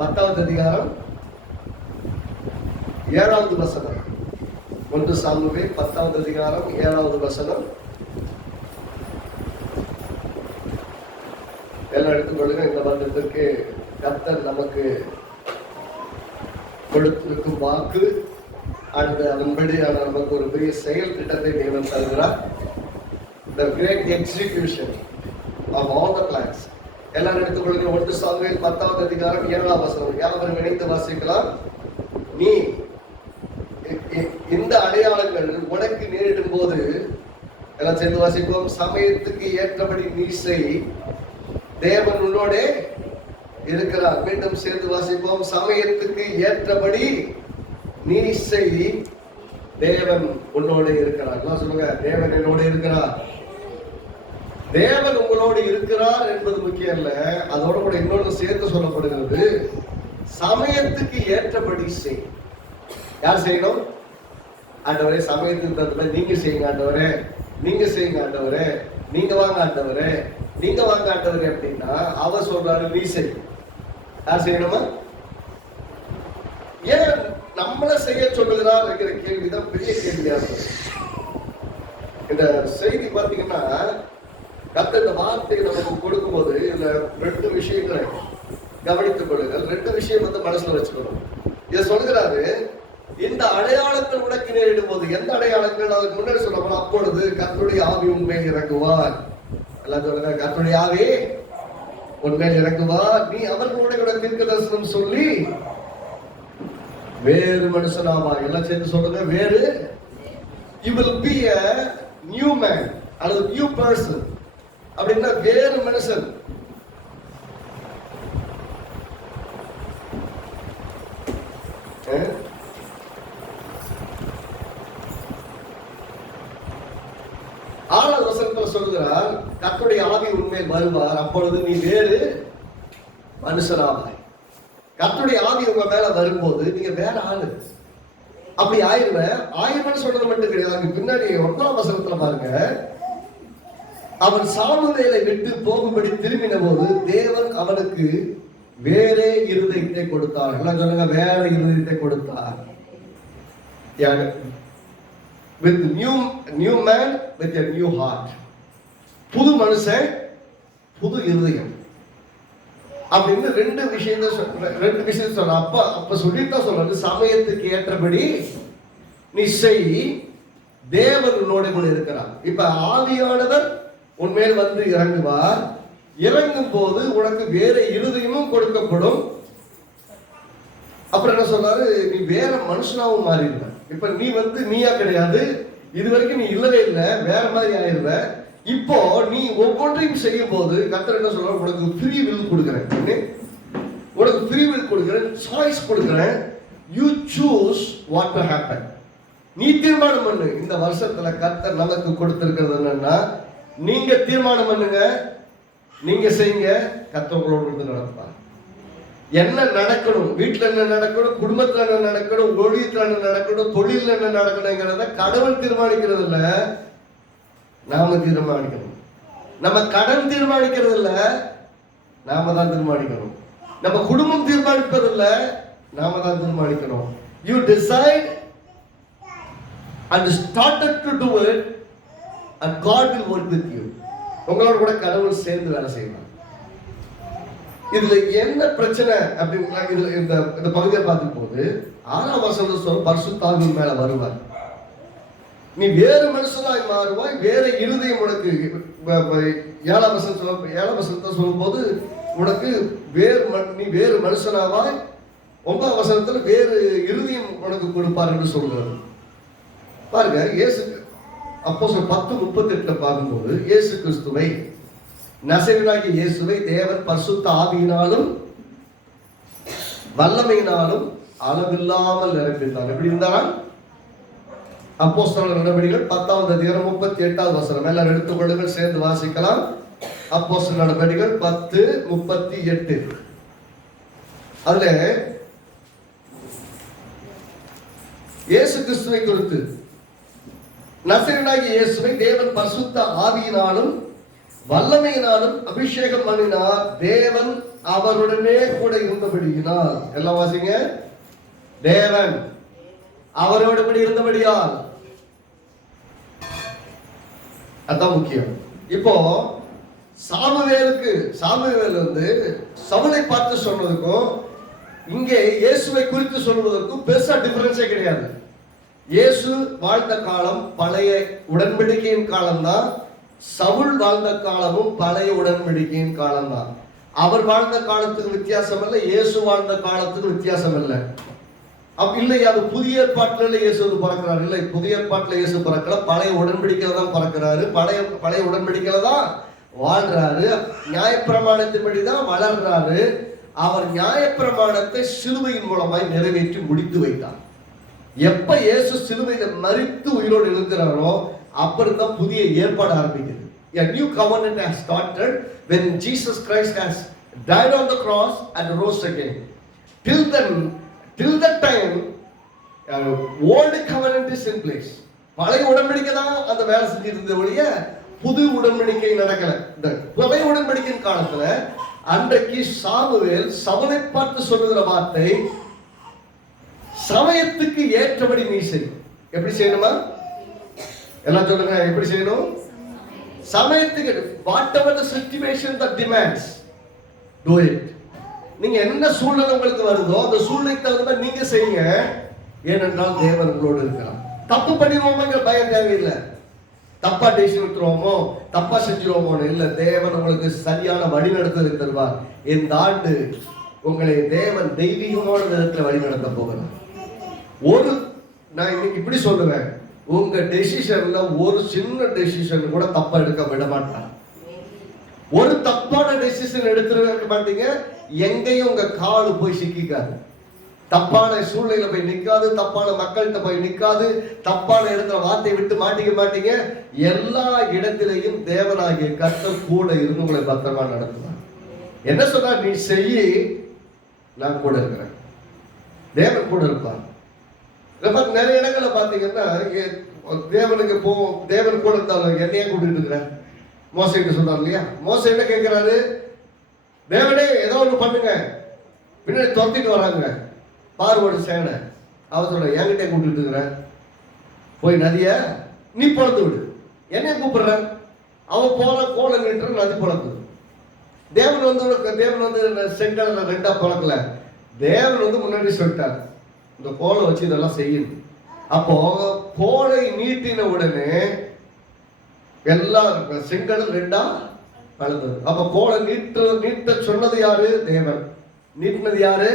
10வது அதிகாரம் 7வது வசனம். 1 சாமுவேல் 10வது அதிகாரம் 7வது வசனம். எல்லாம் எடுத்துக்கொள்ளுங்க. இந்த வருடத்திற்கு கர்த்தர் நமக்கு கொடுத்திருக்கும் வாக்கு அந்த அதன்படியான நமக்கு ஒரு பெரிய செயல் திட்டத்தை தேவன் தருகிறார். The great execution of all the plans. எல்லாம் எடுத்துக்கொள்ளுங்க. 1 சாமுவேல் 10வது அதிகாரம் 7வது வசனம். யாவரும் இணைந்து வாசிக்கலாம். நீ இந்த அடையாளங்கள் உனக்கு நேரிடும் போது, எல்லாம் சேர்ந்து வாசிப்போம். சமயத்துக்கு ஏற்றபடி நீ செய், தேவன் உன்னோட இருக்கிறார். மீண்டும் சேர்ந்து வாசிப்போம். சமயத்துக்கு ஏற்றபடி நீ செய், தேவன் உன்னோடு இருக்கிறார். சொல்லுங்க, தேவன் என்னோடு இருக்கிறார். தேவன் உங்களோடு இருக்கிறார் என்பது முக்கியம் இல்ல, அதோட கூட இன்னொன்று சேர்த்து சொல்லப்படுகிறது. சமயத்துக்கு ஏற்றபடி செய். யார் செய்யணும்? ஆண்டவரே, சமயத்துக்கு தகுந்த நீங்க செய்யுங்க ஆண்டவரே, நீங்க செய்யுங்க ஆண்டவரே, நீங்க வாங்க ஆண்டவரே, நீங்க வாங்க ஆண்டவரே அப்படின்னா அவர் சொல்றாரு நீ செய். யார் செய்யணுமா? ஏன் நம்மள செய்ய சொல்லுகிறார் என்கிற கேள்விதான் பெரிய கேள்வியா இருக்கு. இந்த செய்தி பார்த்தீங்கன்னா, கர்த்தர் இந்த வார்த்தையை நமக்கு கொடுக்கும் போது இதுல 2 விஷயங்களை கவனித்துக் கொள்ளுங்கள். 2 விஷயம் மனசுல வச்சுக்கணும். இதை சொல்கிறாரு, இந்த அடையாளங்கள் உனக்கு நேரிடும் போது. எந்த அடையாளங்கள்? அதுக்கு முன்னாடி சொல்லப்போம், அப்பொழுது கர்த்தருடைய ஆவி உன்மேல் இறங்குவார். எல்லாம் சொல்லுங்க, கர்த்தருடைய ஆவி உன்மேல் இறங்குவார். நீ அவர்களோட கூட தீர்க்க தரிசனம் சொல்லி வேறு மனுஷனாவா. எல்லாம் சேர்ந்து சொல்லுங்க, வேறு. You will be a new man அல்லது new person. அப்படின்னா வேறு மனுஷன். சொல்லுகிறார், கர்த்தருடைய ஆவி உன்மேல் வருவார், அப்பொழுது நீ வேறு மனுஷனாவாய். கர்த்தருடைய ஆவி உங்க மேல வரும்போது நீங்க வேற ஆளு. அப்படி ஆயிரம் சொல்றது மட்டும் கிடையாது. பின்னாடி 9ஆம் வசனத்துல பாருங்க, அவன் சாமுவேலை விட்டு போகும்படி திரும்பின போது தேவன் அவனுக்கு வேறே இருதயத்தை கொடுத்தார். எல்லாம் சொல்லுங்க, வேற இருதயத்தை கொடுத்தார். With new man with a new heart. புது மனுஷன், புது இருதயம் அப்படின்னு 2 விஷயத்தை சொல்ற. அப்ப சொல்லித்தான் சொல்றது, சமயத்துக்கு ஏற்றபடி நீ செய், தேவன் உன்னோட கூட இருக்கிறார். இப்ப ஆவியானவர் உன்மேல் வந்து இறங்குவார். இறங்கும் போது உனக்கு வேற இருதயமும் கொடுக்கப்படும். அப்புறம் என்ன சொல்றாரு, நீ வேற மனுஷனாவும் மாறிடுவ. இப்ப நீ நீயா கிடையாது, இது வரைக்கும் நீ இல்லவே இல்லை, வேற மாதிரி ஆயிடுவ. இப்போ நீ ஒவ்வொன்றையும் செய்யும் போது கர்த்தர் என்ன சொல்றாரு, உனக்கு ஃப்ரீ வில் கொடுக்கிறேன், உனக்கு ஃப்ரீ வில் கொடுக்கிறேன், சாய்ஸ் கொடுக்கிறேன். You choose what to happen. நீ தீர்மானம் பண்ணு. இந்த வருஷத்துல கர்த்தர் நமக்கு கொடுத்திருக்கிறது என்னன்னா, நீங்க தீர்மானம் பண்ணுங்க, நீங்க செய்யுங்க, கர்த்தர் உங்களோட நடப்பார். என்ன நடக்கணும், வீட்டுல என்ன நடக்கணும், குடும்பத்துல என்ன நடக்கணும், ஊழியத்துல என்ன நடக்கணும், தொழில் என்ன நடக்கணுங்கிறத கடவுள் தீர்மானிக்கிறது இல்ல, நாம தீர்மானிக்கணும். நம்ம கடன் தீர்மானிக்கிறது இல்ல, நாம தான் தீர்மானிக்கணும். நம்ம குடும்பம் தீர்மானிப்பது இல்ல, நாம தான் தீர்மானிக்கணும். You decide and started to do it and God will work with you. உங்களோட கூட கடவுள் சேர்ந்து வேலை செய்வார். இதுல என்ன பிரச்சனை அப்படின்னா, இதுல இந்த பகுதியை பார்க்கும் போது 6ஆம் வசனம் சொல்ல பரிசுத்த ஆவி மேல வருவார். நீ வேறு மனுஷனாய் மாறுவாய், வேற இருதயம் உனக்கு. 7ஆம் வசனத்தை சொல்லும் போது உனக்கு நீ வேறு மனுஷனாவாய். 9ஆம் வசனத்துல வேறு இருதயம் உனக்கு கொடுப்பார் என்று சொல்றாரு. பாருங்க, இயேசு அப்போஸ்தலர் 10:38 பார்க்கும்போது, இயேசு கிறிஸ்துவை, நசரேயனாகிய இயேசுவை தேவன் பரிசுத்த ஆவியினாலும் வல்லமையினாலும் அளவில்லாமல் நிரப்பினார். எப்படி இருந்தாராம்? அப்போஸ்தலர் நடவடிக்கைகள் 10வது அதிகாரம் 38வது வசனம். எல்லாரும் எடுத்துக்கொள்ளுங்கள், சேர்ந்து வாசிக்கலாம். அப்போஸ்தலர் நடவடிக்கைகள் 10:38. அதுல இயேசு கிறிஸ்துவை குறித்து, நசரேயனாகிய இயேசுவை தேவன் பரிசுத்த ஆவியினாலும் வல்லமையினாலும் அபிஷேகம் பண்ணினார். தேவன் அவருடனே கூட இருந்தபடியினால், எல்லாம் வாசிங்க, தேவன் அவரோடு கூட இருந்தபடியால். அதான் முக்கியம். இப்போ சாமுவேல் வந்து சவுலை பார்த்து சொன்னதுக்கும் இங்கே இயேசுவை குறித்து சொல்வதற்கும் பெருசா டிஃபரன்ஸே கிடையாது. இயேசு வாழ்ந்த காலம் பழைய உடன்படிக்கையின் காலம்தான். சவுல் வாழ்ந்த காலமும் பழைய உடன்படிக்கையின் காலம்தான். அவர் வாழ்ந்த காலத்துக்கு வித்தியாசம் இல்லை, இயேசு வாழ்ந்த காலத்துக்கு வித்தியாசம் இல்லை. இல்லை, அது புதிய ஏற்பாட்டில இயேசு பறக்கிறார். இல்லை, புதிய ஏற்பாட்டில் இயேசு பறக்கல, பழைய உடன்படிக்கையில தான் பறக்கிறாரு. பழைய உடன்படிக்கையில தான் வாழ்றாரு. நியாயப்பிரமாணத்தின்படி தான் வளர்றாரு. அவர் நியாயப்பிரமாணத்தை சிலுவையின் மூலமாய் நிறைவேற்றி முடித்து வைத்தார். எப்ப இயேசு சிலுவையில மரித்து உயிரோடு எழுகிறாரோ அப்பதான் புதிய ஏற்பாடு ஆரம்பிக்கிறது. A new covenant has started when Jesus Christ has died on the cross and rose again. Till that time, old covenant is in place. பழைய உடன்படிக்கை தான் அந்த வேலை செஞ்சிருந்த ஒழிய புது உடன்படிக்கை நடக்கல. இந்த பழைய உடன்படிக்கையின் காலத்துல அன்றைக்கு சாமுவேல் சவுலை பார்த்து சொல்லுகிற வார்த்தை, சமயத்துக்கு ஏற்றபடி நீ செய். எப்படி செய்யணுமா? எல்லாம் சொல்லுங்க, எப்படி செய்யணும்? சமயத்துக்கு, whatever the situation that demands, do it. நீங்க என்ன சூழ்நிலை உங்களுக்கு வருதோ அந்த சூழ்நிலைக்கு தகுந்த மாதிரி நீங்க செய்யுங்க. ஏனென்றால் தேவன் உங்களோடு இருக்கிறார். தப்பு பண்ணிடுவோமோங்கிற பயம் தேவையில்லை. தப்பா டெசிஷன் எடுத்துருவோமோ, தப்பா செஞ்சிருவோமோன்னு இல்லை. தேவன் உங்களுக்கு சரியான வழி நடத்துவதை தருவார். இந்த ஆண்டு உங்களை தேவன் தெய்வீகமான விதத்தில் வழி நடத்த போகிறார். நான் இன்னைக்கு இப்படி சொல்லுவேன், உங்க டெசிஷன்ல ஒரு சின்ன டெசிஷன் கூட தப்பா எடுக்க விட மாட்டார். ஒரு தப்பான டெசிஷன் எடுத்துருக்க மாட்டீங்க. எங்கேயும் உங்க காலு போய் சிக்காது. தப்பான சூழ்நிலையில போய் நிக்காது, தப்பான மக்கள்கிட்ட போய் நிக்காது, தப்பான இடத்துல வார்த்தை விட்டு மாட்டிக்க மாட்டீங்க. எல்லா இடத்திலையும் தேவனாகிய கர்த்தர் கூட இருந்து உங்களை பத்திரமா நடத்துவார். என்ன சொன்னா, நீ செய்யி, நான் கூட இருக்கிறேன். தேவன் கூட இருப்பார். நிறைய இடங்கள்ல பாத்தீங்கன்னா தேவன் கூட இருந்தாலும் என்னையே கூட்டிட்டு இருக்கிறேன். மோசைக்கு சொன்னார் இல்லையா? மோசை என்ன கேட்கிறாரு? தேவனே ஏதோ ஒண்ணு பண்ணுங்க. பின்னாடி துரத்திட்டு வராங்க பார்வோடு சேனை. அவர் சொல்ற, என்கிட்ட கூட்டிட்டு இருக்கிறேன், போய் நதிய நீ பொழந்து விடு. என்னைய கூப்பிடுற? அவன் போல கோலம் நின்று நதி பொழக்குது. தேவன் வந்து செங்கடல ரெண்டா பொழக்கல. தேவன் வந்து முன்னாடி சொல்லிட்டார், இந்த கோலை வச்சு இதெல்லாம் செய்யணும். அப்போ கோலை நீட்டின உடனே எல்லாம் செங்கடல் ரெண்டா கலந்தது. அப்ப கோலை நீட்ட சொன்னது யாரு? தேவன். நீட்டினது யாரு?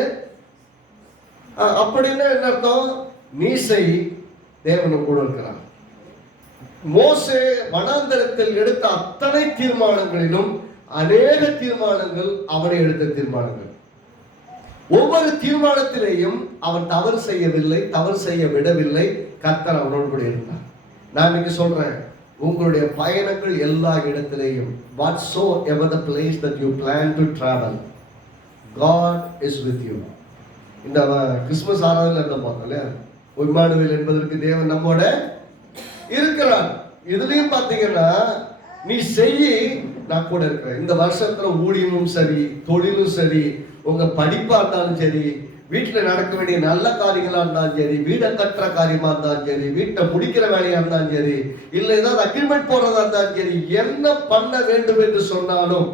அப்படின்னு என்ன அர்த்தம்? நீ செய், தேவன் கூட இருக்கிறார். மோசே வனாந்தரத்தில் எடுத்த அத்தனை தீர்மானங்களிலும் அநேக தீர்மானங்கள் அவனை எடுத்த தீர்மானங்கள். ஒவ்வொரு தீர்மானத்திலேயும் அவன் தவறு செய்யவில்லை, தவறு செய்ய விடவில்லை. கர்த்தர் அவனோடு கூட இருந்தார். நான் இன்னைக்கு சொல்றேன், உங்களுடைய பயணங்கள் எல்லா இடத்திலேயும், whatsoever the place that you plan to travel, God is with you. இந்த கிறிஸ்துமஸ் ஆராதனையில் இருந்த பார்த்தோம்ல, இம்மானுவேல் என்பதற்கு தேவன் நம்மோட இருக்கிறார். இதுலயும் பாத்தீங்கன்னா, நீ செய்யி, நான் கூட இருக்கிறேன். இந்த வருஷத்துல ஊழியமும் சரி, தொழிலும் சரி, உங்க படிப்பா இருந்தாலும் சரி, வீட்டுல நடக்க வேண்டிய நல்ல காரியங்களா இருந்தாலும் சரி, வீடை கட்டுற காரியமா இருந்தாலும் சரி, வீட்டை முடிக்கிற வேலையா இருந்தாலும் சரி, இல்ல ஏதாவது அக்ரிமெண்ட் போடுறதா இருந்தாலும் சரி, என்ன பண்ண வேண்டும் என்று சொன்னாலும்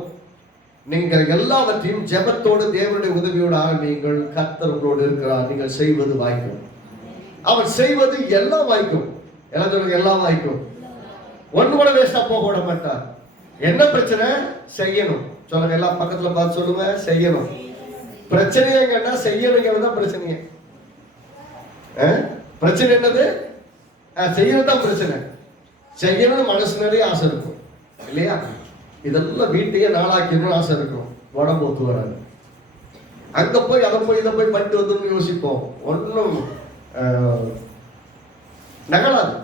நீங்கள் எல்லாவற்றையும் ஜெபத்தோடு தேவனுடைய உதவியோடு ஆரம்பியுங்கள். கர்த்தர் உங்களோடு இருக்கிறார். நீங்கள் செய்வது வாய்க்கும். அவர் செய்வது எல்லாம் வாய்க்கும். எல்லாம் சொல்லுங்க, எல்லாம் வாய்க்கும். ஒண்ணு கூட வேஸ்டா போக விட மாட்டார். என்ன பிரச்சனை? செய்யணும். சொல்லுங்க, எல்லாம் பக்கத்துல பார்த்து சொல்லுங்க, செய்யணும். பிரச்சனையே கேட்டா செய்யணுங்கிறது தான் பிரச்சனையே. பிரச்சனை என்னது? செய்யணும் தான் பிரச்சனை. செய்யணும்னு மனசு நிறைய ஆசை இருக்கும் இல்லையா? இதெல்லாம் வீட்டையே நாளாக்கணும்னு ஆசை இருக்கும். உடம்பு ஒத்து வராது. அங்க போய் அதை போய் இதை போய் பண்ணிட்டு வந்து யோசிப்போம். ஒன்றும் நகலாது.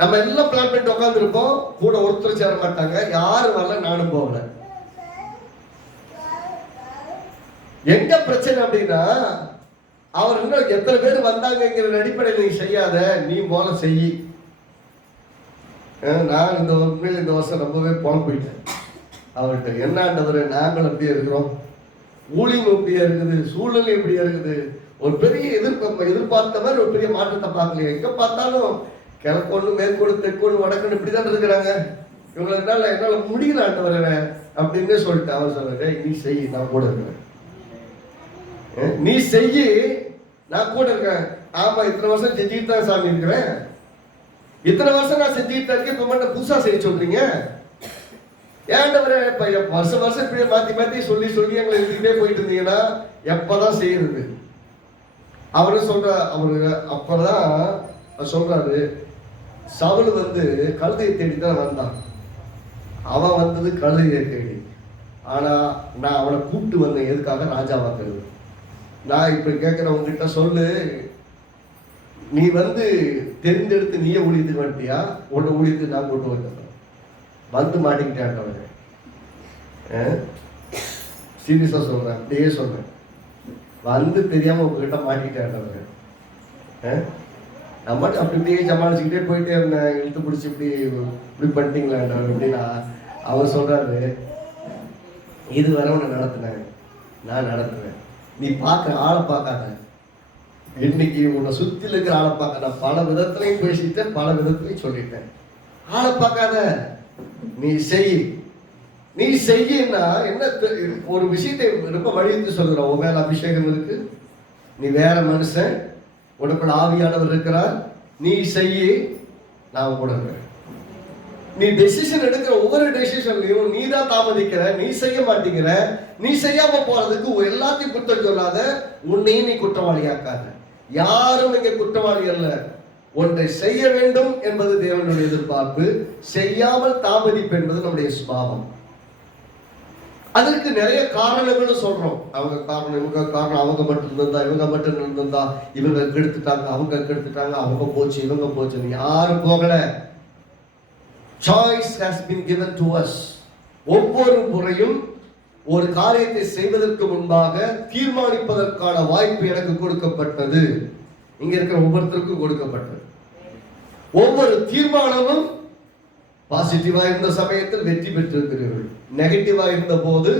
நம்ம எல்லாம் பிளான் பண்ணிட்டு உட்காந்துருப்போம். கூட ஒருத்தர் சேர மாட்டாங்க. யாரும் வரல, நானும் போகல. எங்க பிரச்சனை அப்படின்னா, அவர் இன்னும் எத்தனை பேர் வந்தாங்கிற அடிப்படையில் நீ செய்யாத, நீ போல செய். நான் இந்த வருஷம் ரொம்பவே போல போயிட்டேன் அவர்கிட்ட. என்ன ஆண்டவர், நாங்கள் அப்படியே இருக்கிறோம், ஊழியம் எப்படியா இருக்குது, சூழ்நிலை எப்படியா இருக்குது, ஒரு பெரிய எதிர்பார்த்த மாதிரி ஒரு பெரிய மாற்றத்தை பார்க்கலையே. எங்க பார்த்தாலும் கிழக்கொன்னு மேற்கொண்டு தெற்கொன்னு வடக்குன்னு இப்படிதான் இருக்கிறாங்க. இவங்களுக்குனால என்னால முடியல ஆண்டவரே அப்படின்னு சொல்லிட்டு அவர் சொல்ற, நீ செய், நான் கூட இருக்கிறேன், நீ செய்யி, நான் கூட இருக்கேன். ஆமா, இத்தனை வருஷம் செஞ்சுட்டு தான் சாமி இருக்கிறேன், இத்தனை வருஷம் நான் செஞ்சுட்டு தான் இருக்கேன், இப்ப மட்டும் புதுசா செய்ய சொல்றீங்க ஏண்டவரே? வருஷம் வருஷம் இப்படியே மாத்தி மாத்தி சொல்லி சொல்லி எங்களை எழுதிக்கிட்டே போயிட்டு இருந்தீங்கன்னா எப்பதான் செய்யறது? அவரு சொல்ற, அவரு அப்பதான் சொல்றாரு, சவுல் வந்து கழுதையை தேடிதான் வந்தான். அவன் வந்தது கழுதையை தேடி. ஆனா நான் அவனை கூப்பிட்டு வந்தேன் எதுக்காக? ராஜாவாக்குறது. நான் இப்ப கேட்கிறேன் உங்ககிட்ட, சொல்லு, நீ வந்து தெரிந்தெடுத்து நீயே ஊழியத்துக்கு வந்துட்டியா, உன்னை ஊழியத்துக்கு நான் கொண்டு வந்தேன்? வந்து மாட்டிக்கிட்டேன். சீரியஸா சொல்றேன், அப்படியே சொல்றேன், வந்து தெரியாம உங்ககிட்ட மாட்டிக்கிட்டேன். நான் மட்டும் அப்படி இப்படியே சமாளிச்சுக்கிட்டே போயிட்டே இருந்தேன், இழுத்து பிடிச்சி இப்படி பண்ணிட்டீங்களா அப்படின்னா அவர் சொல்றாரு, இது வரை உன்னை நடத்தினேன், நான் நடத்துவேன், நீ பார்க்குற ஆளை பார்க்காத, இன்னைக்கு உன்னை சுத்தில இருக்கிற ஆளை பார்க்க. நான் பல விதத்திலையும் பேசிட்டேன், பல விதத்திலையும் சொல்லிட்டேன். ஆளை பார்க்காத, நீ செய். நீ செய்யினா என்ன? ஒரு விஷயத்தை ரொம்ப வலியுறுத்தி சொல்கிறோம், உன் மேல அபிஷேகம் இருக்கு, நீ வேற மனுஷன், உனக்குள்ள ஆவியானவர் இருக்கிறார், நீ செய்யி, நான் கூட இருக்கிறேன். நீ டெசிஷன் எடுக்கிற ஒவ்வொரு டெசிஷன்லையும் நீ தான் தாமதிக்கிற, நீ செய்ய மாட்டேங்கிற. நீ செய்யாம போறதுக்கு எல்லாத்தையும் குற்றம் சொல்லாத, உன்னையும் நீ குற்றவாளியாக்காத. யாரும் இங்க குற்றவாளி அல்ல. ஒன்றை செய்ய வேண்டும் என்பது தேவனுடைய எதிர்பார்ப்பு, செய்யாமல் தாமதிப்பு என்பது நம்முடைய சுபாவம். அதற்கு நிறைய காரணங்களும் சொல்றோம். அவங்க காரணம், இவங்க காரணம், அவங்க மட்டும் இருந்தா, இவங்க மட்டும் இருந்திருந்தா, இவங்க கெடுத்துட்டாங்க, அவங்க கெடுத்துட்டாங்க, அவங்க போச்சு, இவங்க போச்சு, யாரும் போகல. Choice has been given to us. ஒவ்வொரு முறையும் ஒரு காரியத்தை செய்வதற்கு முன்பாக தீர்மானிப்பதற்கான வாய்ப்பு எனக்கு கொடுக்கப்பட்டது. இங்க இருக்கிற ஒவ்வொருத்தருக்கும் கொடுக்கப்பட்டது. ஒவ்வொரு தீர்மானமும் பாசிட்டிவா இருந்த சமயத்தில் வெற்றி பெற்றிருக்கிறீர்கள், நெகட்டிவா இருந்த போது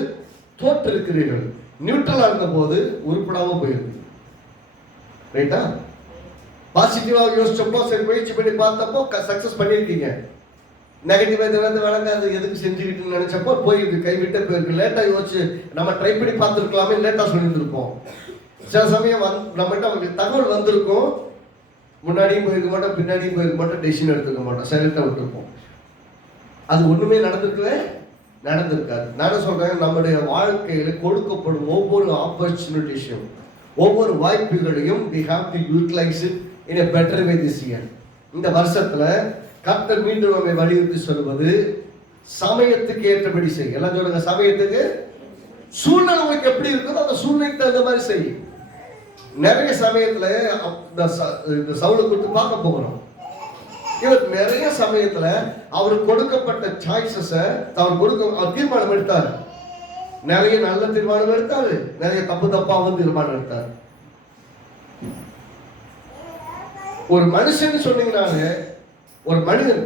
தோற்றிருக்கிறீர்கள், நியூட்ரலா இருந்த போது உருப்படாம போயிருக்கு. ரைட்டா? பாசிட்டிவா யோசிச்சப்போ, சரி முயற்சி பண்ணி பார்த்தப்போ சக்சஸ் பண்ணியிருக்கீங்க. நெகட்டிவா வழங்காது எதுக்கு செஞ்சுக்கிட்டு நினைச்சப்போ போயிருக்கு, கைவிட்ட போயிருக்கு. லேட்டா யோசிச்சு நம்ம ட்ரை பண்ணி பார்த்துருக்கலாமே, லேட்டா சொல்லியிருந்திருப்போம். சில சமயம் நம்மகிட்ட அவங்களுக்கு தகவல் வந்திருக்கும், முன்னாடியும் போயிருக்க மாட்டோம், பின்னாடியும் போயிருக்க மாட்டோம், டெசிஷன் எடுத்துக்க மாட்டோம், சைலண்டா விட்டுருப்போம். அது ஒண்ணுமே நடந்திருக்காது. நான் சொல்றேன், நம்முடைய வாழ்க்கையில கொடுக்கப்படும் ஒவ்வொரு ஆப்பர்ச்சுனிட்டிஸும், ஒவ்வொரு வாய்ப்புகளையும் we have to utilize it in a better way this year. இந்த வருஷத்துல கர்த்தர் மீண்டும் நம்மை வலியுறுத்தி சொல்வது, சமயத்துக்கு ஏற்றபடி செய். எல்லாம் சொல்லுங்க, சமயத்துக்கு. சூழ்நிலை உங்களுக்கு எப்படி இருக்குதோ அந்த சூழ்நிலைக்கு தகுந்த மாதிரி செய். நிறைய சமயத்துல இந்த சவுலை குறித்து பார்க்க போகிறோம். இவர் நிறைய சமயத்துல அவருக்கு கொடுக்கப்பட்ட சாய்ஸஸ் அவர் தீர்மானம் எடுத்தாரு. நிறைய நல்ல தீர்மானம் எடுத்தாரு, நிறைய தப்பாவும் தீர்மானம் எடுத்தாரு. ஒரு மனுஷன் சொன்னீங்கனாலே, ஒரு மனிதன்,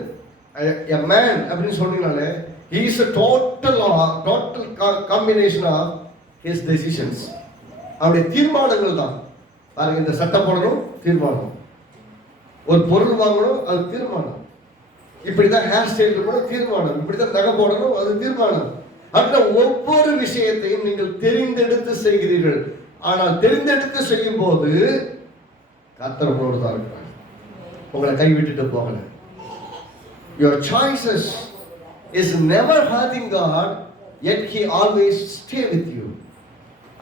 a man அப்படின்னு சொன்னீங்கனாலே, he is a total combination of his decisions. அவருடைய தீர்மானங்கள் தான். பாருங்க, இந்த சட்டம் போடணும், தீர்மானம். ஒரு பொருள் வாங்கணும், அது தீர்மானம். இப்படிதான் ஹேர் ஸ்டைல் கூட தீர்மானம், இப்படிதான் நகை போடணும், அது தீர்மானம். அந்த ஒவ்வொரு விஷயத்தையும் நீங்கள் தெரிந்தெடுத்து செய்கிறீர்கள். ஆனால் தெரிந்தெடுத்து செய்யும் போது கர்த்தர் உங்களோடு தான் இருக்கிறார், உங்களை கைவிட்டுட்டு போகல. Your choices is never hurting God, yet He always stay with you.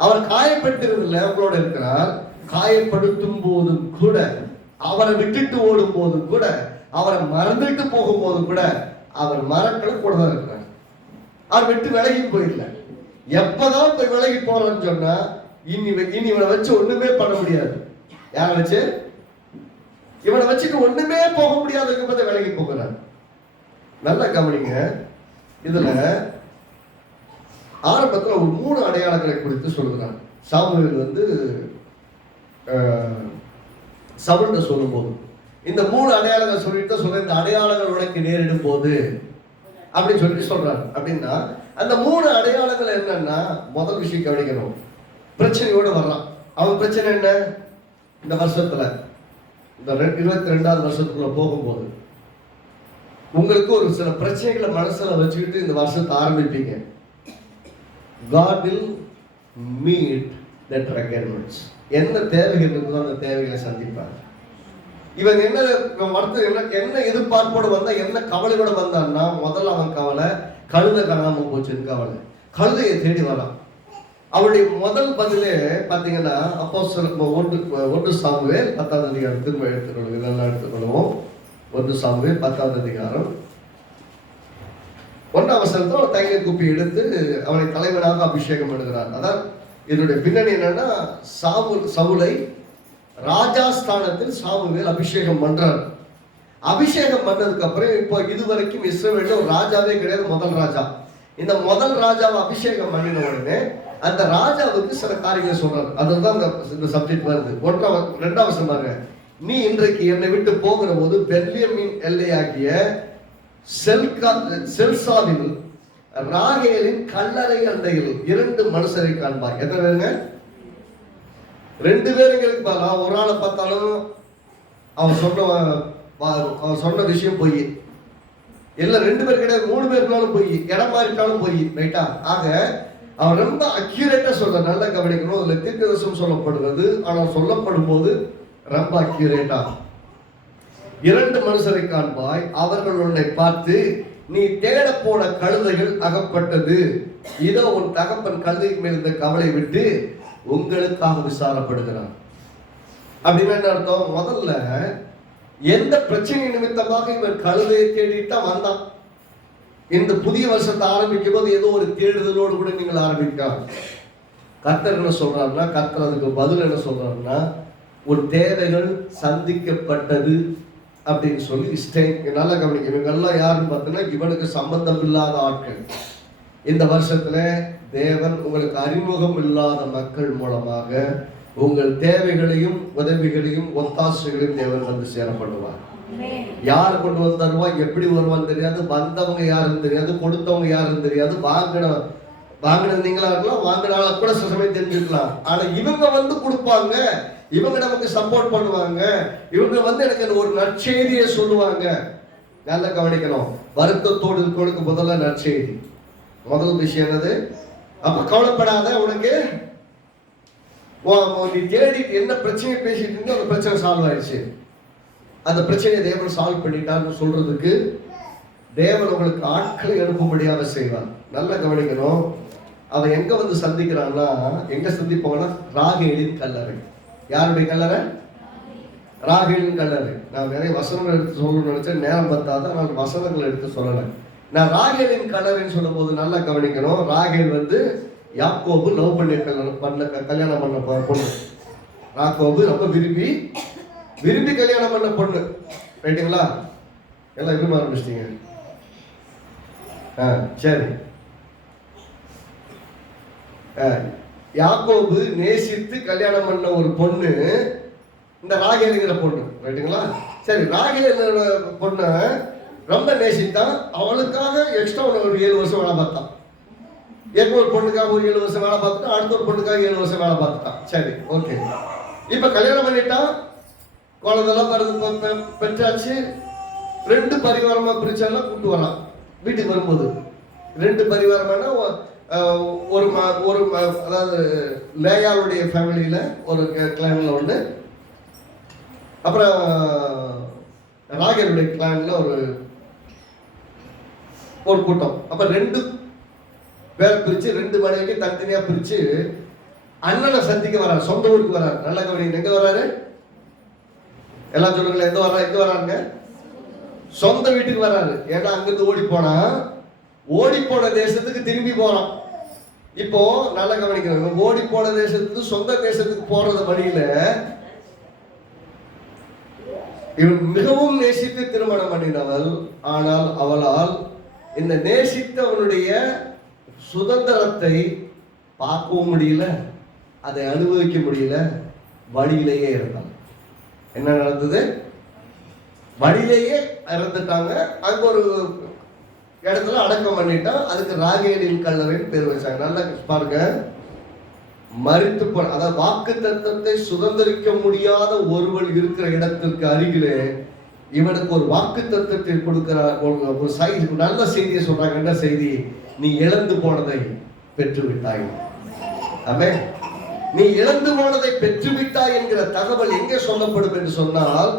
அவர் காயப்பட்டிருந்தல உங்களோட இருக்கிறார். காயப்படுத்தும் போதும் கூட, அவரை விட்டுட்டு ஓடும் போதும் கூட, அவரை மறந்துட்டு போகும் போதும் கூட, அவர் மறக்கல கூட தான் இருக்கிறார். அவர் விட்டு விலகி போயிடல. எப்பதான் போய் விலகி போறோம்னு சொன்னா, இனி இவனை வச்சு ஒண்ணுமே பண்ண முடியாது. யாரை வச்சு? இவனை வச்சுட்டு ஒண்ணுமே போக முடியாதுங்க போது விலகி போகிறார். நல்லா கவனிங்க. இதுல ஆரம்பத்தில் ஒரு 3 அடையாளங்களை குறித்து சொல்லுகிறான். சாமுவேல் வந்து சவுல்கிட்ட சொல்லும் போது இந்த 3 அடையாளங்கள் சொல்லிட்டு சொல்ல, இந்த அடையாளங்கள் உனக்கு நேரிடும் போது அப்படின்னு சொல்லிட்டு சொல்றாரு. அப்படின்னா அந்த 3 அடையாளங்கள் என்னன்னா, முதல் விஷயம் கவனிக்கணும். பிரச்சனையோடு வர்றான். அவன் பிரச்சனை என்ன? இந்த வருஷத்துல, இந்த 22வது வருஷத்துக்குள்ள போகும்போது உங்களுக்கு ஒரு சில பிரச்சனைகளை மனசுல வச்சுக்கிட்டு இந்த வருஷத்தை ஆரம்பிப்பீங்க. God will meet that requirements. என்ன தேவைகள் இருக்குதோ அந்த தேவைகளை சந்திப்பார். இவன் என்ன என்ன எதிர்பார்ப்போடு வந்தா, என்ன கவலையோட வந்தான்னா, முதல்ல அவன் கவலை கழுதை காணாம போச்சுன்னு கவலை. கழுதையை தேடி வரான். அவருடைய முதல் பதிலே பாத்தீங்கன்னா, அப்போஸ்தலர் 1 சாமுவேல் 10வது அதிகாரம் திரும்ப எடுத்துக்கொள்ளுங்க, நல்லா எடுத்துக்கொள்வோம். 1 சாமுவேல் 10வது அதிகாரம் 1ஆம் வசனத்துல ஒரு தைல குப்பி எடுத்து அவனை தலைவனாக அபிஷேகம் பண்ணுகிறார். அதான் இதனுடைய பின்னணி என்னன்னா, சவுலை ராஜாஸ்தானத்தில் சாமுவேல் அபிஷேகம் பண்றார். அபிஷேகம் பண்ணதுக்கு அப்புறம் இப்போ இதுவரைக்கும் இஸ்ரவேல்ல ஒரு ராஜாவே கிடையாது, முதல் ராஜா. இந்த முதல் ராஜாவை அபிஷேகம் பண்ணின உடனே அந்த ராஜாவுக்கு சில காரியங்களை சொல்றாரு. அதுதான் இந்த சப்ஜெக்ட் வருது. 2ஆம் வசனம் பாருங்க. நீ இன்றைக்கு என்னை விட்டு போகிற போது பெத்லெஹேமின் எல்லையாகிய செல்சாவில் ராகேலின் கல்லறை அண்டையில் 2 மனுஷரை காண்பாய். எத்தனை பேருங்க? 2 பேருங்களுக்கு பாருங்க. ஒரு ஆளை பார்த்தாலும் அவன் சொன்ன விஷயம் பொய். இல்ல 2 பேர் கிடையாது, 3 பேருனாலும் பொய், இடம் மாறிட்டாலும் பொய். ரைட்டா? ஆக அவன் ரொம்ப அக்யூரேட்டா சொல்ற. நல்லா கவனிக்கணும். அதுல தீர்க்கதரிசனம் சொல்லப்படுகிறது, ஆனால் சொல்லப்படும் போது ரொம்ப அக்யூரேட்டா. 2 மனுஷரை காண்பாய், அவர்கள் உன்னை பார்த்து, நீ தேட போன கழுதைகள் அகப்பட்டது, இதோ உன் தகப்பன் கழுதைக்கு மேல் இந்த கவலை விட்டு உங்களுக்காக விசாரப்படுகிறான். அப்படின்னு என்ன அர்த்தம்? முதல்ல எந்த பிரச்சனை நிமித்தமாக இவன் கழுதையை தேடிட்டு வந்தான். இந்த புதிய வருஷத்தை ஆரம்பிக்கும் போது ஏதோ ஒரு தேடுதலோடு கூட நீங்கள் ஆரம்பிக்கலாம். கர்த்தர் என்ன சொல்றாருன்னா, கர்த்தர் அதுக்கு பதில் என்ன சொல்றாருன்னா, ஒரு தேவைகள் சந்திக்கப்பட்டது அப்படின்னு சொல்லி நல்லா கவனிக்க. இவங்கெல்லாம் யாருன்னு பார்த்தீங்கன்னா, இவனுக்கு சம்பந்தம் இல்லாத ஆட்கள். இந்த வருஷத்துல தேவன் உங்களுக்கு அறிமுகம் இல்லாத மக்கள் மூலமாக உங்கள் தேவைகளையும் உதவிகளையும் ஒத்தாசைகளையும் தேவன் வந்து சேரப்படுவார். யார் கொண்டு வந்து தருவா, எப்படி வருவான்னு தெரியாது, வந்தவங்க யாருன்னு தெரியாது, கொடுத்தவங்க யாருன்னு தெரியாது, வாங்கினது நீங்களா இருக்கலாம், வாங்கினால கூட சில சமயம் தெரிஞ்சுக்கலாம். ஆனா இவங்க வந்து கொடுப்பாங்க, இவங்க நமக்கு சப்போர்ட் பண்ணுவாங்க, இவங்க வந்து எனக்கு ஒரு நற்செய்தியை சொல்லுவாங்க. நல்லா கவனிக்கணும். வருத்தத்தோடு கொடுக்க முதல்ல நற்செய்தி. முதல் விஷயம் என்னது? அப்ப கவலைப்படாத, உனக்கு நீ தேடி என்ன பிரச்சனையை பேசிட்டு இருந்தோ அந்த பிரச்சனை சால்வ் ஆயிடுச்சு. அந்த பிரச்சனையை தேவன் சால்வ் பண்ணிட்டான்னு சொல்றதுக்கு தேவன் உங்களுக்கு ஆட்களை அனுப்பும்படியாக செய்வார். நல்லா கவனிக்கணும். அவன் எங்க வந்து சந்திக்கிறான்னா, எங்க சந்திப்பாங்கன்னா, ராகேலின் கல்லறை. யாருடைய கல்லறை? ராகேலின் கல்லறை. நான் நிறைய வசனங்கள் எடுத்து சொல்லணும்னு நினைச்சேன், நேரம் பார்த்தாதான் நான் வசனங்கள் எடுத்து சொல்லலை. நான் ராகேலின் கல்லறைன்னு சொல்லும் போது நல்லா கவனிக்கணும். ராகேல் வந்து யாக்கோபு லவ் பண்ணி கல்யாணம் பண்ண பொண்ணு. யாக்கோபு ரொம்ப விரும்பி கல்யாணம் பண்ண பொண்ணு. ரைட்டுங்களா? எல்லாம் விரும்ப ஆரம்பிச்சிட்டீங்க. சரி. யாக்கோபு நேசித்து கல்யாணம் பண்ண ஒரு பொண்ணு இந்த ராகேலுங்கிற பொண்ணு. ரைட்டுங்களா? சரி. ராகேல் பொண்ணு ரொம்ப நேசித்தான். அவளுக்காக எக்ஸ்ட்ரா ஒரு 7 வருஷம் வேலை பார்த்தான். ஒரு பொண்ணுக்காக ஒரு 7 வருஷம் வேலை பார்த்துட்டான், அடுத்த ஒரு பொண்ணுக்காக 7 வருஷம் வேலை பார்த்துட்டான். சரி, ஓகே. இப்ப கல்யாணம் பண்ணிட்டான், குழந்தைலாம் பெற்றாச்சு. 2 பரிவாரமா பிரிச்சாலாம் கூட்டு வரான் வீட்டுக்கு வரும்போது. 2 பரிவாரமான ஒரு அதாவது லேயாளுடைய ஃபேமிலியில ஒரு கிளான்ல ஒண்ணு, அப்புறம் ராகேலுடைய கிளான்ல ஒரு கூட்டம். அப்ப 2 பேரை பிரிச்சு 2 மனைவிக்கு தனித்தனியா பிரிச்சு அண்ணனை சந்திக்க வராரு. சொந்த ஊருக்கு வராரு. நல்லா கவனிங்க. எங்க வராரு? எல்லாம் சொல்லுங்களேன். எங்க வராருங்க? சொந்த வீட்டுக்கு வராரு. ஏன்னா அங்கிருந்து ஓடி போன தேசத்துக்கு திரும்பி போறான். இப்போ நல்லா கவனிக்கணும். ஓடி போன தேசத்துக்கு சொந்த தேசத்துக்கு போறது வழியில இவன் மிகவும் நேசித்து திருமணம் பண்ணினவள். ஆனால் அவளால் இந்த நேசித்தவனுடைய சுதந்திரத்தை பார்க்கவும் முடியல, அதை அனுபவிக்க முடியல. வழியிலேயே இருந்தான். என்ன நடந்தது? வழியிலேயே இறந்துட்டாங்க. அங்க ஒரு இடத்துல அடக்கம் பண்ணிட்டான். அதுக்கு ராகேலின் கல்லறைன்னு பேர் வச்சாங்க. நல்லா பாருங்க, மரித்து போன, அதாவது வாக்கு தத்தத்தை சுதந்திரிக்க முடியாத ஒருவன் இருக்கிற இடத்திற்கு அருகிலே இவனுக்கு ஒரு வாக்கு தத்தத்தை கொடுக்கிறார். ஒரு நல்ல செய்தியை சொல்றாங்க. என்ன செய்தி? நீ இழந்து போனதை பெற்றுவிட்டாய். ஆமென். நீ இழந்து போனதை பெற்றுவிட்டாய் என்கிற தகவல் எங்கே சொல்லப்படும் என்று சொன்னால்,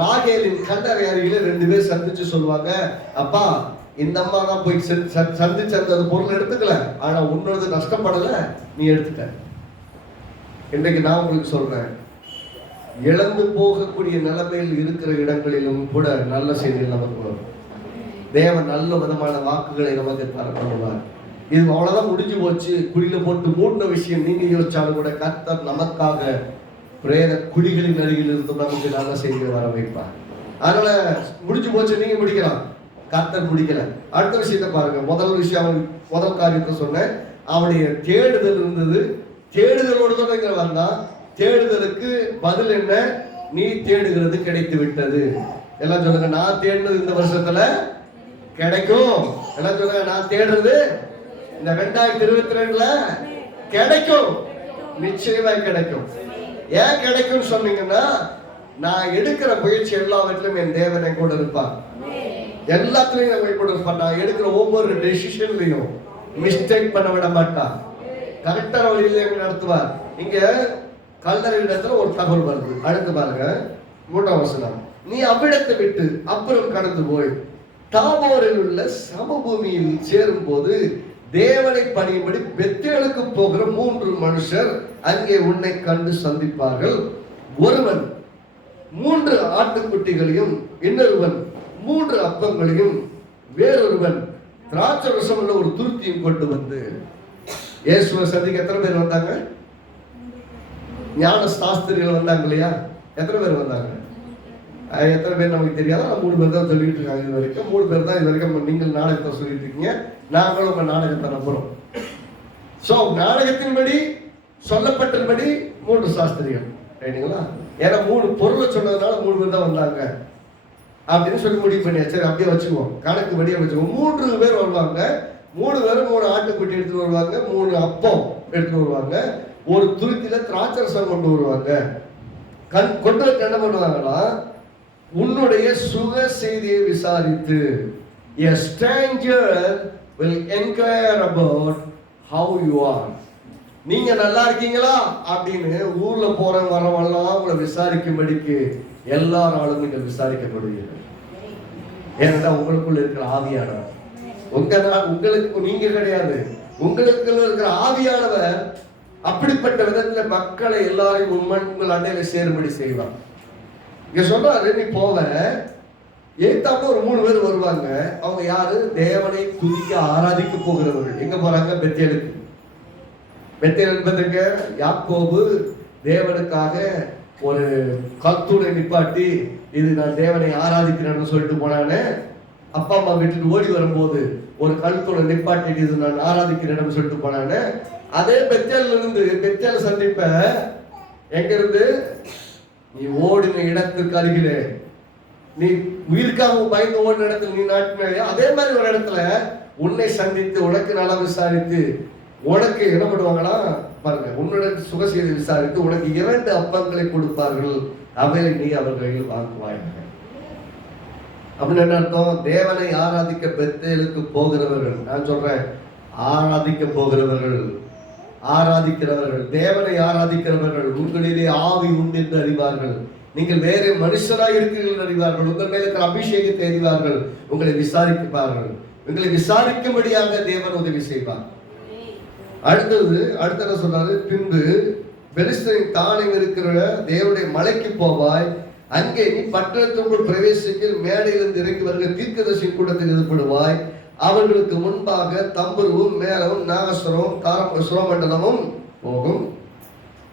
ராகேலின் கல்லறை அருகிலே 2 பேர் சந்திச்சு சொல்லுவாங்க, அப்பா இந்த அம்மா தான் போய் சந்திச்சு அந்த பொருள் எடுத்துக்கல, ஆனா உன்னோட நஷ்டப்படல, நீ எடுத்துட்ட. இன்றைக்கு நான் உங்களுக்கு சொல்றேன், இழந்து போகக்கூடிய நிலைமையில் இருக்கிற இடங்களிலும் கூட நல்ல செய்திகள் நமக்கு வரும். தேவன் நல்ல விதமான வாக்குகளை நமக்கு தரப்படுவார். இது அவ்வளவுதான், முடிஞ்சு போச்சு, குழியில போட்டு மூடின விஷயம் நீங்க யோசிச்சாலும் கூட கர்த்தர் நமக்காக பிரேத குழிகளின் அருகில் இருந்து நமக்கு நல்ல செய்திகள் வர வைப்பார். அதனால முடிஞ்சு போச்சு, நீங்க முடிக்கலாம், கர்த்தர் முடிக்கல. அடுத்த விஷயத்தை பாருங்க. முதல் காரியத்தை சொன்னேன், அவனுடைய தேடுதல் இருந்தது. தேடுதலோடு தான் இங்க வந்தான். தேடுதலுக்கு பதில் என்ன? நீ தேடுகிறது கிடைத்து விட்டது. எல்லாம் சொல்லுங்க, நான் தேடுனது இந்த வருஷத்துல கிடைக்கும். எல்லாம் சொல்லுங்க, நான் தேடுறது இந்த 2022ல கிடைக்கும், நிச்சயமா கிடைக்கும். ஏன் கிடைக்கும் சொன்னீங்கன்னா, நான் எடுக்கிற முயற்சி எல்லாவற்றிலும் என் தேவனை கூட இருப்பான். எல்லாத்துலயும் நம்ம கூட இருப்பான். நான் எடுக்கிற ஒவ்வொரு டெசிஷன்லையும் மிஸ்டேக் பண்ண விட மாட்டான். கரெக்டான வழியில நடத்துவார். இங்க கல்லறை இடத்துல ஒரு தகவல் வருது. அடுத்து பாருங்க, 3ஆம் வசனம். நீ அவ்விடத்தை விட்டு அப்புறம் கடந்து போய் தாபோரில் உள்ள சமபூமியில் சேரும் போது தேவனை பணியும்படி பெத்தேலுக்கு போகிற 3 மனுஷர் அங்கே உன்னை கண்டு சந்திப்பார்கள். ஒருவன் 3 ஆட்டுக்குட்டிகளையும், இன்னொருவன் 3 அப்பங்களையும், வேறொருவன் திராட்சை ரசம் உள்ள ஒரு துருத்தியும் கொண்டு வந்து. இயேசுவை சந்திக்க எத்தனை பேர் வந்தாங்க? ஞான சாஸ்திரிகள் வந்தாங்க இல்லையா? எத்தனை பேர் வந்தாங்க? எத்தனை பேர் நமக்கு தெரியாத, 3 பேர் தான் சொல்லிட்டு இருக்காங்க. இது வரைக்கும் 3 பேர் தான் இது வரைக்கும் நீங்கள் நாடகத்தை சொல்லிட்டு இருக்கீங்க. நாங்களும் உங்க நாடகத்தை நம்புறோம். சோ நாடகத்தின்படி சொல்லப்பட்டபடி 3 சாஸ்திரிகள், ரைட்டுங்களா? ஏன்னா 3 பொருளை சொன்னதுனால 3 பேர் தான் வந்தாங்க அப்படின்னு சொல்லி முடிவு பண்ணியா. சரி, அப்படியே வச்சுக்குவோம், கணக்கு படியே வச்சுக்குவோம். 3 பேர் வருவாங்க. 3 பேரும் 3 ஆட்டுக்குட்டி எடுத்துட்டு வருவாங்க, 3 அப்பம் எடுத்துட்டு வருவாங்க, ஒரு துருத்தில திராட்சை ரசம் கொண்டு வருவாங்க. கொண்டு வந்து என்ன பண்ணுவாங்கன்னா, உன்னுடைய சுக செய்தியை விசாரித்து, a stranger will inquire about how you are. நீங்க நல்லா இருக்கீங்களா அப்படின்னு ஊர்ல போறவங்க வரவெல்லாம் உங்களை விசாரிக்கும்படிக்கு எல்லாராலும் நீங்கள் விசாரிக்கப்படுவீர்கள். ஏன்னா உங்களுக்குள்ள இருக்கிற ஆவியானவர், உங்களுக்கு நீங்க கிடையாது, உங்களுக்குள்ள இருக்கிற ஆவியானவர் அப்படிப்பட்ட விதத்துல மக்களை எல்லாரையும் உங்கள் அண்டையில சேரும்படி செய்வார். இங்க சொல்றாரு, நீ போவ, ஏத்தாப்புல ஒரு 3 பேர் வருவாங்க. அவங்க யாரு? தேவனை துதிக்க ஆராதிக்க போகிறவர்கள். எங்க போறாங்க? பெத்தேலுக்கு. பெத்தேல் என்பதுங்க, யாக்கோபு தேவனுக்காக ஒரு கல்தூணை நிப்பாட்டி, இது நான் தேவனை ஆராதிக்கிறேன்னு சொல்லிட்டு போனானே. அப்பா அம்மா வீட்டுக்கு ஓடி வரும்போது ஒரு கல்தூணை நிப்பாட்டி, இது நான் ஆராதிக்கிறேன்னு சொல்லிட்டு போனானே. அதே பெத்தேல் இருந்து பெத்தேல சந்திப்ப எங்க இருந்து? நீ ஓடின இடத்துக்கு அருகிலே, நீ உயிருக்காக பயந்து ஓடின இடத்துல நீ நாட்டின அதே மாதிரி ஒரு இடத்துல உன்னை சந்தித்து உனக்கு நல்லா விசாரித்து உனக்கு என்ன பண்ணுவாங்களா பாருங்க, உன்னுடைய சுக செய்தி விசாரித்து உனக்கு 2 அப்பங்களை கொடுப்பார்கள், அவைகளை நீ அவர்களில் வாங்குவாய். அப்படின்னு என்ன அர்த்தம்? தேவனை ஆராதிக்க பெத்தேலுக்கு போகிறவர்கள், நான் சொல்றேன் ஆராதிக்க போகிறவர்கள், ஆராதிக்கிறவர்கள், தேவனை ஆராதிக்கிறவர்கள் உங்களிலே ஆவி உண்டு என்று அறிவார்கள். நீங்கள் வேற மனுஷனாய் இருக்கிறீர்கள் அறிவார்கள். உங்கள் மேல இருக்கிற அபிஷேகத்தை அறிவார்கள். உங்களை விசாரிப்பார்கள். உங்களை விசாரிக்கும்படியாக தேவன் உதவி செய்வார். அடுத்தது சொன்னாரு, பின்பு பெலிஸ்தரின் தானியம் இருக்கிற தேவனுடைய மலைக்கு போவாய். அங்கே நீ பட்டணத்திற்குள் பிரவேசிக்கில் மேடையிலிருந்து இறங்கி வருகிற தீர்க்கதரிசியின் கூட்டத்தில் ஈடுபடுவாய். அவர்களுக்கு முன்பாக தம்புருவும் மேளமும் நாகஸ்வரமும் சுரமண்டலமும் போகும்.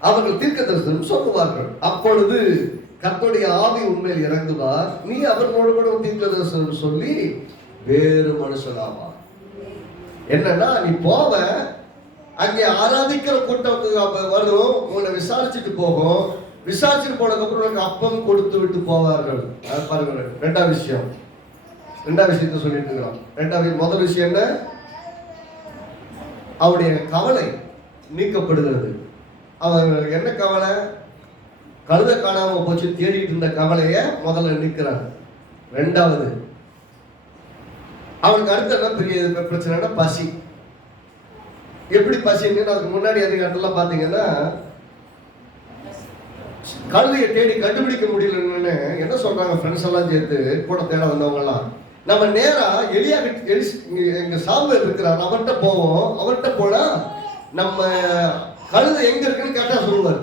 அவர்கள் தீர்க்க தரிசனம் சொல்லுவார்கள். அப்பொழுது கர்த்தருடைய ஆவி உண்மையில் இறங்குவார். நீ அவர்களோடு கூட தீர்க்க தரிசனம் சொல்லி வேறு மனுஷனாவா. என்னன்னா, நீ போவ, அங்கே ஆராதிக்கிற கூட்டத்துக்கு வரும், உன்னை விசாரிச்சுட்டு போகும். விசாரிச்சுட்டு போனதுக்கு அப்புறம் உனக்கு அப்பம் கொடுத்து விட்டு போவார்கள். அது பாருங்க, 2ஆம் விஷயம். ரெண்டாவது விஷயத்த சொல்லிட்டு இருக்கிறோம். முதல் விஷயம் என்ன? அவருடைய கவலை நீக்கப்படுகிறது. அவர் என்ன கவலை? கழுத காணாம போச்சு தேடிட்டு இருந்த கவலைய முதல்ல நீக்கிறார். ரெண்டாவது, அவனுக்கு அடுத்த என்ன பெரிய பிரச்சனைனா பசி. எப்படி பசின்னு அதுக்கு முன்னாடி அதிகாரத்துல பாத்தீங்கன்னா, கழுதையை தேடி கண்டுபிடிக்க முடியலன்னு என்ன சொல்றாங்க ஃப்ரெண்ட்ஸ் எல்லாம் சேர்த்து கூட தேட வந்தவங்க எல்லாம், நம்ம நேரா எங்க சாம்பல் இருக்கிறார் அவர்கிட்ட போவோம், அவர்கிட்ட போனா நம்ம கழுதை எங்க இருக்குன்னு கேட்டா சொல்லுவார்,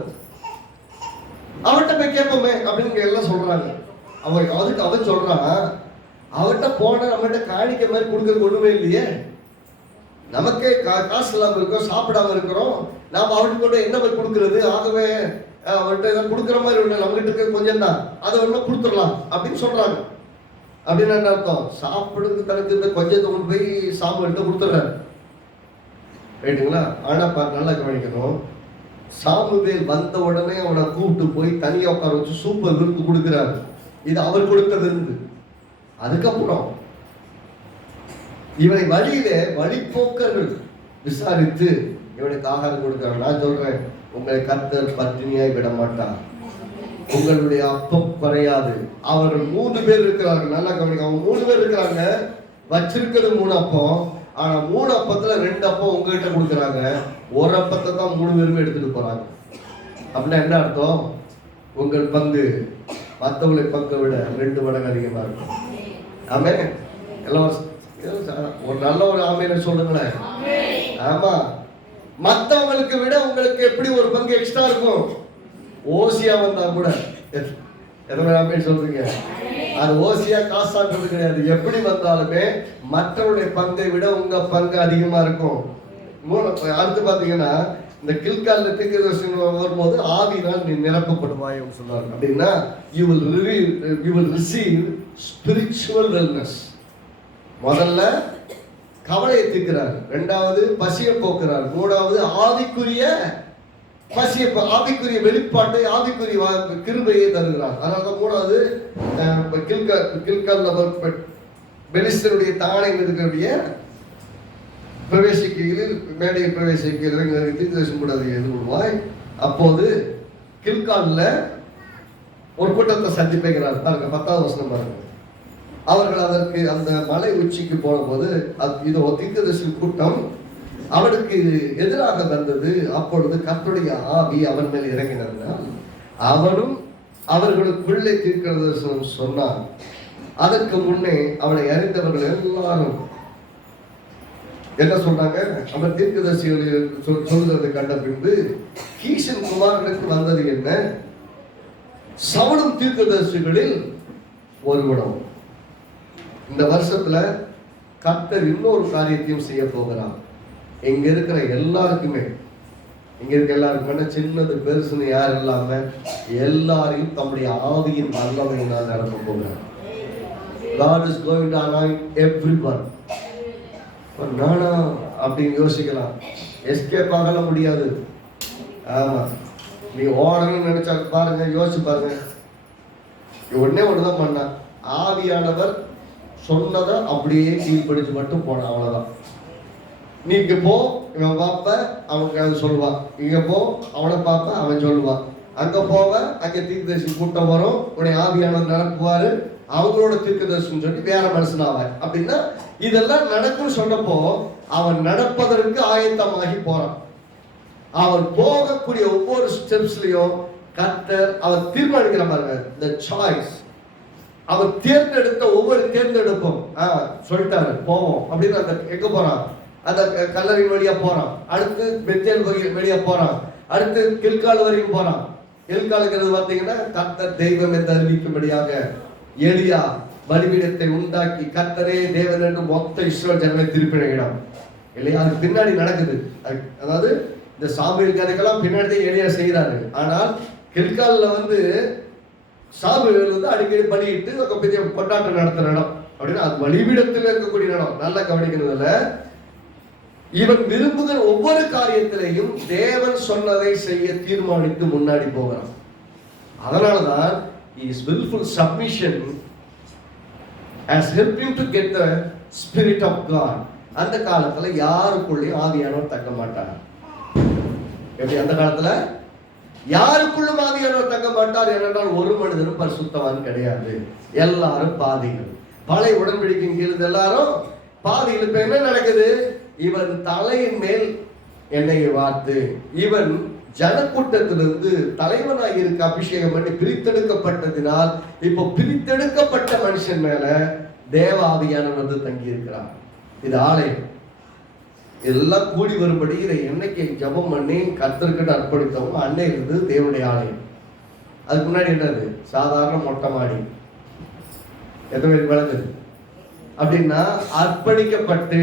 அவர்கிட்ட போய் கேட்போமே அப்படின்னு எல்லாம் சொல்றாங்க. அதுக்கு அவன் சொல்றான், அவர்கிட்ட போனா நம்மகிட்ட காணிக்க மாதிரி கொடுக்கறது ஒண்ணுமே இல்லையே, நமக்கே காசு இல்லாம இருக்கோம், சாப்பிடாம இருக்கிறோம், நாம அவர்கிட்ட கூட என்ன போய் கொடுக்கறது, ஆகவே அவர்கிட்ட ஏதாவது கொடுக்குற மாதிரி ஒண்ணு நம்மகிட்ட இருக்கிறது கொஞ்சம் தான், அதை ஒன்றும் கொடுத்துடலாம் அப்படின்னு சொல்றாங்க. அப்படின்னு என்ன அர்த்தம்? சாப்பிடுறது தனக்கு இந்த கொஞ்சத்தை கொண்டு போய் சாப்பிட்டு கொடுத்துட்றாரு, ரைட்டுங்களா? ஆனா நல்லா கவனிக்கணும், சாமுவேல் வந்த உடனே அவனை கூப்பிட்டு போய் தனியா உட்கார வச்சு சூப்பர் விருந்து கொடுக்கிறாரு. இது அவர் கொடுத்த விருந்து. அதுக்கப்புறம் இவனை வழியிலே வழிபோக்கர்கள் விசாரித்து இவனுக்கு ஆகாரம் கொடுக்கிறார். நான் சொல்றேன், உங்களை கர்த்தர் பட்டினியாய் விட மாட்டார், உங்களுடைய அப்பம் குறையாது. அவர்கள் 3 பேர் இருக்கிறார்கள், நல்லா கவனிக்க. அவங்க 3 பேர் இருக்கிறாங்க, வச்சிருக்கிறது 3 அப்பம். ஆனா 3 அப்பத்துல 2 அப்பம் உங்ககிட்ட கொடுக்குறாங்க, 1 அப்பத்தை தான் 3 பேருமே எடுத்துட்டு போறாங்க. அப்படின்னா என்ன அர்த்தம்? உங்கள் பங்கு மற்றவங்களை பங்கை விட 2 மடங்கு அதிகமா இருக்கும். ஆமே, எல்லாம் ஒரு நல்ல ஒரு ஆமையை சொல்லுங்களேன். ஆமா, மற்றவங்களுக்கு விட உங்களுக்கு எப்படி ஒரு பங்கு எக்ஸ்ட்ரா இருக்கும்? ஓசியா வந்தா கூட எத்தனை சொல்றீங்க? அது ஓசியா காசாக்குறது கிடையாது. எப்படி வந்தாலுமே மற்றவருடைய பங்கை விட உங்க பங்கு அதிகமா இருக்கும். அடுத்து பாத்தீங்கன்னா, இந்த கில்கால்ல தீர்க்கதரிசனம் வரும்போது ஆவியினால் நீ நிரப்பப்படுவாய் சொன்னார். அப்படின்னா you will receive spiritual wellness. முதல்ல கவலையை தீர்க்கிறார், இரண்டாவது பசியை போக்குறார், மூணாவது ஆவிக்குரிய பசியை, ஆவிக்குரிய வெளிப்பாட்டை, ஆவிக்குரிய கிருபையை தருகிறார். அதனால மூணாவது கில்கால்ல பெலிஸ்தருடைய தானை இருக்கிற பிரவேசிக்கையில் மேடையை பிரவேசிக்கையில் தீர்க்கதரிசனம் கூட எதிர்கொள்வாய். அப்போது கில்கால்ல ஒரு கூட்டத்தை சந்திப்பேங்கிறார். பாருங்க 10வது வசனம் பாருங்க. அவர்கள் அதற்கு அந்த மலை உச்சிக்கு போன போது இதோ தீர்க்கதரிசி கூட்டம் அவனுக்கு எதிராக வந்தது. அப்பொழுது கர்த்தருடைய ஆவி அவன் மேல் இறங்கினதுனால் அவனும் அவர்களுக்குள்ளே தீர்க்கதரிசனம் சொன்னான். அதற்கு முன்னே அவனை அறிந்தவர்கள் எல்லாரும் என்ன சொன்னாங்க? அவன் தீர்க்கதரிசிகள் சொல்லுகிறதை கண்ட பின்பு கீஷன் குமாரனுக்கு வந்தது என்ன? சவுலும் தீர்க்கதரிசிகளில் ஒருவனும். இந்த வருஷத்துல கர்த்தர் இன்னொரு காரியத்தையும் செய்ய போகிறார். இங்க இருக்கிற எல்லாருக்குமே, இங்க இருக்க எல்லாருக்குமே சின்னது பெருசுன்னு யார் இல்லாம எல்லாரையும் தம்முடைய ஆவியின் வல்லமையினால் நடக்க போகிறார். God is going to anoint everyone. நானா அப்படின்னு யோசிக்கலாம், எஸ்கேப் ஆகல முடியாது. ஆமா, நீ ஓடணும்னு நினைச்சா பாருங்க, யோசிச்சு பாருங்க. உடனே ஒண்ணுதான் பண்ண, ஆவியானவர் சொன்னதை அப்படியே கீழ்படிச்சு மட்டும் போன, அவ்வளவுதான். நீ இங்க போ, இவன் பார்ப்ப, அவனுக்கு அது சொல்லுவான். இங்க போ, அவனை பார்ப்ப, அவன் சொல்லுவான். அங்க போவ, அங்க தீர்க்கதரிசி கூட்டம் வரும், உன்னை ஆவியானவர் நடக்குவாரு, அவங்களோட தீர்க்கதரிசனம் சொல்லி வேற மனுஷனாவாய். அப்படின்னா இதெல்லாம் நடக்கும் சொன்னப்போ அவன் நடப்பதற்கு ஆயத்தமாகி போறான். அவன் போகக்கூடிய ஒவ்வொரு ஸ்டெப்ஸ்லயும் கர்த்தர் அவர் தீர்மானிக்கிற பாருங்க, the choice. அவர் தேர்ந்தெடுத்த ஒவ்வொரு தேர்ந்தெடுப்பும் சொல்லிட்டாரு போவோம் அப்படின்னு. அந்த எங்க போறான்? அந்த கல்லறை வழியா போறான், அடுத்து பெத்தேல் வழியா போறான், அடுத்து கில்கால் வரையும் போறான். கில்காலுங்கிறது பார்த்தீங்கன்னா கர்த்தர் தெய்வம் என்று அறிவிக்கும்படியாக எலியா பலிபீடத்தை உண்டாக்கி கர்த்தரே தேவன் என்று மொத்த இஸ்ரவேல் ஜனங்களை திருப்பின இடம் இல்லையா? அதுக்கு பின்னாடி நடக்குது. அதாவது இந்த சாமுவேல் கதைக்கெல்லாம் பின்னாடி எலியா செய்யறாரு. ஆனால் கில்கால்ல சாமுவேல் அடிக்கடி பலியிட்டு பெரிய கொண்டாட்டம் நடத்துற இடம். அப்படின்னா அது பலிபீடத்தில் இருக்கக்கூடிய இடம். நல்லா கவனிக்கிறதுல இவன் விரும்புகிற ஒவ்வொரு காரியத்திலையும் தேவன் சொன்னதை செய்ய தீர்மானித்து முன்னாடி போகிறான். அதனாலதான் his willful submission has helped him to get the spirit of God. அந்த காலத்துல யாருக்குள்ளேயும் ஆவியானவர் தங்க மாட்டார். எப்படி அந்த காலத்துல யாருக்குள்ளும் ஆவியானவர் தங்க மாட்டார்? ஏனென்றால் ஒரு மனிதனும் பரிசுத்தவான் கிடையாது, எல்லாரும் பாவிகள். பழைய உடன்படிக்கையின் கீழ் எல்லாரும் பாவிகள். இப்ப என்ன நடக்குது? இவன் தலையின் மேல் எண்ணெயை வார்த்து இவன் ஜனக்கூட்டத்திலிருந்து தலைவனாக இருக்க அபிஷேகம் பண்ணி பிரித்தெடுக்கப்பட்டதினால் இப்போ பிரித்தெடுக்கப்பட்ட மனுஷன் மேல தேவாவியானவர் வந்து தங்கி இருக்கிறார். இது ஆலயம். எல்லாம் கூடி வரும்படி இதை என்னைக்கு ஜபம் பண்ணி கர்த்தருக்கு அர்ப்பணித்தவங்க அன்னையிலிருந்து தேவனுடைய ஆலயம். அதுக்கு முன்னாடி என்னது? சாதாரண மொட்டை மாடி. எத்தனை பேருக்கு விளங்குது? அப்படின்னா அர்ப்பணிக்கப்பட்டு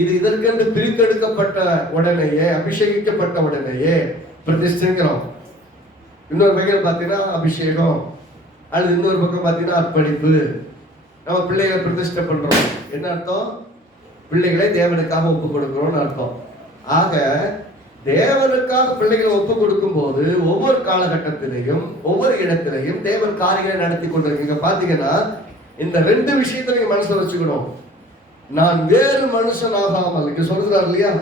இது இதற்கென்று பிரித்தெடுக்கப்பட்ட உடனேயே அபிஷேகிக்கப்பட்ட உடனேயே பிரதிஷ்டைக்கிறோம். இன்னொரு வகையில் பார்த்தீங்கன்னா அபிஷேகம், அல்லது இன்னொரு பக்கம் பார்த்தீங்கன்னா அர்ப்பணிப்பு. நம்ம பிள்ளைகளை பிரதிஷ்டை பண்றோம். என்ன அர்த்தம்? பிள்ளைகளை தேவனுக்காக ஒப்பு கொடுக்கிறோம்னு அர்த்தம். ஆக தேவனுக்காக பிள்ளைகளை ஒப்பு கொடுக்கும் போது ஒவ்வொரு காலகட்டத்திலையும் ஒவ்வொரு இடத்திலையும் தேவன் காரியங்களை நடத்தி கொண்டிருக்கீங்க. பாத்தீங்கன்னா இந்த ரெண்டு விஷயத்தை நீங்க மனசுல வச்சுக்கணும். நான் வேறு மனுஷன் ஆகாமல், இங்க சொல்றாரு இல்லையா,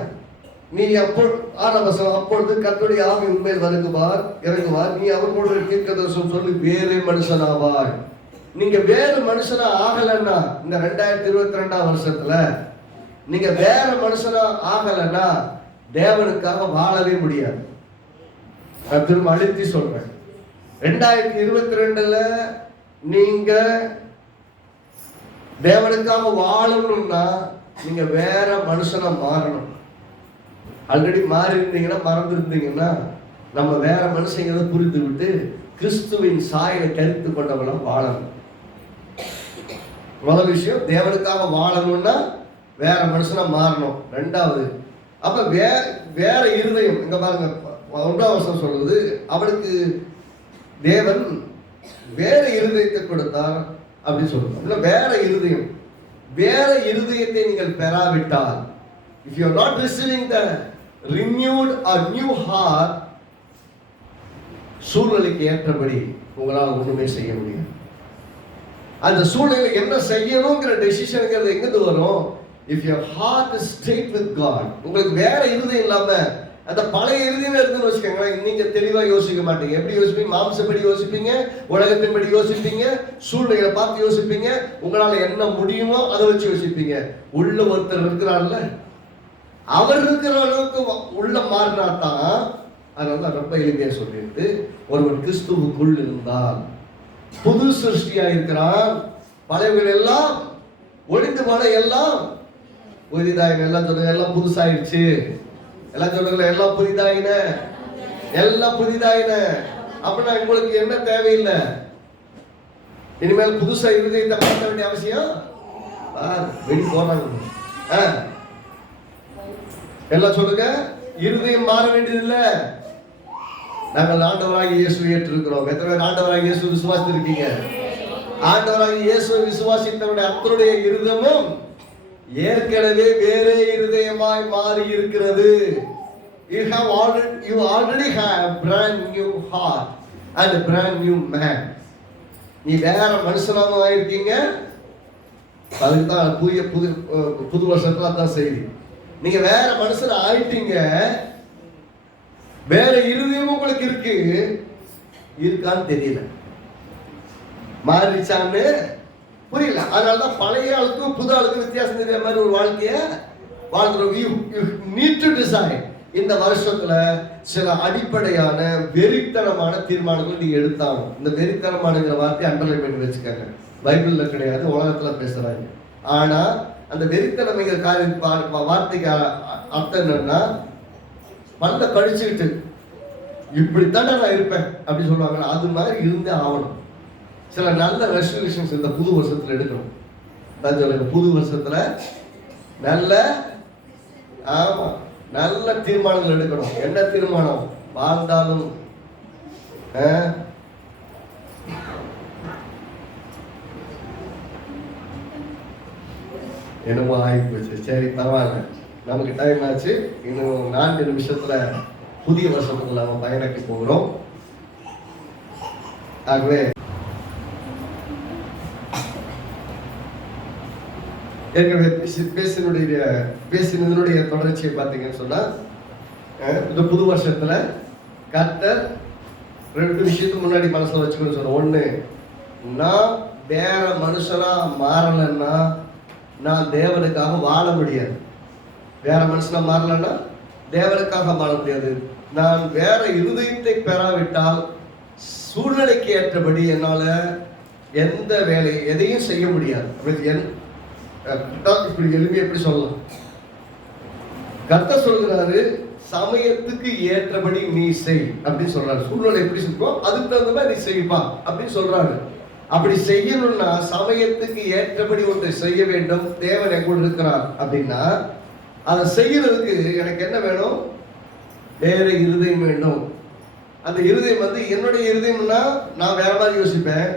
நீ அப்பொழுது கர்த்தருடைய ஆவி உண்மையில் இறங்குவார், நீ அவர்களோட தீர்க்கதரிசனம் சொல்லி வேறு மனுஷன் ஆவாய். நீங்க வேறு மனுஷனா ஆகலன்னா இந்த 2022 வருஷத்துல நீங்க வேற மனுஷனா ஆகலன்னா தேவனுக்காக வாழவே முடியாது. நான் திரும்ப அழுத்தி சொல்றேன். 2022ல நீங்க தேவனுக்காக வாழணும்னா நீங்க வேற மனுஷனா மாறணும். ஆல்ரெடி மாறி இருந்தீங்கன்னா மறந்து இருந்தீங்கன்னா நம்ம வேற மனுஷங்களை புரிந்து விட்டு கிறிஸ்துவின் சாயலை கருத்து கொண்டவெல்லாம் வாழணும். முதல் விஷயம், தேவனுக்காக வாழணும்னா வேற மனுஷனா மாறணும். ரெண்டாவது, அப்ப வேற இருதயம். இங்க பாருங்க, 1ஆம் வசனம் சொல்றது, அவளுக்கு தேவன் வேற இருதயத்தை கொடுத்தார் அப்படி சொல்றோம். வேற இருதயம், வேற இருதயத்தை நீங்கள் பெறாவிட்டால், if you are not receiving the renewed or new heart, சூழ்நிலைக்கு ஏற்றபடி உங்களால் ஒண்ணுமே செய்ய முடியும். அந்த சூழ்நிலை என்ன செய்யணுங்கிற டெசிஷனுங்கிறது எங்கிருந்து வரும்? if your heart is straight with God. உங்களுக்கு வேற இருதயம் இல்லாம அந்த பழைய இருதயம் இருக்குன்னு வச்சுக்கோங்களேன், நீங்க தெளிவா யோசிக்க மாட்டீங்க. எப்படி யோசிப்பீங்க? மாம்சப்படி யோசிப்பீங்க, உலகத்தின்படி யோசிப்பீங்க, சூழ்நிலைகளை பார்த்து யோசிப்பீங்க, உங்களால என்ன முடியுமோ அதை வச்சு யோசிப்பீங்க. உள்ள ஒருத்தர் இருக்கிறார்ல, அவர் இருக்கிற அளவுக்கு உள்ள மாறினா தான். அதனால ரொம்ப எளிமையா சொல்லிட்டு, ஒருவன் கிறிஸ்துவுக்குள் இருந்தால் புது சிருஷ்டியா இருக்கிறான், பழையவர்கள் எல்லாம் ஒழிந்து போன எல்லாம் புதிதாயின. எல்லாம் சொல்லுங்க, எல்லாம் புதுசாயிடுச்சு. எல்லாம் சொல்லுங்க, எல்லாம் புதிதாயின, எல்லாம் புதிதாயின. அப்படின்னா உங்களுக்கு என்ன தேவையில்லை? இனிமேல் புதுசா இருதயத்தை மாற்ற வேண்டிய அவசியம் வெளி போறாங்க. எல்லாம் சொல்லுங்க, இருதயம் மாற வேண்டியது இல்லை. நாங்கள் ஆண்டவராக இயேசு ஏற்றிருக்கிறோம். எத்தனை பேர் ஆண்டவராக இயேசு விசுவாசித்திருக்கீங்க? ஆண்டவராக இயேசு விசுவாசித்தவருடைய அத்தருடைய இருதயமும் ஏற்கனவே வேறே இருதயமாய் மாறி இருக்கிறது. You already have brand new heart and a brand new man. நீ வேற மனுஷனாக ஆயிருக்கீங்க. அதுதான் புது வருஷத்துல தான் செய்தி. நீங்க வேற மனுஷன் ஆயிட்டீங்க. வேற இருதயம் உங்களுக்கு இருக்கான்னு தெரியல, மாறிச்சான்னு புரியல. அதனாலதான் பழைய ஆளுக்கும் புது ஆளுக்கும் வித்தியாசம் தெரியாத மாதிரி ஒரு வாழ்க்கைய வாழ்ந்துடும். You need to decide. இந்த வருஷத்துல சில அடிப்படையான வெறித்தனமான தீர்மானங்களை நீங்க எடுத்தாலும், இந்த வெறித்தனமானங்கிற வார்த்தையை அண்டர்லைன் பண்ணி வச்சுக்காங்க. பைபிள்ல கிடையாது, உலகத்துல பேசுறாங்க. ஆனா அந்த வெறித்தனமைங்கிற வார்த்தைக்கு அர்த்தம் என்னன்னா, பல்ல கழிச்சுக்கிட்டு இப்படித்தானே நான் இருப்பேன் அப்படி சொல்லுவாங்க. அது மாதிரி இருந்தே ஆகணும். சில நல்ல ரெசல்யூஷன்ஸ் இந்த புது வருஷத்துல எடுக்கணும். சொல்லுங்க, புது வருஷத்துல நல்ல தீர்மானங்கள் எடுக்கணும். என்ன தீர்மானம்? வாழ்ந்தாலும் என்னமோ ஆகிப்போச்சு. சரி, பரவாயில்ல, நமக்கு டைம் ஆச்சு. இன்னும் 4 நிமிஷத்துல புதிய வருஷத்துக்குள்ள நம்ம பயணிக்க போகிறோம். ஆகவே ஏற்கனவே பேசினதனுடைய தொடர்ச்சியை பார்த்தீங்கன்னு சொன்னா, இந்த புது வருஷத்துல கர்த்தர் 2 விஷயத்துக்கு முன்னாடி மனசுல வச்சுக்கணும்னு சொன்ன. ஒண்ணு, நான் வேற மனுஷனா மாறலன்னா நான் தேவனுக்காக வாழ முடியாது. வேற மனுஷனா மாறலன்னா தேவனுக்காக வாழ முடியாது. நான் வேற இருதயத்தை பெறாவிட்டால் சூழ்நிலைக்கு ஏற்றபடி என்னால எந்த வேலை எதையும் செய்ய முடியாது. இப்படி எளிமையா எப்படி சொல்லலாம்? கர்த்தர் சொல்கிறாரு, சமயத்துக்கு ஏற்றபடி நீ செய் அப்படின்னு சொல்றாரு. சூழ்நிலை எப்படி இருக்கோ அதுக்கு தகுந்த மாதிரி நீ செய்ப்பா அப்படின்னு சொல்றாரு. அப்படி செய்யணும்னா சமயத்துக்கு ஏற்றபடி ஒன்றை செய்ய வேண்டும். தேவன் எங்கூட இருக்கிறார் அப்படின்னா அதை செய்யறதுக்கு எனக்கு என்ன வேணும்? வேற இருதயம் வேண்டும். அந்த இருதயம் வந்து என்னுடைய இருதயம்னா நான் வேற மாதிரி யோசிப்பேன்.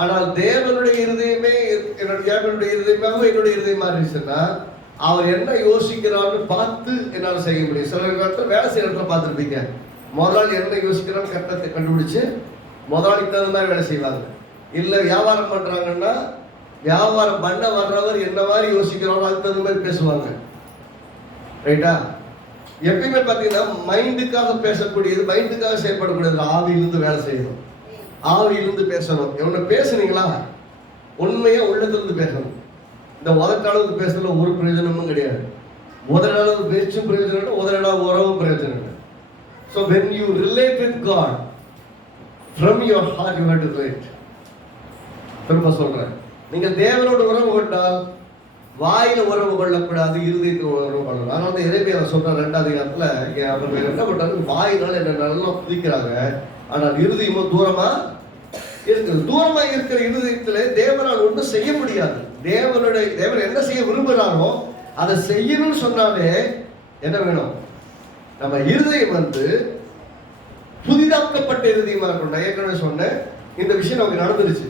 ஆனால் தேவனுடைய இருதயமே தேவனுடைய இருதயமாக என்னுடைய இருதயம் மாறிடுச்சுன்னா அவர் என்ன யோசிக்கிறான்னு பார்த்து என்னால் செய்ய முடியும். சில இடத்துல வேலை செய்யற இடத்துல பார்த்துருப்பீங்க, முதலாளி என்ன யோசிக்கிறான்னு கரெக்டாக கண்டுபிடிச்சு முதலாளிக்கு தகுந்த மாதிரி வேலை செய்வாங்க. இல்லை வியாபாரம் பண்றாங்கன்னா வியாபாரம் பண்ண வர்றவர் என்ன மாதிரி யோசிக்கிறாரோ அதுக்கு தகுந்த மாதிரி பேசுவாங்க. ரைட்டா? எப்பயுமே பார்த்தீங்கன்னா மைண்டுக்காக பேசக்கூடியது, மைண்டுக்காக செயல்படக்கூடியது ஆவியிலிருந்து வேலை செய்யணும், ஆவியிலிருந்து பேசணும். எவ்வளோ பேசுனீங்களா உண்மையா உள்ளத்திலிருந்து பேசணும். இந்த உதட்டாளவுக்கு பேசுறதுல ஒரு பிரயோஜனமும் கிடையாது. உதடாளவு பேச்சும் பிரயோஜனம் இல்லை, உதடா உறவும் பிரயோஜனம் இல்லை. So when you relate with God from your heart you have to relate. திரும்ப சொல்றேன், நீங்க தேவனோட உறவு கொண்டால் வாயில உறவு கொள்ளக்கூடாது, இருதயத்தில் உறவு கொள்ளணும். அதனால தான் எரேமியா சொல்ற 2ஆம் அதிகாரத்துல அவர்கள் என்ன பண்றாங்க, வாயினால் என்ன நல்லா துதிக்கிறாங்க, ஆனால் இருதயமும் தூரமா இருக்குது. தூரமா இருக்கிற இருதயத்துல தேவனால் ஒன்றும் செய்ய முடியாது. தேவன் என்ன செய்ய விரும்புகிறாரோ அதை செய்யணும்னு சொன்னாலே என்ன வேணும்? நம்ம இருதயம் வந்து புதிதாக்கப்பட்ட இருதயமா இருக்கணும். நான் ஏற்கனவே சொன்னேன், இந்த விஷயம் நமக்கு நடந்துருச்சு.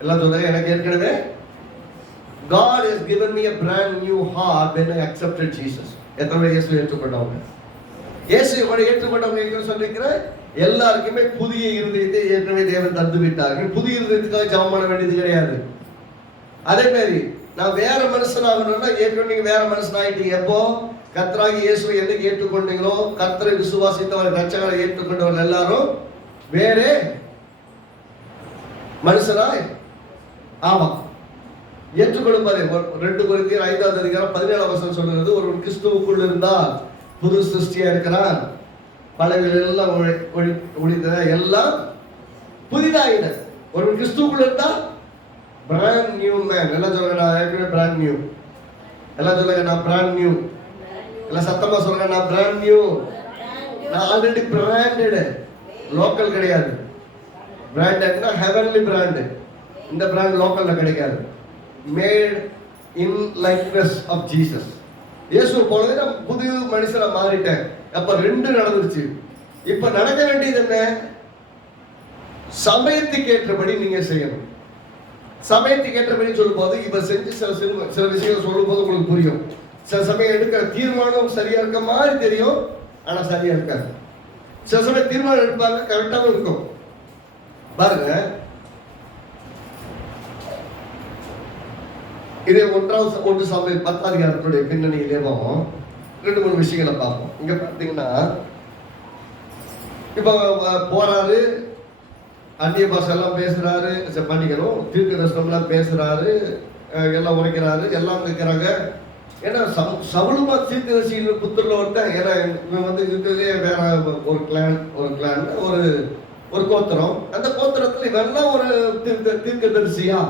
எல்லாம் சொல்லுங்க, எனக்கு ஏற்கனவே God has given me a brand new heart when I accepted Jesus. எத்தனை பேர் இயேசுவை ஏற்றுக்கொண்டவங்க? இயேசுவை ஏற்றுக்கொண்டவங்க சொல்லிக்கிறேன், எல்லாருக்குமே புதிய இருதயத்தை ஏற்கனவே தேவன் தந்து விட்டார்கள். புதிய இருதயத்துக்காக ஜெபம் பண்ண வேண்டியது கிடையாது. அதே மாதிரி நான் வேற மனுஷனாகணும்னா ஏற்கனவே நீங்க வேற மனுஷனாயிட்டீங்க. எப்போ கர்த்தராகிய இயேசுவை என்னைக்கு ஏற்றுக்கொண்டீங்களோ, கர்த்தரை விசுவாசித்தவர் ரட்சகரை ஏற்றுக்கொண்டவர் எல்லாரும் வேறே மனுஷனாய் ஆமா ஏற்றுக்கொள்ளும். 2 கொரிந்தியர் 5ஆம் அதிகாரம் 17ஆம் வசனம் சொல்லுகிறது, ஒரு கிறிஸ்துவுக்குள் இருந்தால் புது சிருஷ்டியா இருக்கிறான், பழையவைகள் எல்லாம் ஒழிந்தன, எல்லாம் புதிதாயின. ஒரு கிறிஸ்துவுக்குள் இருந்தா பிராண்ட் நியூ மேன். எல்லாம் சொல்லுங்க, நான் ஏற்கனவே பிராண்ட் நியூ. எல்லாம் சொல்லுங்க, நான் பிராண்ட் நியூ. எல்லாம் சத்தமா சொல்லுங்க, நான் பிராண்ட் நியூ. நான் ஆல்ரெடி பிராண்டட், லோக்கல் கிடையாது. பிராண்டட்னா ஹெவன்லி பிராண்ட். இந்த பிராண்ட் லோக்கல்ல கிடைக்காது. Made in likeness of Jesus. இயேசு போலவே நான் புது மனுஷனா மாறிட்டேன். அப்ப 2 நடந்துருச்சு. இப்ப நடக்க வேண்டியது என்ன? சமயத்துக்கு ஏற்றபடி நீங்க செய்யணும். சமயத்துக்கு ஏற்றபடி சொல்லும் போது இப்ப செஞ்சு சில விஷயங்கள் சொல்லும் போது உங்களுக்கு புரியும். சில சமயம் எடுக்கிற தீர்மானம் சரியா இருக்க மாதிரி தெரியும், ஆனா சரியா இருக்காது. சில சமயம் தீர்மானம் எடுப்பாங்க, கரெக்டாகவும் இருக்கும். பாருங்க, இதே 1 சாமுவேல் 10ஆம் அதிகாரத்துடைய பின்னணியிலேயும் 2-3 விஷயங்களை பார்ப்போம். இங்க பார்த்தீங்கன்னா இப்ப போறாரு, அந்நிய பாஷை எல்லாம் பேசுறாரு, பண்ணிக்கணும், தீர்க்க தரிசனம்லாம் பேசுறாரு, எல்லாம் உரைக்கிறாரு, எல்லாம் இருக்கிறாங்க. ஏன்னா சவுலுமா தீர்க்கதரிசியின் புத்தூர்ல ஒருத்தன். ஏன்னா இவன் வந்து இருக்கிறதே வேற ஒரு கிளான் ஒரு கோத்திரம். அந்த கோத்திரத்துல இவெல்லாம் ஒரு தீர்க்கதரிசியா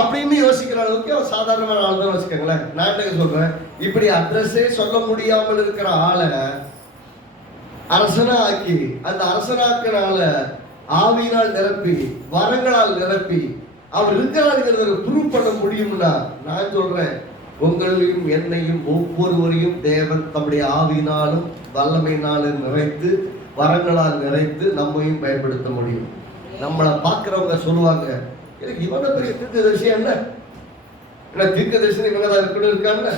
அப்படின்னு யோசிக்கிற அளவுக்கு அவன் சாதாரணமான ஆள் தான் வச்சுக்கோங்களேன். நான் என்ன சொல்றேன், இப்படி அட்ரஸே சொல்ல முடியாமல் இருக்கிற ஆளை அரசனா ஆக்கி, அந்த அரசனாக்கினால ஆவியினால் நிரப்பி, வரங்களால் நிரப்பி அவர் இருக்கிறாருங்கிறத ப்ரூவ் பண்ண முடியும்னா, நான் சொல்றேன், உங்களையும் என்னையும் ஒவ்வொருவரையும் தேவன் தம்முடைய ஆவியினாலும் வல்லமையினாலும் நிறைத்து, வரங்களால் நிறைத்து நம்மையும் பயன்படுத்த முடியும். நம்மளை பார்க்கிறவங்க சொல்லுவாங்க, இவன பெரிய தீர்க்கதரிசி என்ன, தீர்க்கதரிசி இவங்க தான் இருக்கணும் இருக்காங்க.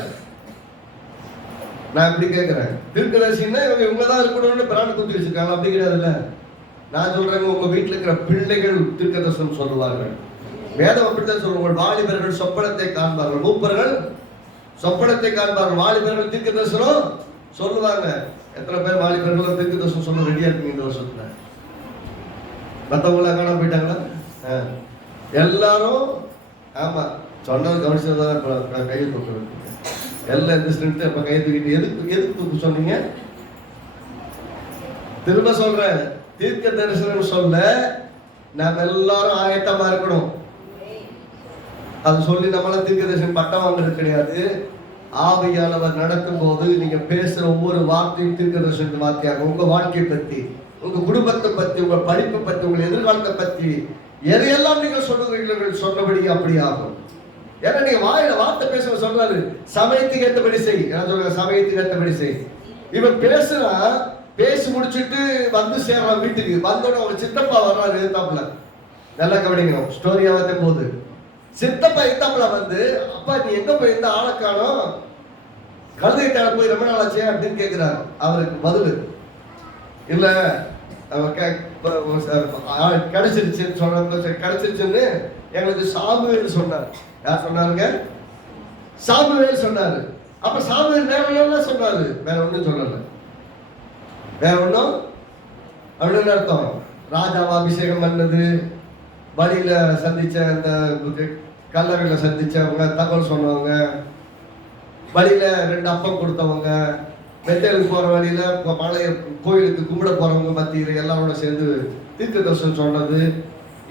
நான் இப்படி கேட்கிறேன், தீர்க்கதரிசின்னா இவங்க தான் இருக்கணும்னு பிராண்ட் குத்தி வச்சிருக்காங்க, அப்படி கிடையாதுல்ல. நான் சொல்றேன், உங்க வீட்டுல இருக்கிற பிள்ளைகள் தீர்க்கதரிசனம் சொல்லுவார்கள். வேதம் அப்படித்தான் சொல்லுவோம். வாலிபர்கள் சொப்பனத்தை காண்பார்கள், மூப்பர்கள் சொப்பனத்தை காண்பார்கள், வாலிபர்கள் தீர்க்க தரிசனம் சொல்லுவாங்க. எத்தனை பேர் வாலிபர்கள் தீர்க்க தரிசனம் சொல்ல ரெடியா இருக்கீங்க இந்த வருஷத்துல? மற்றவங்கள காணாம போயிட்டாங்களா? எல்லாரும் ஆமா சொன்னது கவனிச்சதான் கையில் தூக்க எல்லாம் எந்த அப்ப கையை தூக்கிட்டு எதுக்கு தூக்க சொன்னீங்க? திரும்ப சொல்றேன், தீர்க்க தரிசனம் சொல்ல நாம் எல்லாரும் ஆயத்தமா இருக்கணும். அது சொல்லி நம்மள தீர்க்க தரிசனம் பட்டம் வாங்குறது கிடையாது. ஆவியானவர் நடத்தும் போது நீங்க பேசுற ஒவ்வொரு வார்த்தையும் தீர்க்க தரிசன வார்த்தையாக உங்க வாழ்க்கையை பத்தி, உங்க குடும்பத்தை பத்தி, உங்க படிப்பை பத்தி, உங்க எதிர்காலத்தை பத்தி எதையெல்லாம் நீங்க சொல்லுகிறீர்கள் சொன்னபடி அப்படி ஆகும். ஏன்னா நீங்க வாயில வார்த்தை பேச சொல்றாரு, சமயத்துக்கு ஏற்றபடி செய். என்ன சொல்றாங்க? சமயத்துக்கு ஏற்றபடி செய். இவன் பேசுனா பேசி முடிச்சுட்டு வந்து சேர்றான் வீட்டுக்கு. வந்தோட ஒரு சித்தப்பா வர்றாரு எதிர்த்தாப்புல. நல்லா கவனிக்கணும், ஸ்டோரியாவதே போது சித்தப்பா எதிர்த்தாப்புல வந்து, அப்பா நீ எங்க போய் இந்த ஆளை காணோம், கழுதைட்டால போய் ரொம்ப நாள் ஆச்சே அப்படின்னு கேட்கிறாரு. அவருக்கு பதில் இல்ல கிடைச்சிருச்சுன்னு சொன்ன, கிடைச்சிருச்சுன்னு எங்களுக்கு சாமுவேல் சொன்னார். யார் சொன்னாருங்க? சாமுவேல் சொன்னாரு. அப்ப சாமுவேல் வேற என்ன சொன்னாரு? வேற ஒண்ணும் சொல்லல. வேற ஒண்ணும் அப்படின்னு அர்த்தம். ராஜாவா அபிஷேகம் பண்ணது, வழியில சந்திச்ச அந்த கல்லறையில சந்திச்சவங்க, தகவல் சொன்னவங்க, வழியில 2 அப்பம் கொடுத்தவங்க, மெத்தேலுக்கு போற வழியில பழைய கோயிலுக்கு கும்பிட போறவங்க மத்தியில எல்லாரோட சேர்ந்து தீர்க்க தரிசனம் சொன்னது.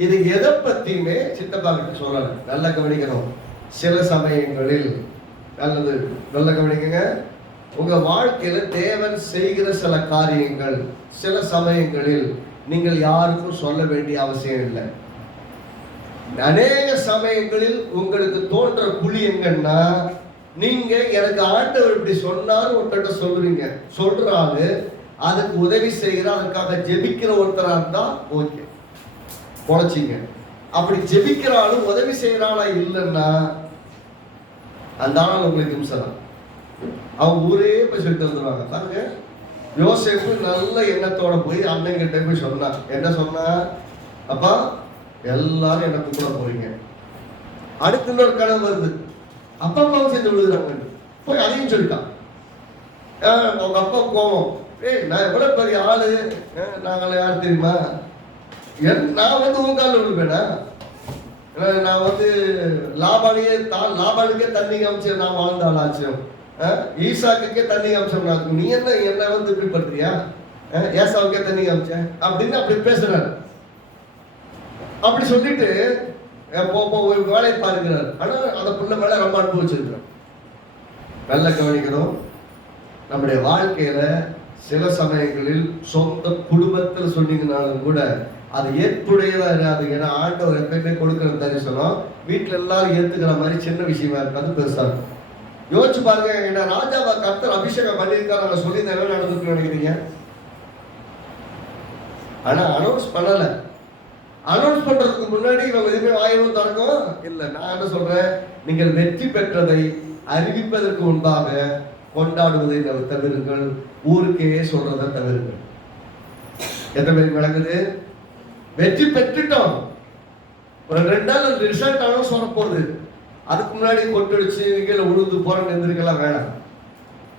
இது எதை பத்தியுமே சித்தப்பா கிட்ட சொல்லல. நல்லா கவனிக்கணும். சில சமயங்களில் நல்லது, நல்ல கவனிக்கங்க, உங்க வாழ்க்கையில தேவன் செய்கிற சில காரியங்கள் சில சமயங்களில் நீங்கள் யாருக்கும் சொல்ல வேண்டிய அவசியம் இல்லை. அநேக சமயங்களில் உங்களுக்கு தோன்ற குழி எங்கன்னா, நீங்க எனக்கு ஆண்டவர் இப்படி சொன்னாரு ஒருத்தட்ட சொல்றீங்க, சொல்றாரு, அதுக்கு உதவி செய்கிற, அதுக்காக ஜெபிக்கிற ஒருத்தரா இருந்தா ஓகே, பொழைச்சிங்க. அப்படி ஜெபிக்கிறாலும் உதவி செய்யறாளா இல்லைன்னா அந்த ஆள் உங்களுக்கு நிமிஷம் அவங்க ஊரே போய் சொல்லிட்டு வந்துடுவாங்க. பாருங்க, யோசேப்பு நல்ல எண்ணத்தோட போய் அண்ணன் கிட்ட போய் சொன்னா. என்ன சொன்னா? அப்பா எல்லாரும் என்ன கூப்பிட போறீங்க. அடுத்த இன்னொரு கனவு வருது, அப்பா அம்மாவும் சேர்ந்து விழுகிறாங்க. போய் அதையும் சொல்லிட்டான். அவங்க அப்பா கோவம், நான் எவ்வளவு பெரிய ஆளு, நாங்கள யார் தெரியுமா, நான் வந்து உன் காலில் விழுவேனா? நான் வந்து லாபாலுக்கே தண்ணி காமிச்சு நான் வாழ்ந்த ஆளாச்சும், ஈசாக்குக்கே தண்ணி காமிச்சோம், நீ என்ன வந்து இப்படி பண்றியா, ஏசாவுக்கே தண்ணி காமிச்சேன் அப்படின்னு அப்படி பேசுறாரு. அப்படி சொல்லிட்டு வேலையை பாருங்கிறார். ஆனா அந்த புள்ள மேல ரொம்ப அனுபவிச்சிருக்கிறார். நல்ல கவனிக்கணும், நம்முடைய வாழ்க்கையில சில சமயங்களில் சொந்த குடும்பத்தில் சொன்னீங்கன்னாலும் கூட அது ஏற்புடையதா இருக்காது. ஏன்னா ஆண்டவர் எப்பயுமே கொடுக்கிற தரிசனம் வீட்டுல எல்லாரும் ஏத்துக்கிற மாதிரி சின்ன விஷயமா இருக்காது, பெருசா இருக்கும். யோசிச்சு பாருங்க, என்ன ராஜாவா கர்த்தர் அபிஷேகம் பண்ணியிருக்காரு சொல்லி என்ன நடந்துட்டு நினைக்கிறீங்க? ஆனா அனௌன்ஸ் பண்ணல. அனௌன்ஸ் பண்றதுக்கு முன்னாடி இவங்க எதுவுமே வாயவும் திறக்கும் இல்ல. நான் என்ன சொல்றேன், நீங்கள் வெற்றி பெற்றதை அறிவிப்பதற்கு முன்பாக கொண்டாடுவதை தவிருங்கள், ஊருக்கே சொல்றதை தவிருங்கள். எத்தனை பேருக்கு விளங்குது? வெற்றி பெற்றுட்டோம், ஒரு 2 நாள் ரிசல்ட் அனௌன்ஸ் வர போகுது. அதுக்கு முன்னாடி கொட்டடிச்சு கீழே உழுது போறேன்னு எந்திரிக்கலாம் வேணாம்.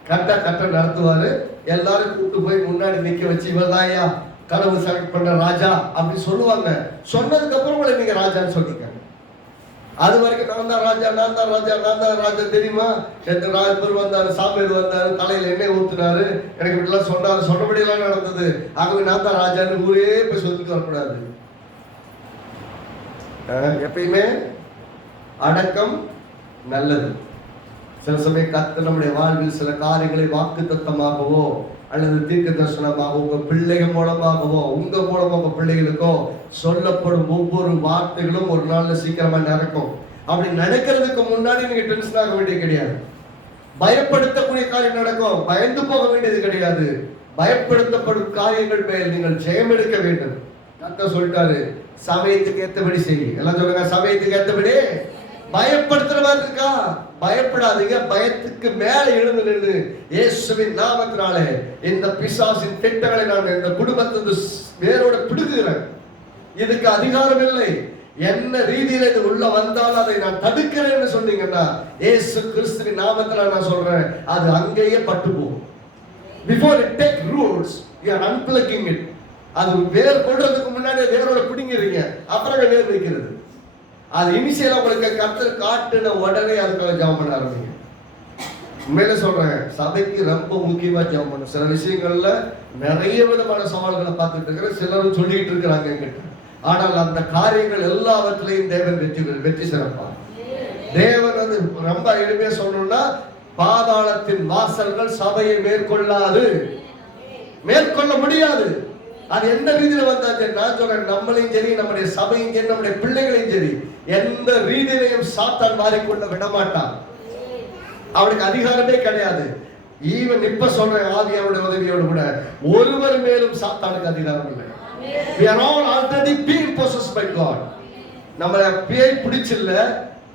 கரெக்டா நடத்துவாரு. எல்லாரும் கூப்பிட்டு போய் முன்னாடி நிக்க வச்சு, இவர்தாயா கனவு செலக்ட் பண்ற ராஜா அப்படின்னு சொல்லுவாங்க. சொன்னதுக்கு அப்புறம் உங்களை நீங்க ராஜான்னு சொல்லிருக்காங்க. அது வரைக்கும் நான் தான் ராஜா, நான் தான் ராஜா, நான் தான் ராஜா தெரியுமா, ராஜபுர் வந்தாரு, சாமியார் வந்தாரு, தலையில எண்ணெய் ஊத்துனாரு, எனக்கு இப்படிலாம் சொன்னாரு, சொன்னபடி எல்லாம் நடந்தது, ஆகவே நான் தான் ராஜான்னு ஊரே போய் சொல்லிட்டு வரக்கூடாது. எப்பயுமே அடக்கம் நல்லது. சில சமயம் கர்த்தர் நம்முடைய வாழ்வில் சில காரியங்களை வாக்கு தத்தமாகவோ அல்லது தீர்க்க தரிசனமாக உங்க பிள்ளைகள் மூலமாகவோ உங்க மூலமா உங்க பிள்ளைகளுக்கோ சொல்லப்படும் ஒவ்வொரு வார்த்தைகளும் ஒரு நாள்ல சீக்கிரமா நடக்கும். அப்படி நடக்கிறதுக்கு முன்னாடி நீங்க டென்ஷன் ஆக வேண்டியது கிடையாது. பயப்படுத்தக்கூடிய காரியம் நடக்கும், பயந்து போக வேண்டியது கிடையாது. பயப்படுத்தப்படும் காரியங்கள் மேல் நீங்கள் ஜெயம் எடுக்க வேண்டும். கர்த்தர் சொல்லிட்டாரு, சமயத்துக்கு ஏற்றபடி செய்யுங்க. எல்லாம் சொல்லுங்க, சமயத்துக்கு ஏற்றபடி. பயப்படுத்துற மாதிரி இருக்கா? பயப்படாதீங்க. பயத்துக்கு மேல எழுந்து நின்று இயேசுவின் நாமத்தினாலே இந்த பிசாசின் திட்டங்களை நான் இந்த குடும்பத்திலிருந்து வேரோட பிடுங்குகிறேன். இதுக்கு அதிகாரம் இல்லை. என்ன ரீதியில இது உள்ள வந்தாலும் அதை நான் தடுக்கிறேன்னு சொன்னீங்கன்னா, இயேசு கிறிஸ்துவின் நாமத்துல நான் சொல்றேன், அது அங்கேயே பட்டு போகும். Before it take roots, you are unplugging it. அது வேர் கொள்றதுக்கு முன்னாடி வேரோட பிடிங்கிறீங்க, அப்புறம் வேர் வைக்கிறது. அது இனிஷியலா உங்களுக்கு கர்த்தர் காட்டுன உடனே அதுக்காக ஜெபம் பண்ண ஆரம்பிங்க. உண்மையில சொல்றேன், சபைக்கு ரொம்ப முக்கியமா ஜெபம் பண்ணணும். சில விஷயங்கள்ல நிறைய விதமான சவால்களை பார்த்துட்டு இருக்கிற சிலரும் சொல்லிட்டு இருக்கிறாங்க என்கிட்ட. ஆனால் அந்த காரியங்கள் எல்லாவற்றிலையும் தேவன் வெற்றி சிறப்பார். தேவன் வந்து ரொம்ப எளிமையா சொல்லணும்னா, பாதாளத்தின் வாசல்கள் சபையை மேற்கொள்ளாது, மேற்கொள்ள முடியாது. அது எந்த ரீதியில வந்தாச்சு நான் சொல்றேன், நம்மளையும் சரி, நம்முடைய சபையும் சரி, நம்முடைய பிள்ளைகளையும் சரி, எந்த ரீதியிலையும் சாத்தான் மாறிக்கொள்ள விடமாட்டான். அவனுக்கு அதிகாரமே கிடையாது. ஈவன் இப்ப சொல்றேன், ஆவியாருடைய உதவியோடு கூட ஒருவர் மேலும் சாத்தானுக்கு அதிகாரம் இல்லை. We are all already being possessed by God. நம்மள பேய் பிடிச்சில்ல,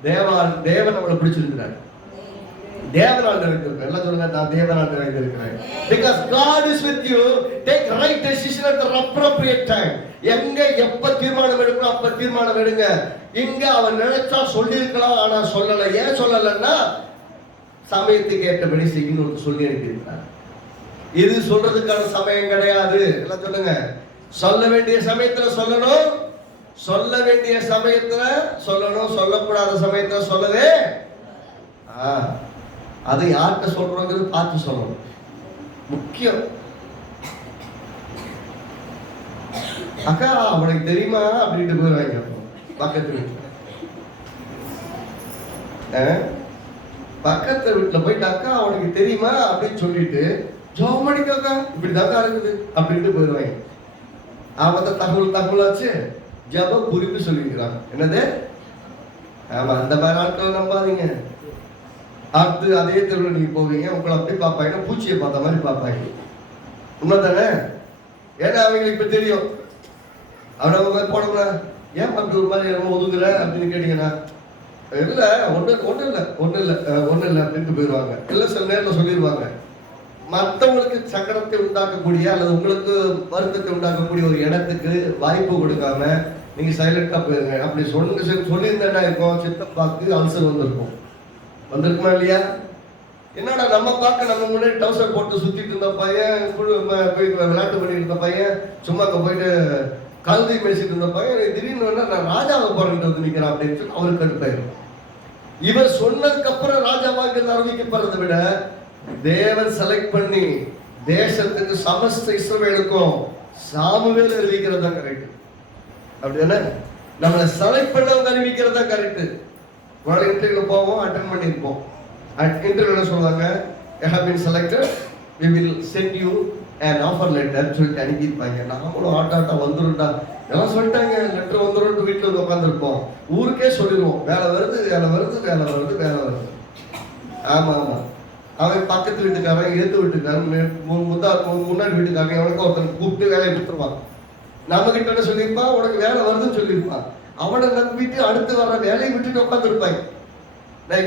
தேவன் நம்மளை பிடிச்சிருக்கிறார். தேவனால் நிறைந்திருக்கிறேன். எல்லாம் சொல்லுங்க, நான் தேவனால் நிறைந்திருக்கிறேன். Because God is with you. Take right decision at the appropriate time. எங்க எப்ப தீர்மானம் எடுக்கணும் அப்ப தீர்மானம் எடுங்க. இங்க அவன் நினைச்சா சொல்லியிருக்கலாம், ஆனா சொல்லல. ஏன் சொல்லலன்னா, சமயத்துக்கு ஏற்றபடி செய்யணும்னு சொல்லி அனுப்பியிருக்கிறார். இது சொல்றதுக்கான சமயம் கிடையாது. எல்லாம் சொல்லுங்க, சொல்ல வேண்டிய சமயத்துல சொல்லணும், சொல்ல வேண்டிய சமயத்துல சொல்லணும், சொல்லக்கூடாத சமயத்துல சொல்லவே. அதை யார்கிட்ட சொல்றோங்கிறது பார்த்து சொல்லணும், முக்கியம். அக்கா அவனுக்கு தெரியுமா அப்படின்ட்டு போயிடுவாங்க பக்கத்து வீட்டுல. பக்கத்து வீட்டுல போயிட்டு, அக்கா அவனுக்கு தெரியுமா அப்படின்னு சொல்லிட்டு, ஜோமணிக்காக்கா இப்படிதாக்கா இருக்குது அப்படின்ட்டு போயிடுவாங்க. அவன் தகவலாச்சு ஜப குறிப்பு சொல்லிக்கிறான். என்னது? ஆமா, அந்த மாதிரி ஆட்கள் நம்பாதீங்க. அடுத்து அதே தெருவில் நீங்க போவீங்க, உங்களை அப்படி பார்ப்பாங்க, பூச்சியை பார்த்த மாதிரி பார்ப்பாங்க. உண்மைதானே? ஏன்னா அவங்களுக்கு இப்ப தெரியும். அவனை போனோம்னா, ஏன் அப்படி ஒரு மாதிரி ஒதுங்குற அப்படின்னு கேட்டீங்கன்னா, இல்ல ஒண்ணு இல்லை அப்படின்ட்டு போயிடுவாங்க. இல்லை சில நேரில் சொல்லிடுவாங்க. மற்றவங்களுக்கு சங்கடத்தை உண்டாக்கக்கூடிய அல்லது உங்களுக்கு வருத்தத்தை உண்டாக்கக்கூடிய ஒரு இடத்துக்கு வாய்ப்பு கொடுக்காம நீங்க சைலண்டா போயிருங்க. அப்படி சொல்லியிருந்தேன்னா இருக்கும், சித்தப்பாக்கு அல்சர் வந்திருக்குமா இல்லையா? என்னடா நம்ம பார்க்க நம்ம முன்னாடி டவுசர் போட்டு சுத்திட்டு இருந்த பையன், போய் விளையாட்டு பண்ணிட்டு இருந்த பையன், சும்மா அங்கே போயிட்டு கழுதை பேசிட்டு இருந்த பையன் திடீர்னு நான் ராஜாவை போறேன் வந்து நிற்கிறேன் அப்படின்னு சொல்லி அவருக்கு கடுப்பாயிரும். இவர் சொன்னதுக்கு அப்புறம் ராஜாவாக அறிவிக்கப்படுறதை விட தேவன் செலக்ட் பண்ணி தேசத்துக்கு சமஸ்த இஸ்ரவேலுக்கும் சாமுவேல் அறிவிக்கிறது தான் கரெக்ட். அப்படிதானே? நம்மளை செலக்ட் பண்ணவங்க அறிவிக்கிறது தான் கரெக்ட். இன்டர்வியூல போவோம், அட்டென்ட் பண்ணிருப்போம். இன்டர்வியூல சொல்லுவாங்க, you have been selected, we will send you an offer letter சொல்லிட்டு அனுப்பியிருப்பாங்க. நாமளும் ஆட்டாட்டா வந்துருண்டா எல்லாம் சொல்லிட்டாங்க, லெட்டர் வந்துடும், வீட்டில் வந்து உட்காந்துருப்போம். ஊருக்கே சொல்லிடுவோம், வேலை வருது. ஆமா ஆமா, அவன் பக்கத்து வீட்டுக்காரன், எதிர்த்து வீட்டுக்காரன், முன்னாடி வீட்டுக்காரன், அவனுக்கு ஒருத்தன் கூப்பிட்டு வேலையை கொடுத்துருவான். நம்ம கிட்ட என்ன சொல்லியிருப்பான், உனக்கு வேலை வருதுன்னு சொல்லியிருப்பான். அவனை நம்பிட்டு அடுத்து வர்ற வேலையை விட்டுட்டு உட்காந்துருப்பாங்க. நான்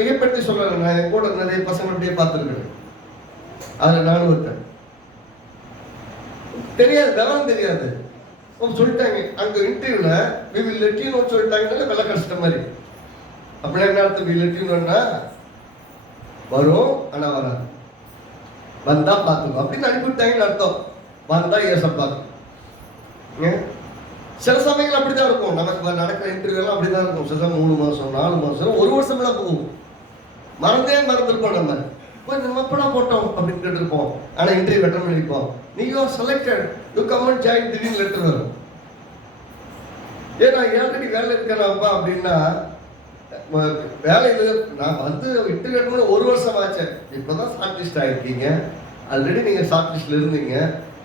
மிகப்பற்றி சொல்றேன், நான் என் கூட நிறைய பசங்க அப்படியே பார்த்துருக்கேன். அதுல நானும் ஒருத்தன். தெரியாது, விவரம் தெரியாது. சொல்லிட்டாங்க அங்க இன்டர்வியூல we will let you know சொல்லிட்டாங்கனால வெள்ள கஷ்ட மாதிரி. அப்படின்னா என்ன அர்த்தம்? we let you know வரும், ஆனா வராது. வந்தா பார்த்துக்கோ அப்படின்னு அனுப்பிவிட்டாங்கன்னு அர்த்தம். வந்தா ஏசப்பாக்கு. சில சமயங்கள் அப்படிதான் இருக்கும். நமக்கு நடக்கிற இன்டர்வியூ எல்லாம் அப்படிதான் இருக்கும். சில 3 மாசம் 4 மாசம் 1 வருஷம் எல்லாம் போகும். மறந்துருப்போம். நம்ம கொஞ்சம் எப்படா போட்டோம் அப்படின்னு கேட்டுருப்போம். ஆனா இன்டர்வியூ அட்டெண்ட் பண்ணிருப்போம். நீங்க selected, you come and join, திடீர்னு லெட்டர் வரும். ஏன்னா ஏற்கனவே வேலை இருக்கிறாப்பா அப்படின்னா, வேலையில் நான் வந்து இன்டர்வியூ அட்டெண்ட் 1 வருஷம் ஆச்சு. இப்பதான் ஷார்ட் லிஸ்ட் ஆயிருக்கீங்க. ஆல்ரெடி நீங்க ஷார்ட் லிஸ்ட்ல இருந்தீங்க.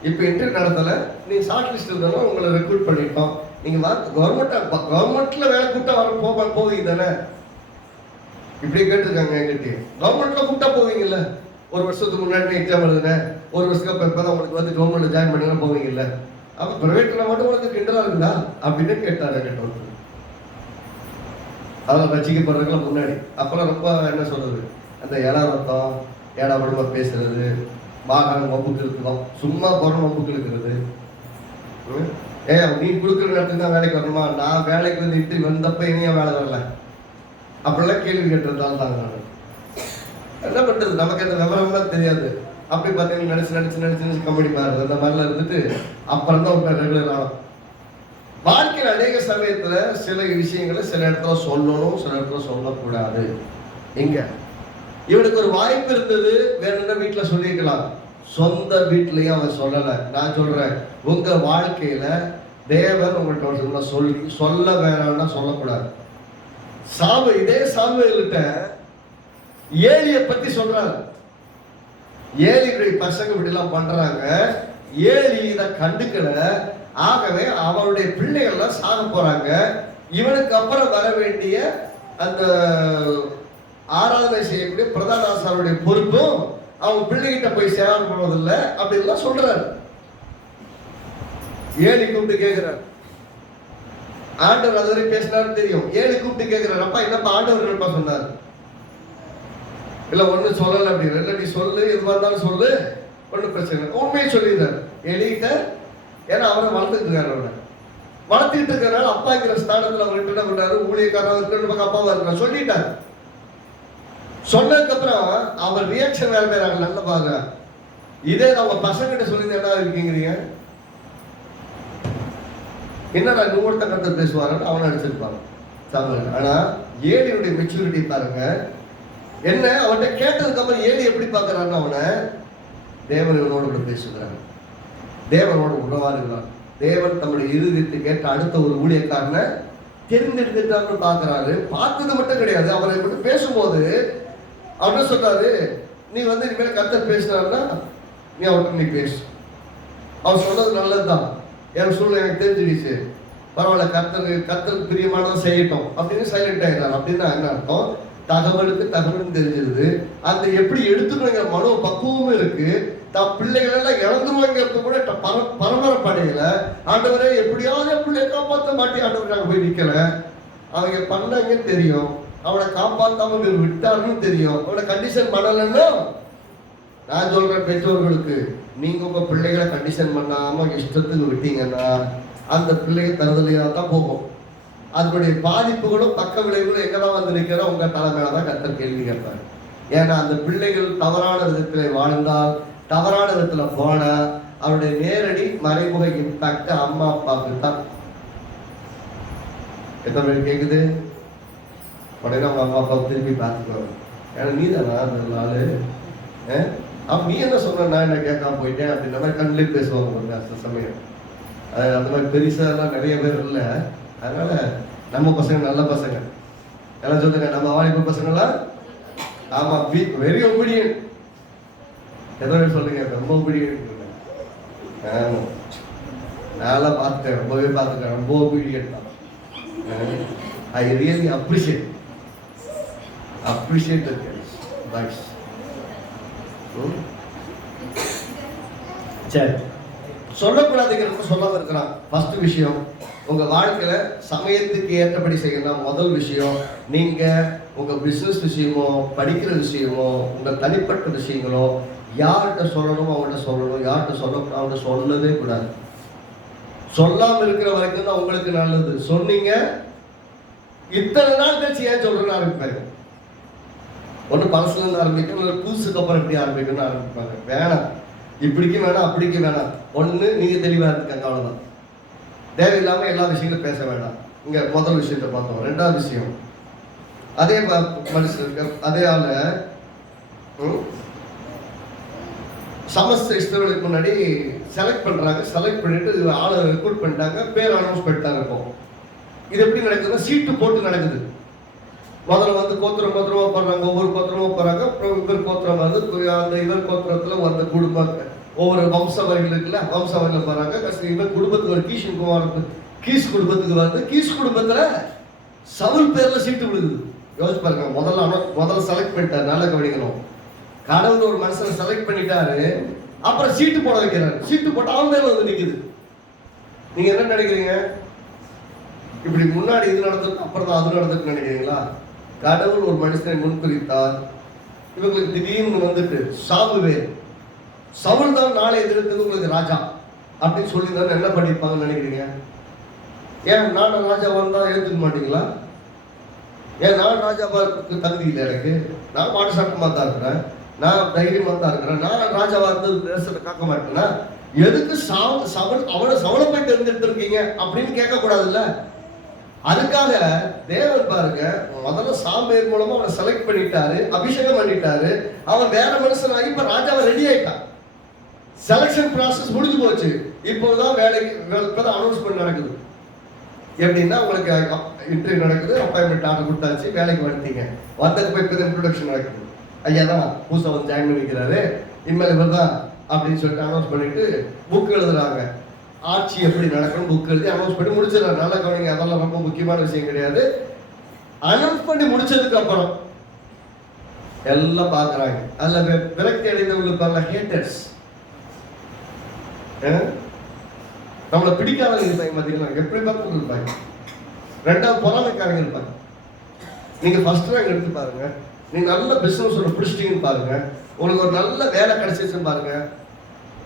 இப்போ இன்டர்வியூ நடத்தல, நீங்க ஷார்ட் லிஸ்ட் இருந்தாலும் உங்களை ரெக்ரூட் பண்ணிட்டோம். நீங்க கவர்மெண்ட்ல வேலை கூப்பிட்டா போவீங்க தானே? இப்படி கேட்டிருக்காங்க என்கிட்ட. கவர்மெண்ட்ல கூப்பிட்டா போவீங்கல்ல, 1 வருஷத்துக்கு முன்னாடி எக்ஸாம் எழுதுனேன், 1 வருஷத்துக்கு அப்புறம் இப்பதான் உங்களுக்கு வந்து கவர்மெண்ட்ல ஜாயின் பண்ணி போவீங்கல்ல, அப்ப பிரைவேட்ல மட்டும் உங்களுக்கு கிண்டலா இருக்குதா அப்படின்னு கேட்டாரு கேட்டோம். அதெல்லாம் ரசிக்கப்படுறதுக்குலாம் முன்னாடி. அப்பெல்லாம் ரொம்ப என்ன சொல்றது, அந்த ரத்தம் ஏடாபடமா பேசுறது, வாகனம் வம்புக்கு இருக்கலாம், சும்மா போற வம்புக்கு இருக்கிறது. நீ கொடுக்குற நேரத்துக்கு தான் வேலைக்கு வரணுமா? நான் வேலைக்கு வந்து இன்டர்வியூ வந்தப்ப இனியும் வேலை வரல அப்படிலாம் கேள்வி கேட்டதால் தான் நான் என்ன பண்றது, நமக்கு அந்த விவரம்லாம் தெரியாது. அப்படி பார்த்தீங்கன்னா நடிச்சு கம்பெனி மாறுது அந்த மாதிரிலாம் இருந்துட்டு அப்புறம் தான் ரெகுலர் ஆகும். வாழ்க்கையில் அநேக சமயத்துல சில விஷயங்களை சில இடத்துல சொல்லணும், சில இடத்துல சொல்லக்கூடாது. எங்க இவனுக்கு ஒரு வாய்ப்பு இருந்தது, வேணும்னா வீட்டுல சொல்லியிருக்கலாம். சொந்த வீட்லயும் அவன் சொல்லல. நான் சொல்றேன், உங்க வாழ்க்கையில தேவன் உங்கள்கிட்ட சொல்ல வேணாம்னா சொல்லக்கூடாது. இதே சாமுவேல்கிட்ட ஏலியை பத்தி சொல்றாரு. ஏலியுடைய பசங்க இப்படி எல்லாம் பண்றாங்க, ஏலி இதை கண்டுக்கல. ஆகவே அவருடைய பிள்ளைகள்லாம் சாக போறாங்க. இவனுக்கு அப்புறம் வர வேண்டிய அந்த ஆராதனை செய்யக்கூடிய பிரதான ஆசாரியருடைய பொறுப்பும் அவங்க பிள்ளைகிட்ட போய் சேவை பண்ணுவதில்லை அப்படின்லாம் சொல்றாரு. ஏலி கூப்பிட்டு கேட்கிறார், ஆண்டவர் அதுவரை பேசினாரு தெரியும். ஏலி கூப்பிட்டு கேட்கிறார், அப்பா என்னப்பா ஆண்டவர் என்னப்பா சொன்னார்? இல்ல ஒண்ணு சொல்லல அப்படின்னு. இல்ல நீ சொல்லு, எதுவா இருந்தாலும் சொல்லு, ஒண்ணு பிரச்சனை. உண்மையை சொல்லிடுறாரு எலிகிட்ட. ஏன்னா அவரை வளர்த்துட்டு இருக்காரு. அவரை வளர்த்துட்டு இருக்கிறனால அப்பாங்கிற ஸ்தானத்துல அவர் என்ன பண்றாரு, ஊழியக்காரர் இருக்கிற அப்பாவா இருக்கிறார் சொல்லிட்டாரு. சொன்னதுக்கு அப்புறம் அவர் ரியாக்ஷன் வேற வேற நல்ல பாருங்க. இதே அவங்க பசங்கிட்ட சொல்லி என்ன இருக்கீங்க, என்னடா இன்னொருத்த கருத்தை பேசுவாருன்னு அவனை அடிச்சிருப்பாங்க சாமுவேல். ஆனா ஏலியுடைய மெச்சூரிட்டி பாருங்க என்ன. அவன்கிட்ட கேட்டதுக்கு அப்புறம் ஏலி எப்படி பாக்குறான்னு, அவனை தேவன் இவனோட பேசுகிறான், தேவனோட உணவாடுகிறான். தேவன் தம்முடைய இருதயத்தை கேட்ட அடுத்த ஒரு ஊழியக்காரனை தெரிந்தெடுத்துட்டான்னு பாக்குறாரு. பார்த்தது மட்டும் கிடையாது, அவரை மட்டும் பேசும்போது அவர் சொல்றாரு, நீ வந்து இனிமேல் கர்த்தர் பேசினாருன்னா நீ அவர்கிட்ட நீ பேசு. அவர் சொன்னது நல்லதுதான், என் சூழ்நிலை எனக்கு தெரிஞ்சிடுச்சு, பரவாயில்ல, கர்த்தருக்கு பிரியமானதை செய்யட்டும் அப்படின்னு சைலண்ட் ஆயிடுறாரு. அப்படின்னா என்ன அர்த்தம், தகவலுக்கு தகவலும் தெரிஞ்சிருது. அந்த எப்படி எடுத்துக்கணுங்கிற மனோ பக்குவமும் இருக்கு. தன் பிள்ளைகள் எல்லாம் இழந்துருவாங்கிறது கூட பரபரப்படையில. ஆண்டவரே எப்படியாவது என் பிள்ளைய காப்பாற்ற மாட்டேன் ஆண்டவர், நாங்கள் போய் நிக்கல. அவங்க பண்ணாங்கன்னு தெரியும், அவனை காப்பாத்தாம விட்டாருன்னு தெரியும், அவனை கண்டிஷன் பண்ணலன்னா. நான் சொல்றேன் பெற்றோர்களுக்கு, நீங்க உங்க பிள்ளைகளை கண்டிஷன் பண்ணாம இஷ்டத்துக்கு விட்டீங்கன்னா அந்த பிள்ளைங்க தருதலையா தான் போகும். அதனுடைய பாதிப்புகளும் பக்க விளைவுகளும் எங்கதான் வந்து நிற்கிற உங்க தலைமையில்தான் கர்த்தர் கேள்வி கேட்பாரு. ஏன்னா அந்த பிள்ளைகள் தவறான விதத்துல வாழ்ந்தால், தவறான விதத்துல போனா அவருடைய நேரடி மறைமுக இம்பாக்ட் அம்மா அப்பாவுக்கு தான். எத்தனை பேர் கேக்குது? உடனே அவங்க அம்மா அப்பாவை திரும்பி பார்த்துக்குவாங்க. ஏன்னா நீ தானா அந்த ஆளு, நீ என்ன சொன்ன, நான் என்ன கேட்காம போயிட்டேன் அப்படின்ற மாதிரி கண்ணிலே பேசுவாங்க அந்த சமயம். அந்த மாதிரி பெருசா எல்லாம் நிறைய பேர் இல்லை. அதனால நம்ம பசங்க நல்ல பசங்க எல்லாம் சொல்லுங்க, நம்ம வாலிப பசங்களாம் ஆமா வெரி ஒபீடியன்ட். எதோ சொல்லுங்க, ரொம்ப ஒபீடியன்ட். ஆமா நான் பார்த்துட்டேன், ரொம்பவே பார்த்துட்டேன், ரொம்ப ஒபீடியன்ட் தான். I really appreciate boys. சரி, சொல்லக்கூடாதுங்கிறது சொல்லாம இருக்கிறான். ஃபர்ஸ்ட் விஷயம், உங்க வாழ்க்கையில சமயத்துக்கு ஏற்றபடி செய்யலாம். முதல் விஷயம், நீங்க உங்க பிசினஸ் விஷயமோ, படிக்கிற விஷயமோ, உங்க தனிப்பட்ட விஷயங்களோ யார்கிட்ட சொல்லணுமோ அவங்கள்ட்ட சொல்லணும், யார்கிட்ட சொல்லக்கூடாது அவங்கள்ட்ட சொல்லவே கூடாது. சொல்லாம இருக்கிற வரைக்கும் தான் உங்களுக்கு நல்லது. சொன்னீங்க இத்தனை நாள் கழிச்சு ஏன் சொல்றேன்னு ஆரம்பிப்பாங்க. ஒண்ணு பழசுல இருந்து ஆரம்பிக்கும், இல்லை புதுசுக்கு அப்புறம் எப்படி ஆரம்பிக்கணும்னு ஆரம்பிப்பாங்க. வேணாம், இப்படிக்கும் வேணாம் அப்படிக்கும் வேணாம். ஒண்ணு நீங்க தெளிவா இருக்காங்க, அவ்வளவுதான். தேவையில்லாம எல்லா விஷயங்களும் பேச வேண்டாம். இங்க முதல் விஷயத்தை பார்த்தோம். ரெண்டாவது விஷயம், அதே மனுஷன் அதே ஆள சமஸ்த இஸ்ரவேலுக்கு முன்னாடி செலக்ட் பண்றாங்க. செலக்ட் பண்ணிட்டு ஆளை ரெக்ரூட் பண்ணிட்டாங்க, பேர் அனௌன்ஸ் பண்ணிட்டாங்க. இப்போ இது எப்படி நடக்குதுன்னா சீட்டு போட்டு நடக்குது. முதல்ல வந்து கோத்திரமா போடுறாங்க, ஒவ்வொரு கோத்திரமா போறாங்க. அப்புறம் இவர் கோத்திரம் வந்து அந்த இவர் கோத்திரத்துல வந்த குடும்பம் ஒவ்வொரு வம்ச வகைகள் இருக்குல்ல, வம்ச வகையில் போறாங்க. இவர் குடும்பத்துக்கு ஒரு கீஸ் குடும்பத்துக்கு வந்து கீஸ் குடும்பத்துல சவுல் பேர்ல சீட்டு விடுக்குது. யோசிச்சு பாருங்க, முதல்ல செலக்ட் பண்ணிட்டாரு. நல்லா கவனிக்கணும், கடவுள் ஒரு மனுஷனை செலக்ட் பண்ணிட்டாரு, அப்புறம் சீட்டு போட வைக்கிறாரு. சீட்டு போட்டு அவன் பேர்ல வந்து நிக்குது. நீங்க என்ன நினைக்கிறீங்க? இப்படி முன்னாடி இது நடந்திருக்கு, அப்புறம் தான் அது நடந்திருக்கு நினைக்கிறீங்களா? கடவுள் ஒரு மனுஷனை முன்குறித்தார். இவங்களுக்கு திடீர்னு வந்துட்டு சவுல் தான் நாளைய தினத்துக்கு உங்களுக்கு ராஜா. அப்படின்னு சொல்லியிருந்தாலும் என்ன பண்ணியிருப்பாங்கன்னு நினைக்கிறீங்க? ஏன் நான் ராஜாவா இருந்தா ஏற்றுக்க மாட்டீங்களா? ஏன் நான் ராஜாவாக்கு தகுதி இல்லை எனக்கு? நான் பாட்டு சாட்டமா தான் இருக்கிறேன், நான் தைரியமா தான் இருக்கிறேன், நான் ராஜாவா இருந்து தேசத்தை காக்க மாட்டேன்னா எதுக்கு அவனை சவளப்பை தெரிஞ்சுட்டு இருக்கீங்க அப்படின்னு கேட்க கூடாதுல்ல? அதுக்காக தேவன் பாருங்க, முதல்ல சாம்பேர் மூலமா அவனை செலக்ட் பண்ணிட்டாரு, அபிஷேகம் பண்ணிட்டாரு. அவன் வேற மனுஷன் இப்ப ராஜாவை ரெடி ஆயிட்டான். செலக்ஷன் ப்ராசஸ் முடிஞ்சு போச்சு. இப்போதான் வேலைக்கு அனௌன்ஸ்மெண்ட் நடக்குது. எப்படின்னா உங்களுக்கு இன்டர்வியூ நடக்குது, அப்பாயின்மெண்ட் ஆர்டர் கொடுத்தாச்சு, வேலைக்கு வந்துட்டீங்க. வந்ததுக்கு போய் இப்போ இன்ட்ரோடக்ஷன் நடக்குது. ஐயா தான் புதுசாக வந்து ஜாயின் பண்ணிக்கிறாரு, இனிமேல் இவர் தான் அப்படின்னு சொல்லிட்டு அனௌன்ஸ் பண்ணிட்டு புக் எழுதுறாங்க. ஆட்சி எப்படி நடக்கணும் புக் எழுதி அனௌன்ஸ் பண்ணி முடிச்சிடறாங்க. நல்லா கவனிங்க, அதெல்லாம் ரொம்ப முக்கியமான விஷயம் கிடையாது. அனௌன்ஸ் பண்ணி முடிச்சதுக்கு அப்புறம் எல்லாம் பார்க்குறாங்க. அதில் விரக்தி அடைந்தவங்களுக்கு ஹேட்டர்ஸ், நம்மளை பிடிக்காதவங்க இருப்பாங்க. பார்த்தீங்களா, எப்படி பார்த்து இருப்பாங்க. ரெண்டாவது பொறாமைக்காரங்க இருப்பாங்க. நீங்க ஃபர்ஸ்ட் ரேங்க் எடுத்து பாருங்க, நீங்க நல்ல பிசினஸ் ஒன்று பிடிச்சிட்டீங்கன்னு பாருங்க, உங்களுக்கு ஒரு நல்ல வேலை கிடைச்சிச்சுன்னு பாருங்க,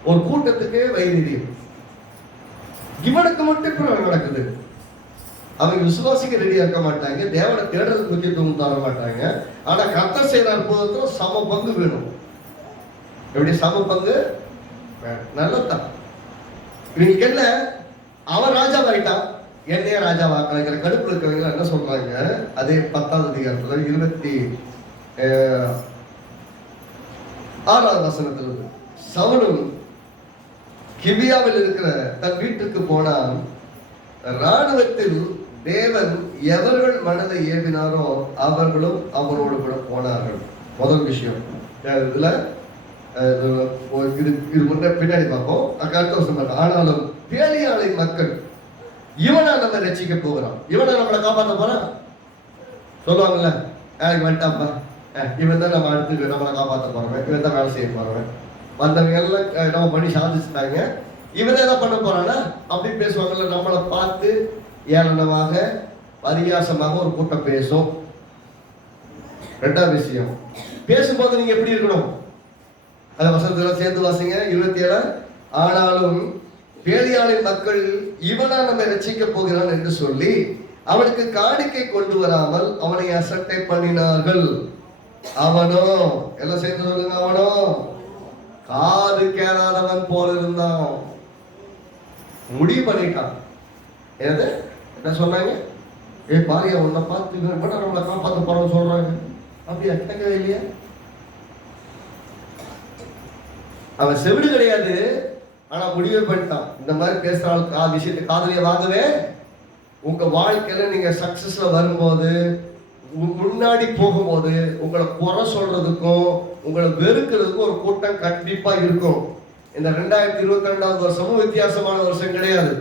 ஒரு கூட்டத்துக்கே வைத்தியம். இவனுக்கு மட்டும் இப்ப நடக்குது. அவங்க விசுவாசிக்க ரெடியா இருக்க மாட்டாங்க, தேவனை தேடுறதுக்கு முக்கியத்துவம் தர மாட்டாங்க. ஆனா கர்த்தர் செய்யற அற்புதத்துல சம பங்கு வேணும். எப்படி சம பங்கு? நல்லதான். இவங்களுக்கு என்ன, அவன் ராஜாவாயிட்டான், என்னையே ராஜாவாக்கலைங்கிற கடுப்புல இருக்கவங்க என்ன சொல்றாங்க? அதே 10ஆவது அதிகாரத்துல 26வது வசனத்துல சவுலும் கிபியாவில் இருக்கிற தன் வீட்டுக்கு போனான். ராணுவத்தில் தேவன் எவர்கள் மனதை ஏவினாரோ அவர்களும் அவரோடு கூட போனார்கள். முதல் விஷயம் இதுல இது முன்ன பின்னாடி பார்ப்போம். அடுத்த வருஷம் ஆனாலும் பேலியாளின் மக்கள் இவனா நம்ம ரசிக்க போகிறான், இவனை நம்மளை காப்பாற்ற போறான் சொல்லுவாங்கல்ல. வந்துட்டாப்பா, இவன் தான் நம்ம அடுத்து நம்மளை காப்பாற்ற போறவன், இவன் தான் வேலை செய்ய போறவன், வந்தவங்க எல்லாம் நம்ம பண்ணி சாதிச்சுட்டாங்க, இவன் என்ன பண்ண போறானா அப்படின்னு பேசுவாங்கல்ல. நம்மளை பார்த்து ஏளனமாக பரியாசமாக ஒரு கூட்டம் பேசும். ரெண்டாவது விஷயம், பேசும்போது நீங்க எப்படி இருக்கணும்? அந்த வசனத்துல சேர்ந்து வாசிங்க 27. ஆனாலும் பேலியாளின் மக்கள் இவனா நம்ம ரட்சிக்க போகிறான் என்று சொல்லி அவனுக்கு காணிக்கை கொண்டு வராமல் அவனை அசட்டை பண்ணினார்கள். அவனோ எல்லாம் சேர்ந்து சொல்லுங்க, அவனோ காது கேளாதவன் போல இருந்தான். முடிவு பண்ணிட்டான். ஏது என்ன சொன்னாங்க? பாரியா உன்னை பார்த்து நம்மளை காப்பாற்ற போறோம்னு சொல்றாங்க. அப்படியா? கேட்கவே இல்லையா? அவன் செவிடு கிடையாது, ஆனா முடிவே பண்ணிட்டான். இந்த மாதிரி பேசுற விஷயத்தை காதலிய வாங்கவே. உங்க வாழ்க்கையில நீங்க சக்சஸ்ல வரும்போது, முன்னாடி போகும்போது உங்களை குறை சொல்றதுக்கும் உங்களை வெறுக்கிறதுக்கும் ஒரு கூட்டம் கண்டிப்பா இருக்கும். இந்த 2022வது வருஷமும் வித்தியாசமான வருஷம் கிடையாது.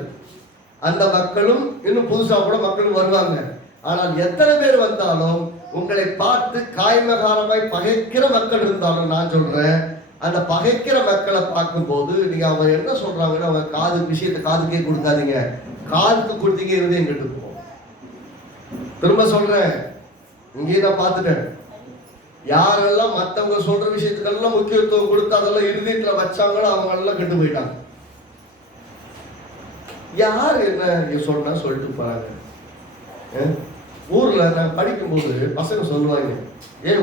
அந்த மக்களும் இன்னும் புதுசா கூட மக்களும் வருவாங்க. ஆனால் எத்தனை பேர் வந்தாலும் உங்களை பார்த்து காய்மகாரமாய் பகைக்கிற மக்கள் இருந்தாலும் நான் சொல்றேன், அந்த பகைக்கிற மக்களை பார்க்கும் போது நீங்க அவங்க என்ன சொல்றாங்கன்னா, அவங்க காது விஷயத்தை காதுக்கே கொடுக்காதீங்க. காதுக்கு கொடுத்தீங்க இருந்தே கெட்டு போகும். திரும்ப சொல்றேன், இங்கேயே நான் பார்த்துட்டேன். யாரெல்லாம் மற்றவங்க சொல்ற விஷயத்துக்கெல்லாம் முக்கியத்துவம் கொடுத்து அதெல்லாம் இருதயத்துல வச்சாங்களோ அவங்க எல்லாம் கெட்டு போயிட்டாங்க. யார் என்ன சொன்னா சொல்லிட்டு போறாங்க. ஊர்ல நான் படிக்கும் போது பசங்க சொல்லுவாங்க,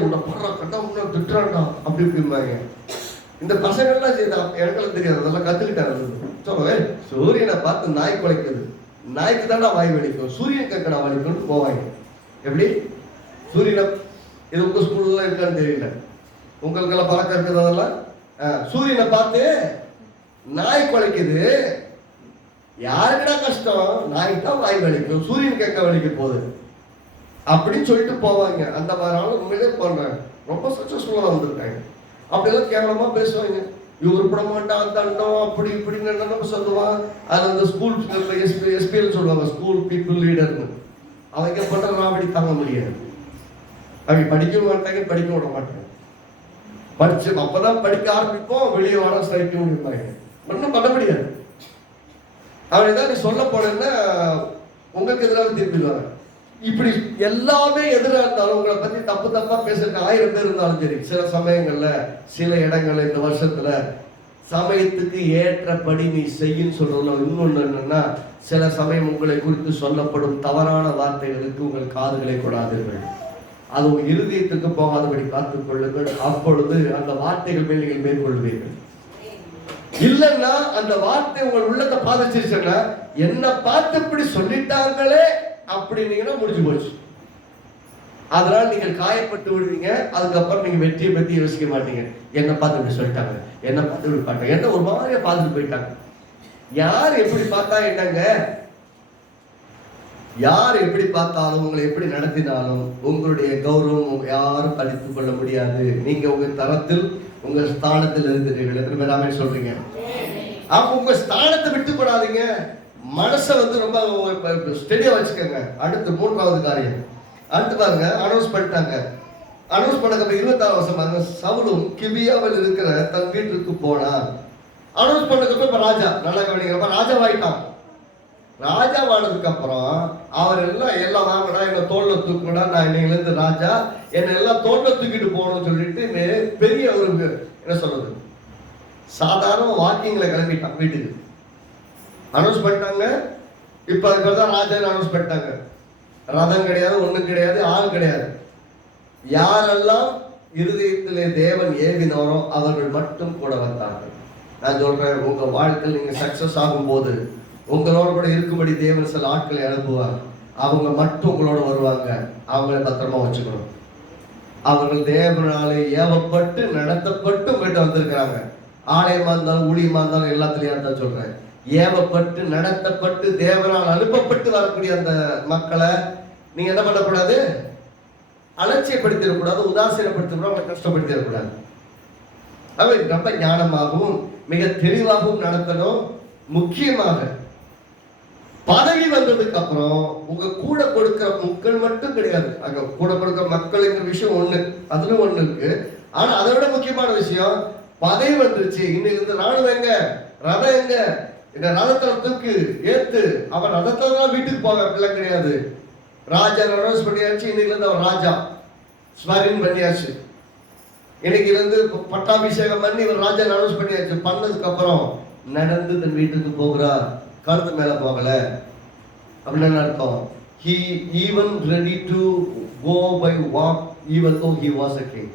உன்னை படுற கட்டா முன்ன திட்டுறான்டா அப்படி இப்படிம்பாங்க. இந்த பசங்கள்லாம் எனக்கெல்லாம் தெரியாது, அதெல்லாம் கத்துக்கிட்டாங்க. சொல்லுவேன், சூரியனை பார்த்து நாய் குலைக்குது, நாய்க்கு தாண்டா வாய் வலிக்கும், சூரியன் கக்கடா வலிக்கும்னு போவாங்க. எப்படி சூரியனை, இது உங்க ஸ்கூல்ல இருக்கான்னு தெரியல, உங்களுக்கெல்லாம் பழக்கம் இருக்குது அதெல்லாம். சூரியனை பார்த்து நாய் குலைக்குது, யாருக்குடா கஷ்டம்? நாய்க்கு தான் வாய் வலிக்கும், சூரியன் கேட்க வலிக்க போகுது அப்படின்னு சொல்லிட்டு போவாங்க. அந்த மாதிரி ஆளும் உண்மையிலே போடுறாங்க, ரொம்ப சக்சஸ்ஃபுல்லாக வந்திருக்காங்க. அப்படியெல்லாம் கேவலமா பேசுவாங்க. இவர் பட மாட்டான் தண்டம் அப்படி இப்படின்னு என்ன சொல்லுவான். அது அந்த ஸ்கூல் எஸ்பிஎல் சொல்லுவாங்க, ஸ்கூல் பீப்புள் லீடர்னு. அவங்க பண்ற ராவடி தாங்க முடியாது. அவங்க படிக்க மாட்டாங்க, படிக்க விட மாட்டாங்க. படிச்சு அப்பதான் படிக்க ஆரம்பிப்போம், வெளியே வாட சைக்கிள் இருப்பாங்க, ஒன்றும் பண்ண முடியாது. அவன் ஏதாவது நீ சொல்ல போனேன்னா உங்களுக்கு எதிராக திருப்பிடுவாங்க. இப்படி எல்லாமே எதிராக இருந்தாலும் உங்களை பத்தி தப்பா பேசுறதுக்கு 1000 பேர் இருந்தாலும் சரி, சில சமயங்கள்ல சில இடங்கள்ல இந்த வருஷத்துல சமயத்துக்கு ஏற்றபடி நீ செய்யும் சொல்லணும். இன்னொன்று என்னன்னா, சில சமயம் உங்களை குறித்து சொல்லப்படும் தவறான வார்த்தைகளுக்கு உங்கள் காதுகளை கொடாதீர்கள். அது உங்கள் இருதயத்துக்கு போகாதபடி காத்துக் கொள்ளுங்கள். அப்பொழுது அந்த வார்த்தைகள் மேல் நீங்கள் மேற்கொள்வீர்கள். இல்லைன்னா அந்த வார்த்தை உங்கள் உள்ளத்தை பாதிச்சிருச்சுன்னா, என்ன பார்த்து இப்படி சொல்லிட்டாங்களே அப்படின்னீங்கன்னா முடிஞ்சு போச்சு. அதனால நீங்கள் காயப்பட்டு விடுவீங்க. அதுக்கப்புறம் நீங்க வெற்றியை பத்தி யோசிக்க மாட்டீங்க. என்ன பார்த்து இப்படி சொல்லிட்டாங்க, என்ன பார்த்து இப்படி பாட்டாங்க, என்ன ஒரு மாதிரியா பார்த்துட்டு போயிட்டாங்க. யார் எப்படி பார்த்தா என்னங்க, யார் எப்படி பார்த்தாலும் உங்களை எப்படி நடத்தினாலும் உங்களுடைய கௌரவம் யாரும் அழித்துக் கொள்ள முடியாது. நீங்க உங்க தரத்தில் உங்க ஸ்தானத்தில் இருக்கிறீர்கள். எத்தனை பேர் ஆமென் சொல்றீங்க? அப்ப உங்க ஸ்தானத்தை விட்டு போடாதீங்க. மனசை வந்து ரொம்ப ஸ்டெடியா வச்சுக்கோங்க. அடுத்து மூன்றாவது காரியம், அடுத்து பாருங்க, அனௌன்ஸ் பண்ணிட்டாங்க. அனௌன்ஸ் பண்ணதுக்கு 26 வருஷம் சவுலும் கிபியாவில் இருக்கிற தன் வீட்டுக்கு போனான். அனௌன்ஸ் பண்ணதுக்கு இப்ப ராஜா, நல்லா கவனிக்கிறப்ப ராஜாவாயிட்டான். ராஜாவானதுக்கு அப்புறம் அவர் எல்லாம் வாங்கடா, என்ன தோல்ல தூக்குடா, நான் இன்னையிலிருந்து ராஜா, என்ன எல்லாம் தோல்ல தூக்கிட்டு போகணும்னு சொல்லிட்டு பெரிய ஒரு என்ன சொல்றது, சாதாரண வாக்கிங்ல கிளம்பிட்டான் வீட்டுக்கு. அனௌன்ஸ் பண்ணிட்டாங்க. இப்ப அதுதான் ராஜா அனௌன்ஸ் பண்ணிட்டாங்க. ரதம் கிடையாது, ஒண்ணும் கிடையாது, ஆள் கிடையாது. யாரெல்லாம் இருதயத்திலே தேவன் ஏவினாரோ அவர்கள் மட்டும் கூட வந்தார்கள். நான் சொல்றேன், உங்க வாழ்க்கையில் நீங்க சக்சஸ் ஆகும் போது உங்களோட கூட இருக்கும்படி தேவன் சில ஆட்களை அனுப்புவார். அவங்க மட்டும் உங்களோட வருவாங்க. அவங்களை பத்திரமா வச்சுக்கணும். அவர்கள் தேவனாலே ஏவப்பட்டு நடத்தப்பட்டு உங்கள்கிட்ட வந்திருக்கிறாங்க. ஆலயமா இருந்தாலும் ஊழியமா இருந்தாலும் எல்லாத்துலயும் தான் சொல்றேன், ஏவப்பட்டு நடத்தப்பட்டு தேவனால் அனுப்பப்பட்டு வரக்கூடிய அந்த மக்களை நீங்க என்ன பண்ணக்கூடாது, அலட்சியப்படுத்திடக்கூடாது, உதாசீனப்படுத்தக்கூடாது, அவங்களை கஷ்டப்படுத்திடக்கூடாது. அவை ரொம்ப ஞானமாகவும் மிக தெளிவாகவும் நடத்தணும். முக்கியமாக பதவி வந்ததுக்கு அப்புறம் உங்க கூட கொடுக்கிற மக்கள் மட்டும் கிடையாது, அங்க கூட கொடுக்கிற மக்களுங்கிற விஷயம் ஒண்ணு, அதுல ஒண்ணு இருக்கு. ஆனா அதை விட முக்கியமான விஷயம், பதவி வந்துருச்சு, இன்னைக்கு ராணுவம் எங்க, ரதம் எங்க, இந்த ரதத்துல தூக்கு ஏத்து அவன் ரதத்துல தான் வீட்டுக்கு போக அப்படிலாம் கிடையாது. ராஜா அனௌன்ஸ் பண்ணியாச்சு, இன்னைக்கு இருந்து அவர் ராஜா ஸ்வரின் பண்ணியாச்சு. இன்னைக்கு இருந்து பட்டாபிஷேகம் பண்ணி இவர் ராஜா அனௌன்ஸ் பண்ணியாச்சு. பண்ணதுக்கு அப்புறம் நடந்து தன் வீட்டுக்கு போகிறார். கழுத்து மேல போகல அப்படின்னு அர்த்தம். He even ready to go by walk even though he was a king.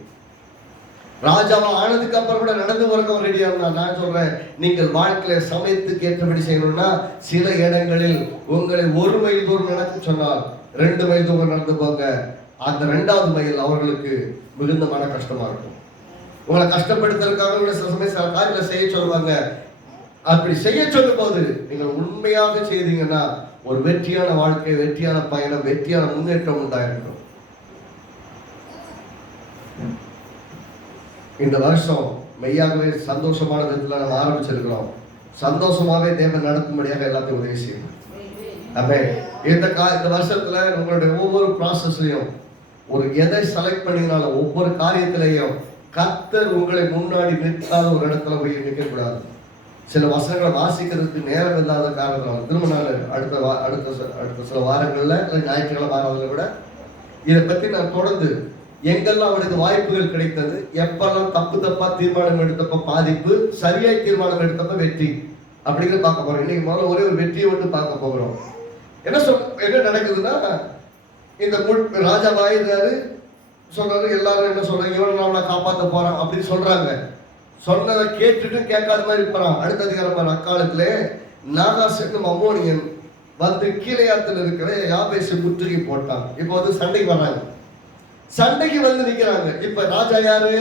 ராஜாவா ஆனதுக்கு அப்புறம் கூட நடந்து வரவும் ரெடியா இருந்தா. நான் சொல்றேன், நீங்கள் வாழ்க்கையில சமயத்துக்கு ஏற்றபடி செய்யணும்னா சில இடங்களில் உங்களை 1 மைல் தூரம் நடக்க சொன்னால் 2 மைல் தூரம் நடந்து போங்க. அந்த 2வது மைல் அவர்களுக்கு மிகுந்த மன கஷ்டமா இருக்கும். உங்களை கஷ்டப்படுத்துறதுக்காக சில சமயம் சில காரியங்களை செய்ய சொல்லுவாங்க. அப்படி செய்ய சொல்லும் போது நீங்கள் உண்மையாக செய்தீங்கன்னா ஒரு வெற்றியான வாழ்க்கை, வெற்றியான பயணம், வெற்றியான முன்னேற்றம் உண்டாயிருக்கும். இந்த வருஷம் மெய்யாகவே சந்தோஷமான விதத்துல நம்ம ஆரம்பிச்சிருக்கிறோம். சந்தோஷமாவே தேவன் நடத்தும்படியாக எல்லாத்தையும் உதவி செய்யணும். அப்ப இந்த வருஷத்துல உங்களுடைய ஒவ்வொரு ப்ராசஸ்லயும் ஒரு எதை செலக்ட் பண்ணினாலும் ஒவ்வொரு காரியத்திலையும் கர்த்தர் உங்களை முன்னாடி நிற்காத ஒரு இடத்துல போய் நிற்க கூடாது. சில வசனங்களை வாசிக்கிறதுக்கு நேரம் இல்லாத காரணம் திரும்ப நான் அடுத்த சில வாரங்கள்ல ஞாயிற்றுக்கிழமை வாரங்களை விட இதை பத்தி நான் தொடர்ந்து எங்கெல்லாம் அவனுக்கு வாய்ப்புகள் கிடைத்தது, எப்பெல்லாம் தப்பா தீர்மானம் எடுத்தப்ப பாதிப்பு, சரியாய் தீர்மானம் எடுத்தப்ப வெற்றி அப்படிங்கிற பார்க்க போறோம். இன்னைக்கு முதல்ல ஒரே ஒரு வெற்றியை மட்டும் பார்க்க போகிறோம். என்ன நடக்குதுன்னா, இந்த ராஜா வாயிறாரு, சொல்றாரு, எல்லாரும் என்ன சொல்றாங்க, இவன் நம்மளை காப்பாற்ற போறான் அப்படின்னு சொல்றாங்க. சொன்னதை கேட்டுட்டு கேட்காத மாதிரி போறான். அடுத்த அதிகாரம் அக்காலத்துல நாகாஸ் என்னும் அம்மோனியன் வந்து கீழையாத்துல இருக்கிற யாபேசை முற்றுகை போட்டான். இப்போ வந்து சண்டைக்கு வர்றாங்க, சண்டைக்கு வந்து நிக்கிறாங்க. இப்ப ராஜா யாரு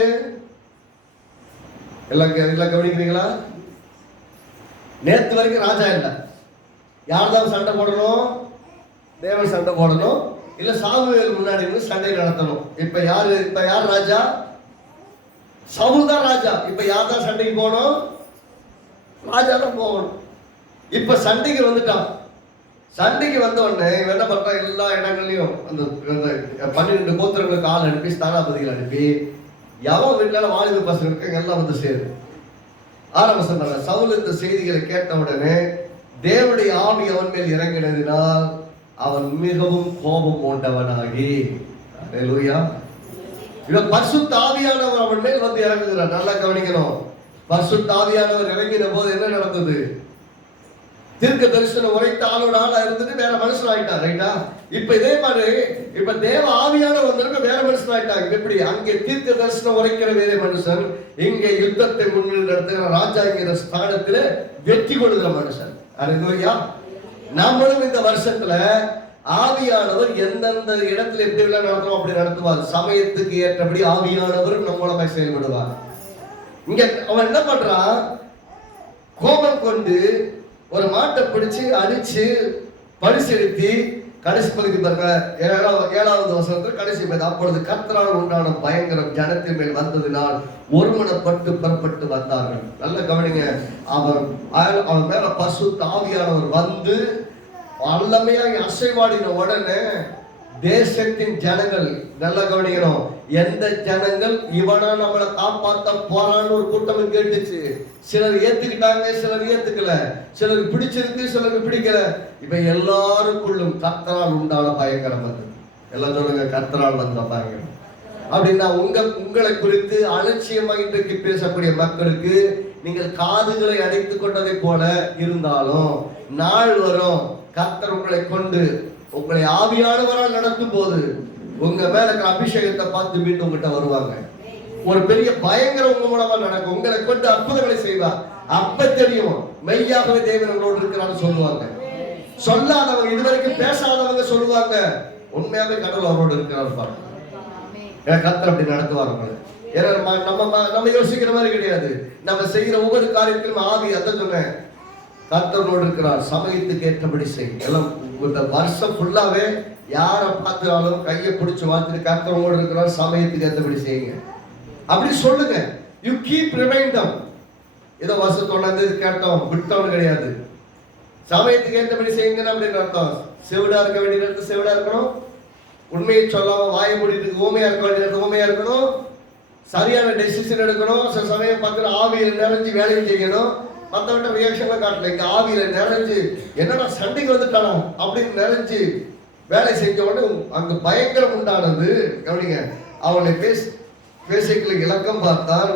எல்லாம் கவனிக்கிறீங்களா? நேத்து வரைக்கும் ராஜா இல்ல. யார்தான் சண்டை போடணும்? தேவன் சண்டை போடணும், இல்ல சாமுவேல் முன்னாடி சண்டை நடத்தணும். இப்ப யார் ராஜா? சவுல் தான் ராஜா. இப்ப யார் தான் சண்டைக்கு போகணும்? ராஜா தான் போகணும். இப்ப சண்டைக்கு வந்துட்டான். சண்டைக்கு வந்த உடனே என்ன பண்றான், எல்லா இடங்கள்லயும் அந்த 12 கோத்திரங்களுக்கு ஆள் அனுப்பி, ஸ்தானாபதிகள் அனுப்பி, எவன் வீட்டுல வாலிப பசங்க இருக்காங்க எல்லாம் வந்து சேரு ஆரம்பிச்ச. சவுல் இந்த செய்திகளை கேட்ட உடனே தேவனுடைய ஆவி அவன் மேல் இறங்கினதினால் அவன் மிகவும் கோபம் கொண்டவனாகி, அல்லேலூயா, பரிசுத்த ஆவியானவர் அவன் மேல் வந்து இறங்குகிறார். நல்லா கவனிக்கணும். பரிசுத்த ஆவியானவர் இறங்கின போது என்ன நடந்தது? தீர்க்க தரிசனம் உரைத்த ஆளோட ஆளா இருந்துட்டு வேற மனுஷன் ஆயிட்டான். ரைட்டா? இப்ப இதே மாதிரி இப்ப தேவ ஆவியானவர் வந்திருக்க வேற மனுஷன் ஆயிட்டாங்க. எப்படி? அங்கே தீர்க்க தரிசனம் உரைக்கிற வேற மனுஷன், இங்கே யுத்தத்தை முன்னில் நடத்துகிற ராஜாங்கிற ஸ்தானத்துல வெற்றி கொள்கிற மனுஷன். அல்லேலூயா. நாமளும் இந்த வருஷத்துல ஆவியானவர் எந்தெந்த இடத்துல எப்படி எல்லாம் நடத்துவோம் அப்படி நடத்துவார். சமயத்துக்கு ஏற்றபடி ஆவியானவர் நம்மளமா செயல்படுவார். இங்க அவன் என்ன பண்றான்? கோபம் கொண்டு ஒரு மாட்டை பிடிச்சு அடிச்சு பரிசெலுத்தி கடைசி பகுதி பாருங்க, 7வது வசனத்தில் கடைசி பகுதி. அப்பொழுது கர்த்தரால் உண்டான பயங்கரம் ஜனத்தின் மேல் வந்ததினால் ஒருமனப்பட்டு புறப்பட்டு வந்தார்கள். நல்ல கவனிங்க. அவன் மேல பரிசுத்த ஆவியானவர் வந்து வல்லமையாகி அசைவாடின உடனே தேசத்தின் ஜனங்கள், நல்லா கவனிக்கணும், எந்த ஜனங்கள் இவனா நம்மளை காப்பாத்த போறான்னு ஒரு கூட்டம் கேட்டுச்சு. சிலர் ஏத்துக்கிட்டாங்க, சிலர் ஏத்துக்கல, சிலருக்கு பிடிச்சிருக்கு, சிலருக்கு பிடிக்கல. இப்ப எல்லாருக்குள்ளும் கர்த்தரால் உண்டான பயங்கரம் வந்து, எல்லாம் சொல்லுங்க, கர்த்தரால் வந்த பயங்கரம். அப்படின்னா உங்களை குறித்து அலட்சியமா இன்றைக்கு பேசக்கூடிய மக்களுக்கு நீங்கள் காதுகளை அடைத்துக் கொண்டதை போல இருந்தாலும் நாள் வரும், கர்த்தர் உங்களை கொண்டு உங்களை ஆவியானவரால் நடத்தும் போது உங்க மேல இருக்கிற அபிஷேகத்தை பார்த்து மீண்டும் உங்ககிட்ட வருவாங்க. ஒரு பெரிய பயங்கரம் உங்க மூலமா நடக்கும். உங்களை கொண்டு அற்புதங்களை செய்வார். அப்ப தெரியும் மெய்யாகவே தேவன் உங்களோடு இருக்கிறான்னு சொல்லுவாங்க. சொல்லாதவங்க, இதுவரைக்கும் பேசாதவங்க சொல்லுவாங்க, உண்மையாவே கடவுள் அவரோடு இருக்கிறார். கர்த்தர் அப்படி நடத்துவார் உங்களை. ஏன்னா நம்ம யோசிக்கிற மாதிரி கிடையாது. நம்ம செய்யற ஒவ்வொரு காரியத்திலும் ஆவி, அதான் சொன்னேன், கர்த்தரோடு இருக்கிறார். சமயத்துக்கு ஏற்றபடி செய்யும். எல்லாம் இந்த வருஷம் ஃபுல்லாவே யாரை பார்த்தாலும் கையை பிடிச்சு வாழ்த்துட்டு கர்த்தரோடு இருக்கிறார், சமயத்துக்கு ஏற்றபடி செய்யுங்க அப்படி சொல்லுங்க. யூ கீப் ரிமைண்ட் தம். ஏதோ வருஷம் தொடர்ந்து கேட்டோம் விட்டோம்னு கிடையாது. சமயத்துக்கு ஏற்றபடி செய்யுங்க அப்படின்னு அர்த்தம். செவிடா இருக்க வேண்டிய இடத்துல செவிடா இருக்கணும். உண்மையை சொல்லாம வாய மூடிட்டு ஊமையா இருக்க வேண்டிய இடத்துல ஊமையா இருக்கணும். சரியான டெசிஷன் எடுக்கணும். சில சமயம் பார்த்து ஆவியில நிறைஞ்சு வேலையும் செய்யணும். மற்றவட்ட ரியாக்ஷன்ல காட்டல. இங்க ஆவியில நிறைஞ்சு என்னடா சண்டைக்கு வந்துட்டானா அப்படின்னு நிறைஞ்சு வேலை செஞ்ச உடனே அங்க பயங்கரம் உண்டானது. கவனிங்க, அவனை பேசிகளுக்கு இலக்கம் பார்த்தால்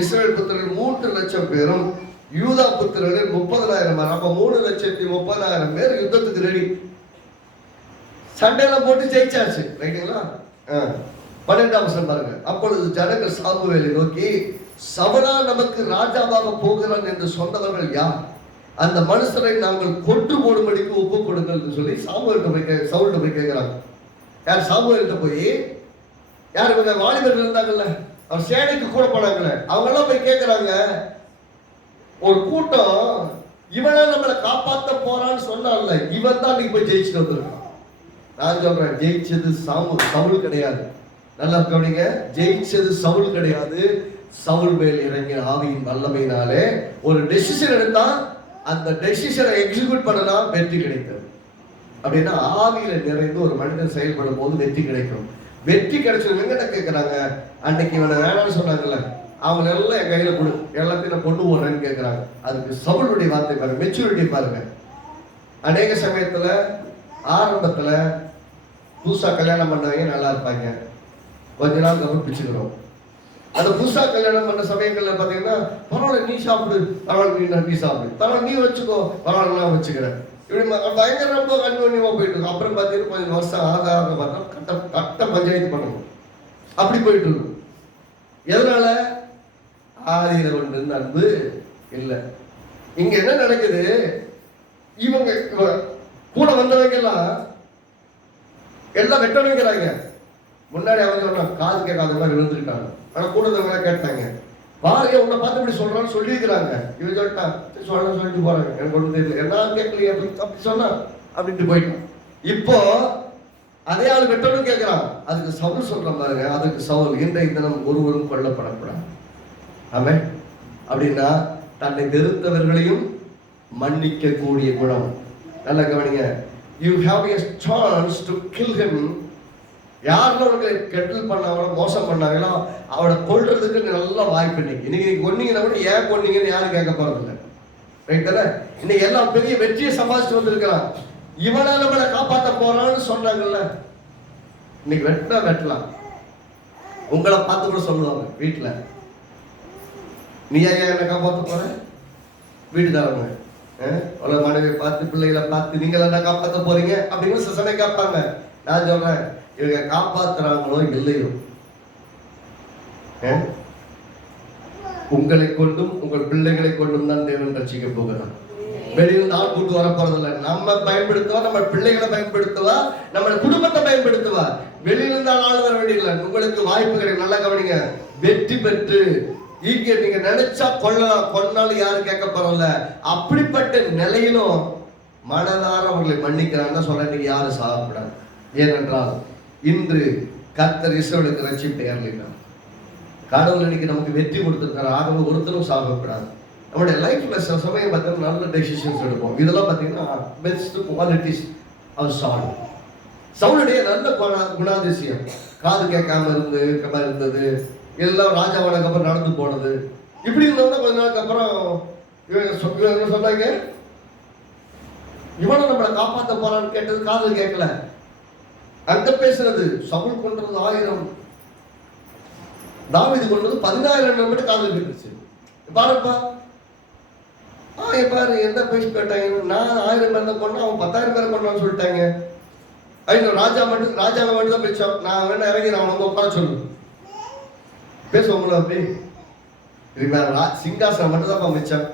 இஸ்ரவேல் புத்திரர்கள் 3 லட்சம் பேரும் யூதா புத்திரர்கள் 30,000 பேர். அப்ப 3,30,000 பேர் யுத்தத்துக்கு ரெடி. சண்டையெல்லாம் போட்டு ஜெயிச்சாச்சு. ரைட்டுங்களா? 12ஆம் வசனம் பாருங்க. அப்பொழுது ஜனங்கள் சாமுவேலை நோக்கி, சவுலா நமக்கு ராஜாவாக போகிறான் என்று சொன்னவர்கள் யார்? அந்த மனுஷரை நாங்கள் கொன்று போடும்படிக்கு ஒப்பு கொடுங்கள் சொல்லி சவுல்கிட்ட போய் கேட்கிறாங்க. யார்? சாமுவேல்கிட்ட போய், யார்? இவங்க வாலிபர்கள் இருந்தாங்கல்ல, அவர் சேனைக்கு கூட போனாங்கல்ல, அவங்க எல்லாம் போய் கேட்கிறாங்க. ஒரு கூட்டம் இவனா நம்மளை காப்பாற்ற போறான்னு சொன்னான்ல, இவன் தான் நீ போய் ஜெயிச்சுட்டு வந்திருக்கான். நான் சொல்றேன், ஜெயிச்சது சவுல் கிடையாது. நல்லா கவனிங்க, ஜெயிச்சது சவுல் கிடையாது. சவுல் மேல் இறங்கிய ஆவியின் வல்லமையினாலே ஒரு டெசிஷன் எடுத்தா அந்த டெசிஷனை எக்ஸிக்யூட் பண்ணலாம், வெற்றி கிடைத்தது. அப்படின்னா ஆவியில நிறைந்து ஒரு மனிதன் செயல்படும் போது வெற்றி கிடைக்கும். வெற்றி கிடைச்சது எங்கிட்ட கேட்கிறாங்க, அன்னைக்கு இவனை வேணாம்னு சொன்னாங்கல்ல, அவங்க எல்லாம் என் கையில கொடு, எல்லாத்தையும் நான் கொண்டு போடுறேன்னு கேட்கிறாங்க. அதுக்கு சவுளுடைய வார்த்தை பாருங்க, மெச்சூரிட்டி பாருங்க. அநேக சமயத்துல ஆரம்பத்துல புதுசா கல்யாணம் பண்ணவங்க நல்லா இருப்பாங்க, கொஞ்ச நாள் கவனிச்சுக்கிறோம். அந்த புதுசா கல்யாணம் பண்ண சமயங்கள்ல பாத்தீங்கன்னா, பரவாயில்ல நீ சாப்பிடு, பரவாயில்ல நீ சாப்பிடு, பரவாயில்ல நீ வச்சுக்கோ, பரவாயில்ல நான் வச்சுக்கிறேன், இப்படி பயங்கர ரொம்ப கன்வீனியமா போயிட்டு இருக்கும். அப்புறம் பாத்தீங்கன்னா கொஞ்சம் வருஷம் ஆக பார்த்தா கட்ட பஞ்சாயத்து பண்ணணும், அப்படி போயிட்டு இருக்கும். எதனால? ஆதியில ஒன்று அன்பு இல்லை. இங்க என்ன நடக்குது? இவங்க கூட வந்தவங்க எல்லாம் வெட்டணுங்கிறாங்க. முன்னாடி அவங்க சொன்னாங்க, காது கேட்காத மாதிரி விழுந்துருக்காங்க. ஆனா கூட கேட்டாங்க, பாருங்க உன்னை பார்த்து இப்படி சொல்றான்னு சொல்லியிருக்கிறாங்க. இவன் சொல்லிட்டான், சொல்லிட்டு போறாங்க, எனக்கு ஒன்றும் தெரியல, என்ன கேட்கலையே அப்படி சொன்னா அப்படின்ட்டு போயிட்டான். இப்போ அதே ஆள் வெட்டணும் கேட்கிறான். அதுக்கு சவுல் சொல்றான் பாருங்க, அதுக்கு சவுல், இன்றைய தினம் ஒருவரும் கொல்லப்படக்கூடாது. ஆமென். அப்படின்னா தன்னை வெறுத்தவர்களையும் மன்னிக்க கூடிய குணம். நல்ல கவனிங்க, you have a chance to kill him. யாரெல்லாம் உங்களை கெட்டல் பண்ணாங்களோ, மோசம் பண்ணாங்களோ, அவளை கொல்றதுக்கு நல்ல வாய்ப்பு. இன்னைக்கு நீங்க கொன்னீங்கன்னா கூட ஏன் கொன்னீங்கன்னு யாரும் கேட்க போறது இல்லை. ரைட் தானே? இன்னைக்கு எல்லாம் பெரிய வெற்றியை சம்பாதிச்சுட்டு வந்திருக்கிறான். இவனை நம்மளை காப்பாற்ற போறான்னு சொன்னாங்கல்ல, இன்னைக்கு வெட்டலாம். உங்களை பார்த்து கூட சொல்லுவாங்க வீட்டுல, நீ ஐயா என்ன காப்பாற்ற போற? வீட்டுதாரங்க அவ்வளவு மனைவியை பார்த்து பிள்ளைகளை பார்த்து நீங்கள் என்ன காப்பாற்ற போறீங்க அப்படின்னு சிசனை கேட்பாங்க. நான் சொல்றேன், இவங்க காப்பாத்துறாங்களோ இல்லையோ, உங்களை கொண்டும் உங்கள் பிள்ளைகளை கொண்டும் தான் தேவன் ரட்சிக்க போகிறார். வெளியில் ஆள் கூட்டு வர போறதில்லை. நம்ம பயன்படுத்துவா, நம்ம பிள்ளைகளை பயன்படுத்துவா, நம்ம குடும்பத்தை பயன்படுத்துவா. வெளியிலிருந்து ஆள் வர வேண்டியதில்லை. உங்களுக்கு வாய்ப்பு கிடைக்கும். நல்லா கவனிங்க. வெற்றி பெற்று இங்க நீங்க நினைச்சா கொள்ளலாம், கொண்டாலும் யாரும் கேட்க போறதில்ல. அப்படிப்பட்ட நிலையிலும் மனதார அவர்களை மன்னிக்கிறான்னு சொல்ல நீங்க யாரும் சாகக்கூடாது. ஏனென்றால் இன்று கர்த்தர் இஸ்ரவேலுக்கு ரட்சிப்பை அருளினார். கடவுள் இன்னைக்கு நமக்கு வெற்றி கொடுத்திருக்காரு. ஆகவே ஒருத்தரும் சாகக்கூடாது. நம்மளுடைய லைஃப்ல சில சமயம் பார்த்தீங்கன்னா நல்ல டெசிஷன்ஸ் எடுப்போம். இதெல்லாம் பார்த்தீங்கன்னா பெஸ்ட் குவாலிட்டிஸ் ஆஃப் சவுல். சவுலுடைய நல்ல குணாதிசயம், காது கேட்காம இருந்தது, எல்லாம் ராஜாவானதுக்கு அப்புறம் நடந்து போனது. இப்படி இருந்தவங்க கொஞ்ச நாளுக்கு அப்புறம் இவங்க சொன்னாங்க, இவனை நம்மளை காப்பாற்ற போறான்னு கேட்டது காதல் கேட்கல. அங்க பேசுறது சவுல் கொண்டது 1000, தாவீது கொண்டது 10000 மட்டும் காதல் கேட்டுச்சு. பாருப்பா, பாரு என்ன பேசி கேட்டாங்க. நான் 1000 பேர் தான் கொண்டா, அவன் 10000 பேரை கொண்டான்னு சொல்லிட்டாங்க. ராஜாவை மட்டும் தான் பேச்சோம். நான் வேணா இறங்கி நான் வந்து உட்கார சொல்லு பேசுவோம்ல. அப்படி சிங்காசனம் மட்டும் தான் மிச்சம்,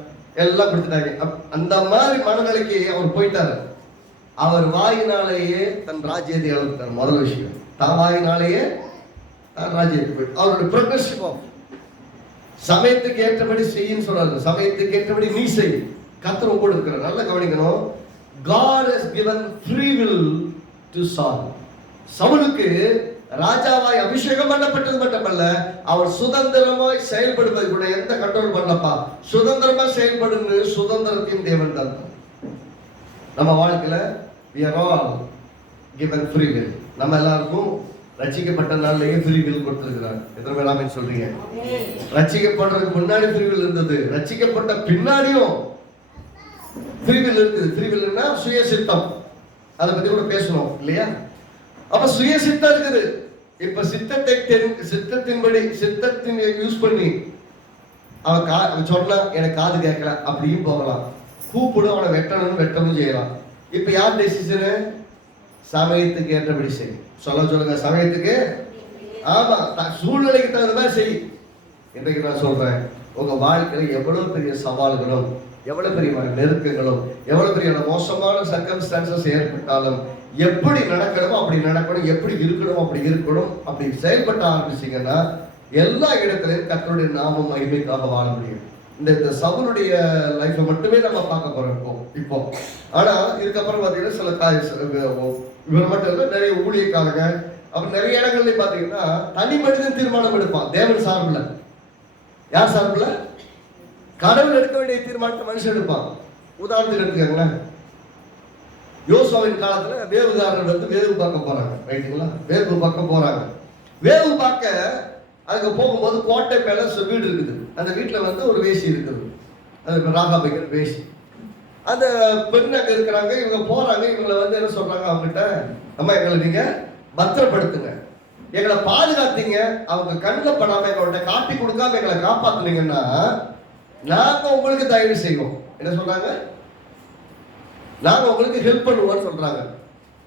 எல்லாம் கொடுத்துட்டாங்க. அந்த மாதிரி மனநிலைக்கு அவர் போயிட்டாரு. அவர் வாயினாலேயே தன் ராஜ்யத்தை இழந்தார். முதல் விஷயம், தான் வாயினாலேயே தான் ராஜ்யத்தை போயிட்டு அவருடைய ப்ரொக்ரெசிவ் ஆஃப் சமயத்துக்கு ஏற்றபடி செய்யின்னு சொல்றாரு. சமயத்துக்கு ஏற்றபடி நீ செய். கர்த்தர் உங்களோடு இருக்கிறார். நல்லா கவனிக்கணும். God has given free will to Saul. சவுலுக்கு ராஜாவாய் அபிஷேகம் பண்ணப்பட்டது மட்டுமல்ல, அவர் சுதந்திரமாய் செயல்படுவது கூட எந்த கண்ட்ரோல் பண்ணப்பா, சுதந்திரமா செயல்படுன்னு சுதந்திரத்தின் தேவன் தான். நம்ம வாழ்க்கையில we are all given free will. நம்ம எல்லாருக்கும் ரட்சிக்கப்பட்ட நாள்லயே ஃப்ரீ வில் கொடுத்திருக்கிறார். எத்தனை பேர் ஆமென் சொல்றீங்க? ரட்சிக்கப்படுறதுக்கு முன்னாடி ஃப்ரீ வில் இருந்தது, ரட்சிக்கப்பட்ட பின்னாடியும் ஃப்ரீ வில் இருக்குது. ஃப்ரீ வில்னா சுய சித்தம். அதை பத்தி கூட பேசணும் இல்லையா? அப்ப சுய சித்தம் இருக்குது. இப்ப சித்தத்தின்படி சித்தத்தின் யூஸ் பண்ணி அவன் சொன்னா எனக்கு காது கேட்கல அப்படியும் போகலாம். கூப்பிடு, அவனை வெட்டவும் செய்யலாம். இப்ப யார் டெசிஷனு? சமயத்துக்கு ஏற்றபடி செய். சொல்லுங்க, சமயத்துக்கு. ஆமா, சூழ்நிலைக்கு தகுந்த மாதிரி செய். இன்றைக்கு நான் சொல்றேன், உங்க வாழ்க்கையில எவ்வளவு பெரிய சவால்களும், எவ்வளவு பெரிய நெருக்கங்களும், எவ்வளவு பெரிய மோசமான சர்க்கம்ஸ்டான்சஸ் ஏற்பட்டாலும் எப்படி நடக்கணுமோ அப்படி நடக்கணும், எப்படி இருக்கணும் அப்படி இருக்கணும். அப்படி செயல்பட்ட ஆரம்பிச்சீங்கன்னா எல்லா இடத்துலையும் கர்த்தருடைய நாமம் மகிமைக்காக வாழ முடியும். இந்த சவுலுடைய லைஃப்பை மட்டுமே நம்ம பார்க்க போறோம் இப்போ. ஆனா இதுக்கப்புறம் பாத்தீங்கன்னா சில இவர் மட்டும் இல்லை, நிறைய ஊழியக்காரங்க, அப்புறம் நிறைய இடங்கள்ல பாத்தீங்கன்னா தனி மனிதன் தீர்மானம் எடுப்பான். தேவன் சார்பில், யார் சார்பில்? கடவுள் எடுக்க வேண்டிய தீர்மானத்தை மனுஷன் எடுப்பான். உதாரணத்துக்கு எடுத்துக்கங்களேன், யோசுவாவின் காலத்துல வேவுகாரர் வந்து வேவு பார்க்க போறாங்க. ரைட்டுங்களா? வேவு பார்க்க போறாங்க. வேவு பார்க்க அதுக்கு போகும்போது கோட்டை மேல வீடு இருக்குது. அந்த வீட்டுல வந்து ஒரு வேசி இருக்குது, அது ராகாபைக்கிற வேசி. அந்த பெண் அங்க இருக்கிறாங்க. இவங்க போறாங்க. இவங்களை வந்து என்ன சொல்றாங்க அவங்ககிட்ட, அம்மா எங்களை நீங்க பத்திரப்படுத்துங்க, எங்களை பாதுகாத்தீங்க, அவங்க கண்ணில் படாம எங்கள்கிட்ட காட்டி கொடுக்காம எங்களை காப்பாத்துனீங்கன்னா நாங்க உங்களுக்கு தயவு செய்வோம். என்ன சொல்றாங்க? நாங்க உங்களுக்கு ஹெல்ப் பண்ணுவோம்னு சொல்றாங்க.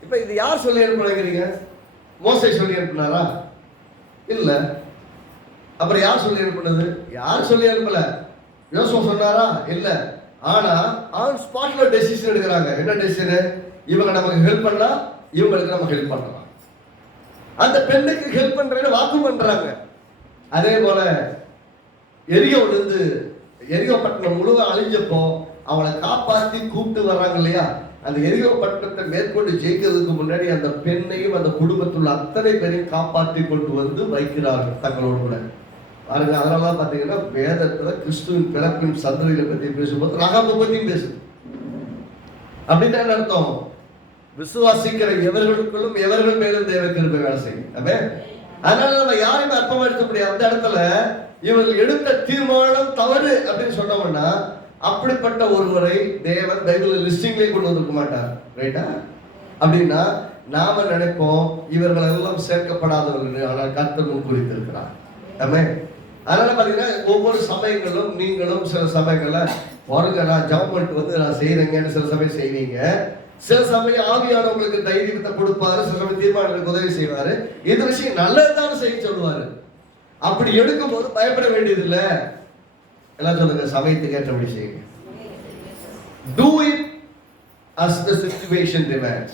இப்ப இது யார் சொல்லி அனுப்புறீங்க? மோசே சொல்லி அனுப்புனாரா? இல்ல. அப்புறம் யார் சொல்லி அனுப்புனது? யார் சொல்லி அனுப்பல. யோசுவா சொன்னாரா? இல்ல. ஆனா ஆன் ஸ்பாட்ல டெசிஷன் எடுக்கிறாங்க. என்ன டெசிஷன்? இவங்க நமக்கு ஹெல்ப் பண்ணா இவங்களுக்கு நம்ம ஹெல்ப் பண்ணலாம். அந்த பெண்ணுக்கு ஹெல்ப் பண்றேன்னு வாக்கு பண்றாங்க. அதே போல எரிகோ பட்டணம் முழுவ அழிஞ்சப்போ அவளை காப்பாற்றி கூப்பிட்டு வர்றாங்க இல்லையா? அந்த எரிகோ பட்டணத்தை மேற்கொண்டு ஜெயிக்கிறதுக்கு முன்னாடி அந்த பெண்ணையும் அந்த குடும்பத்துள்ள அத்தனை பேரையும் காப்பாற்றி கொண்டு வந்து வைக்கிறார்கள் தங்களோடு கூட. பாருங்க, அதனால பாத்தீங்கன்னா வேதத்துல கிறிஸ்துவின் பிறப்பின் சந்ததிகளை பத்தி பேசும்போது ரகாபை பத்தியும் பேசுது. அப்படின்னு என்ன அர்த்தம்? விசுவாசிக்கிற எவர்களுக்குள்ளும் எவர்கள் மேலும் தேவ கிருபை வேலை செய்யும். அதனால நம்ம யாரையுமே அர்ப்பமா எடுக்க முடியாது. அந்த இடத்துல இவர்கள் எடுத்த தீர்மானம் தவறு அப்படின்னு சொன்னோம்னா அப்படிப்பட்ட ஒருவரை தேவன் பைபிள் லிஸ்டிங்லேயே கொண்டு வந்திருக்க மாட்டார். ரைட்டா? அப்படின்னா நாம நினைப்போம் இவர்கள் எல்லாம் சேர்க்கப்படாதவர்கள், ஆனால் கர்த்தர் குறித்திருக்கிறார். அதனால பாத்தீங்கன்னா ஒவ்வொரு சமயங்களும் நீங்களும் சில சமயங்கள்ல பாருங்க, நான் ஜெபம் பண்ணிட்டு வந்து நான் செய்யறேங்கன்னு சில சமயம் செய்வீங்க. சில சமயம் ஆவியான உங்களுக்கு தைரியத்தை கொடுப்பாரு, சில சமயம் தீர்மானங்களுக்கு உதவி செய்வாரு. இந்த விஷயம் நல்லதுதான் செய்ய சொல்லுவாரு. அப்படி எடுக்கும் போது பயப்பட வேண்டியது இல்ல. எல்லாம் சொல்லுங்க, சமயத்துக்கு ஏற்றபடி செய்யுங்க. Do it as the situation demands.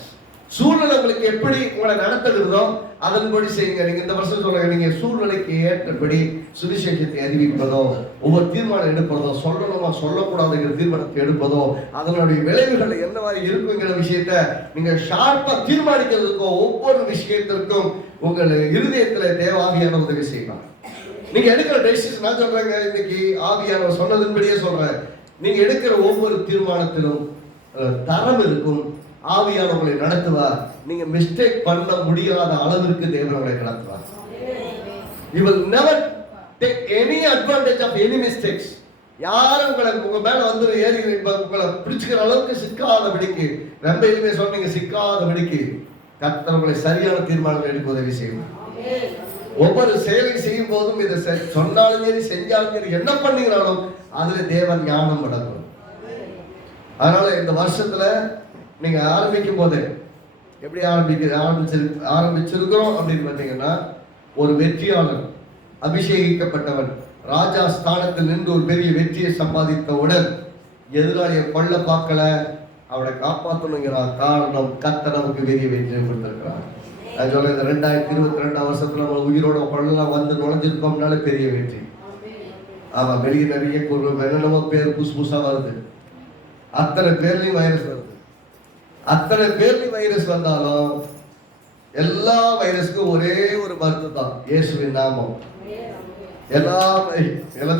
சூழ்நிலை உங்களுக்கு எப்படி உங்களை நடத்துகிறதோ அதன்படி செய்யுங்க. நீங்க இந்த வருஷம் சொல்லுங்க, நீங்க சூழ்நிலைக்கு ஏற்றபடி சுவிசேஷத்தை அறிவிப்பதோ, ஒவ்வொரு தீர்மானம் எடுப்பதோ, சொல்லணுமா சொல்லக்கூடாதுங்கிற தீர்மானத்தை எடுப்பதோ, அதனுடைய விளைவுகள் என்ன மாதிரி இருக்குங்கிற விஷயத்த நீங்க ஷார்ப்பா தீர்மானிக்கிறதுக்கோ, ஒவ்வொரு விஷயத்திற்கும் உங்கள் இருதயத்துல தேவாவியான உதவி செய்யலாம். நீங்க எடுக்கிற டெசிஷன், நான் சொல்றேங்க, இன்னைக்கு ஆவியானவர் சொன்னதின்படியே சொல்றேன், நீங்க எடுக்கிற ஒவ்வொரு தீர்மானத்திலும் தரம் இருக்கும். ஆவியானவர் உங்களை நடத்துவார். நீங்க மிஸ்டேக் பண்ண முடியாத அளவிற்கு தேவன் உங்களை நடத்துவார். You will never take any advantage of any mistakes. யாரும் உங்க மேல வந்து ஏறி உங்களை பிடிச்சுக்கிற அளவுக்கு சிக்காதபடிக்கு, ரொம்ப எளிமையா சொன்னீங்க, சிக்காதபடிக்கு கர்த்தர் உங்களை சரியான தீர்மானங்கள் எடுக்க உதவி செய்வார். ஒவ்வொரு செயலை செய்யும் போதும் இதை சொன்னாலும் சரி செஞ்சாலும் சரி என்ன பண்ணீங்கனாலும் அதுல தேவன் ஞானம் அடங்கும். அதனால இந்த வருஷத்துல நீங்க ஆரம்பிக்கும் போது எப்படி ஆரம்பிச்சிருக்கிறோம் அப்படின்னு பார்த்தீங்கன்னா, ஒரு வெற்றியாளர், அபிஷேகிக்கப்பட்டவன், ராஜா ஸ்தானத்தில் நின்று ஒரு பெரிய வெற்றியை சம்பாதித்தவுடன் எதிராளியை கொல்ல பார்க்கல, அவனை காப்பாற்றணுங்கிறார். காரணம், கர்த்தர் நமக்கு பெரிய வெற்றியை கொடுத்திருக்கிறார். அது சொல்ல, இந்த 2022 வருஷத்துல நம்ம உயிரோட கொள்ளலாம் வந்து நுழைஞ்சிருக்கோம்னால பெரிய வெற்றி. ஆமா, வெளியே நிறைய என்னென்னமோ பேர் புதுசு புதுசா வருது. அத்தனை பேர்லயும் வைரஸ் வருது. அத்தனை பேர்லயும் வைரஸ் வந்தாலும் எல்லா வைரஸ்க்கும் ஒரே ஒரு மருந்து தான், இயேசுவின் நாமம். எல்லாம்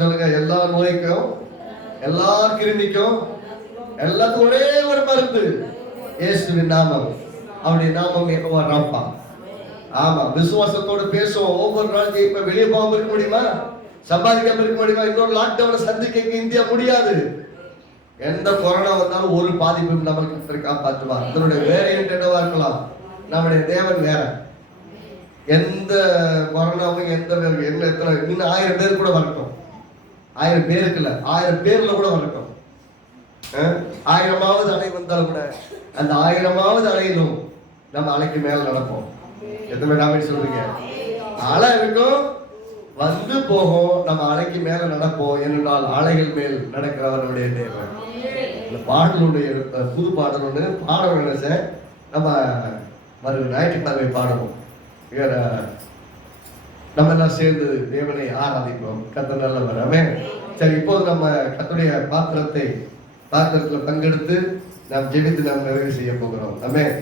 சொல்லுங்க, எல்லா நோய்க்கும், எல்லா கிருமிக்கும், எல்லாத்துக்கும் ஒரே ஒரு மருந்து, இயேசுவின் நாமம். அவருடைய நாமம் யெகோவா ராஃபா. ஆமா, விசுவாசத்தோடு பேசுவோம். ஒவ்வொரு நாள் இப்ப வெளியே போகாம இருக்க முடியுமா? சம்பாதிக்காம இருக்க முடியுமா? இன்னொரு லாக்டவுனை சந்திக்க இந்தியா முடியாது. எந்த கொரோனா வந்தாலும் ஒரு பாதிப்பும் நம்மளுக்கு காப்பாற்றுவார். அதனுடைய வேரியன்ட் என்னவா இருக்கலாம், நம்முடைய தேவன் வேற. எந்த கொரோனாவும் எத்தனை இன்னும் 1000 பேர் கூட வரட்டும், 1000 பேருக்கு இல்ல, 1000 பேர்ல கூட வரட்டும். 1000வது அலை வந்தாலும் கூட அந்த 1000வது அலையிலும் நம்ம அலைக்கு மேல நடப்போம். எத்தனை நாம சொல்றீங்க? அலை இருக்கும், வந்து போகும், நம்ம அலைக்கு மேல நடப்போம். ஏனென்றால் அலைகள் மேல் நடக்கிறவனுடைய தேவன். இந்த பாடலுடைய புது பாடல் ஒன்று பாடம் என்ன சார், நம்ம மறு ஞாயிற்றுக்கிழமை பாடுவோம். நம்ம எல்லாம் சேர்ந்து தேவனை ஆராதிப்போம். கர்த்தர் நல்லவர். ஆமென். சரி, இப்போது நம்ம கர்த்தருடைய பாத்திரத்தில் பங்கெடுத்து நாம் ஜெபித்து நாம் நிறைவு செய்ய போகிறோம். ஆமென்.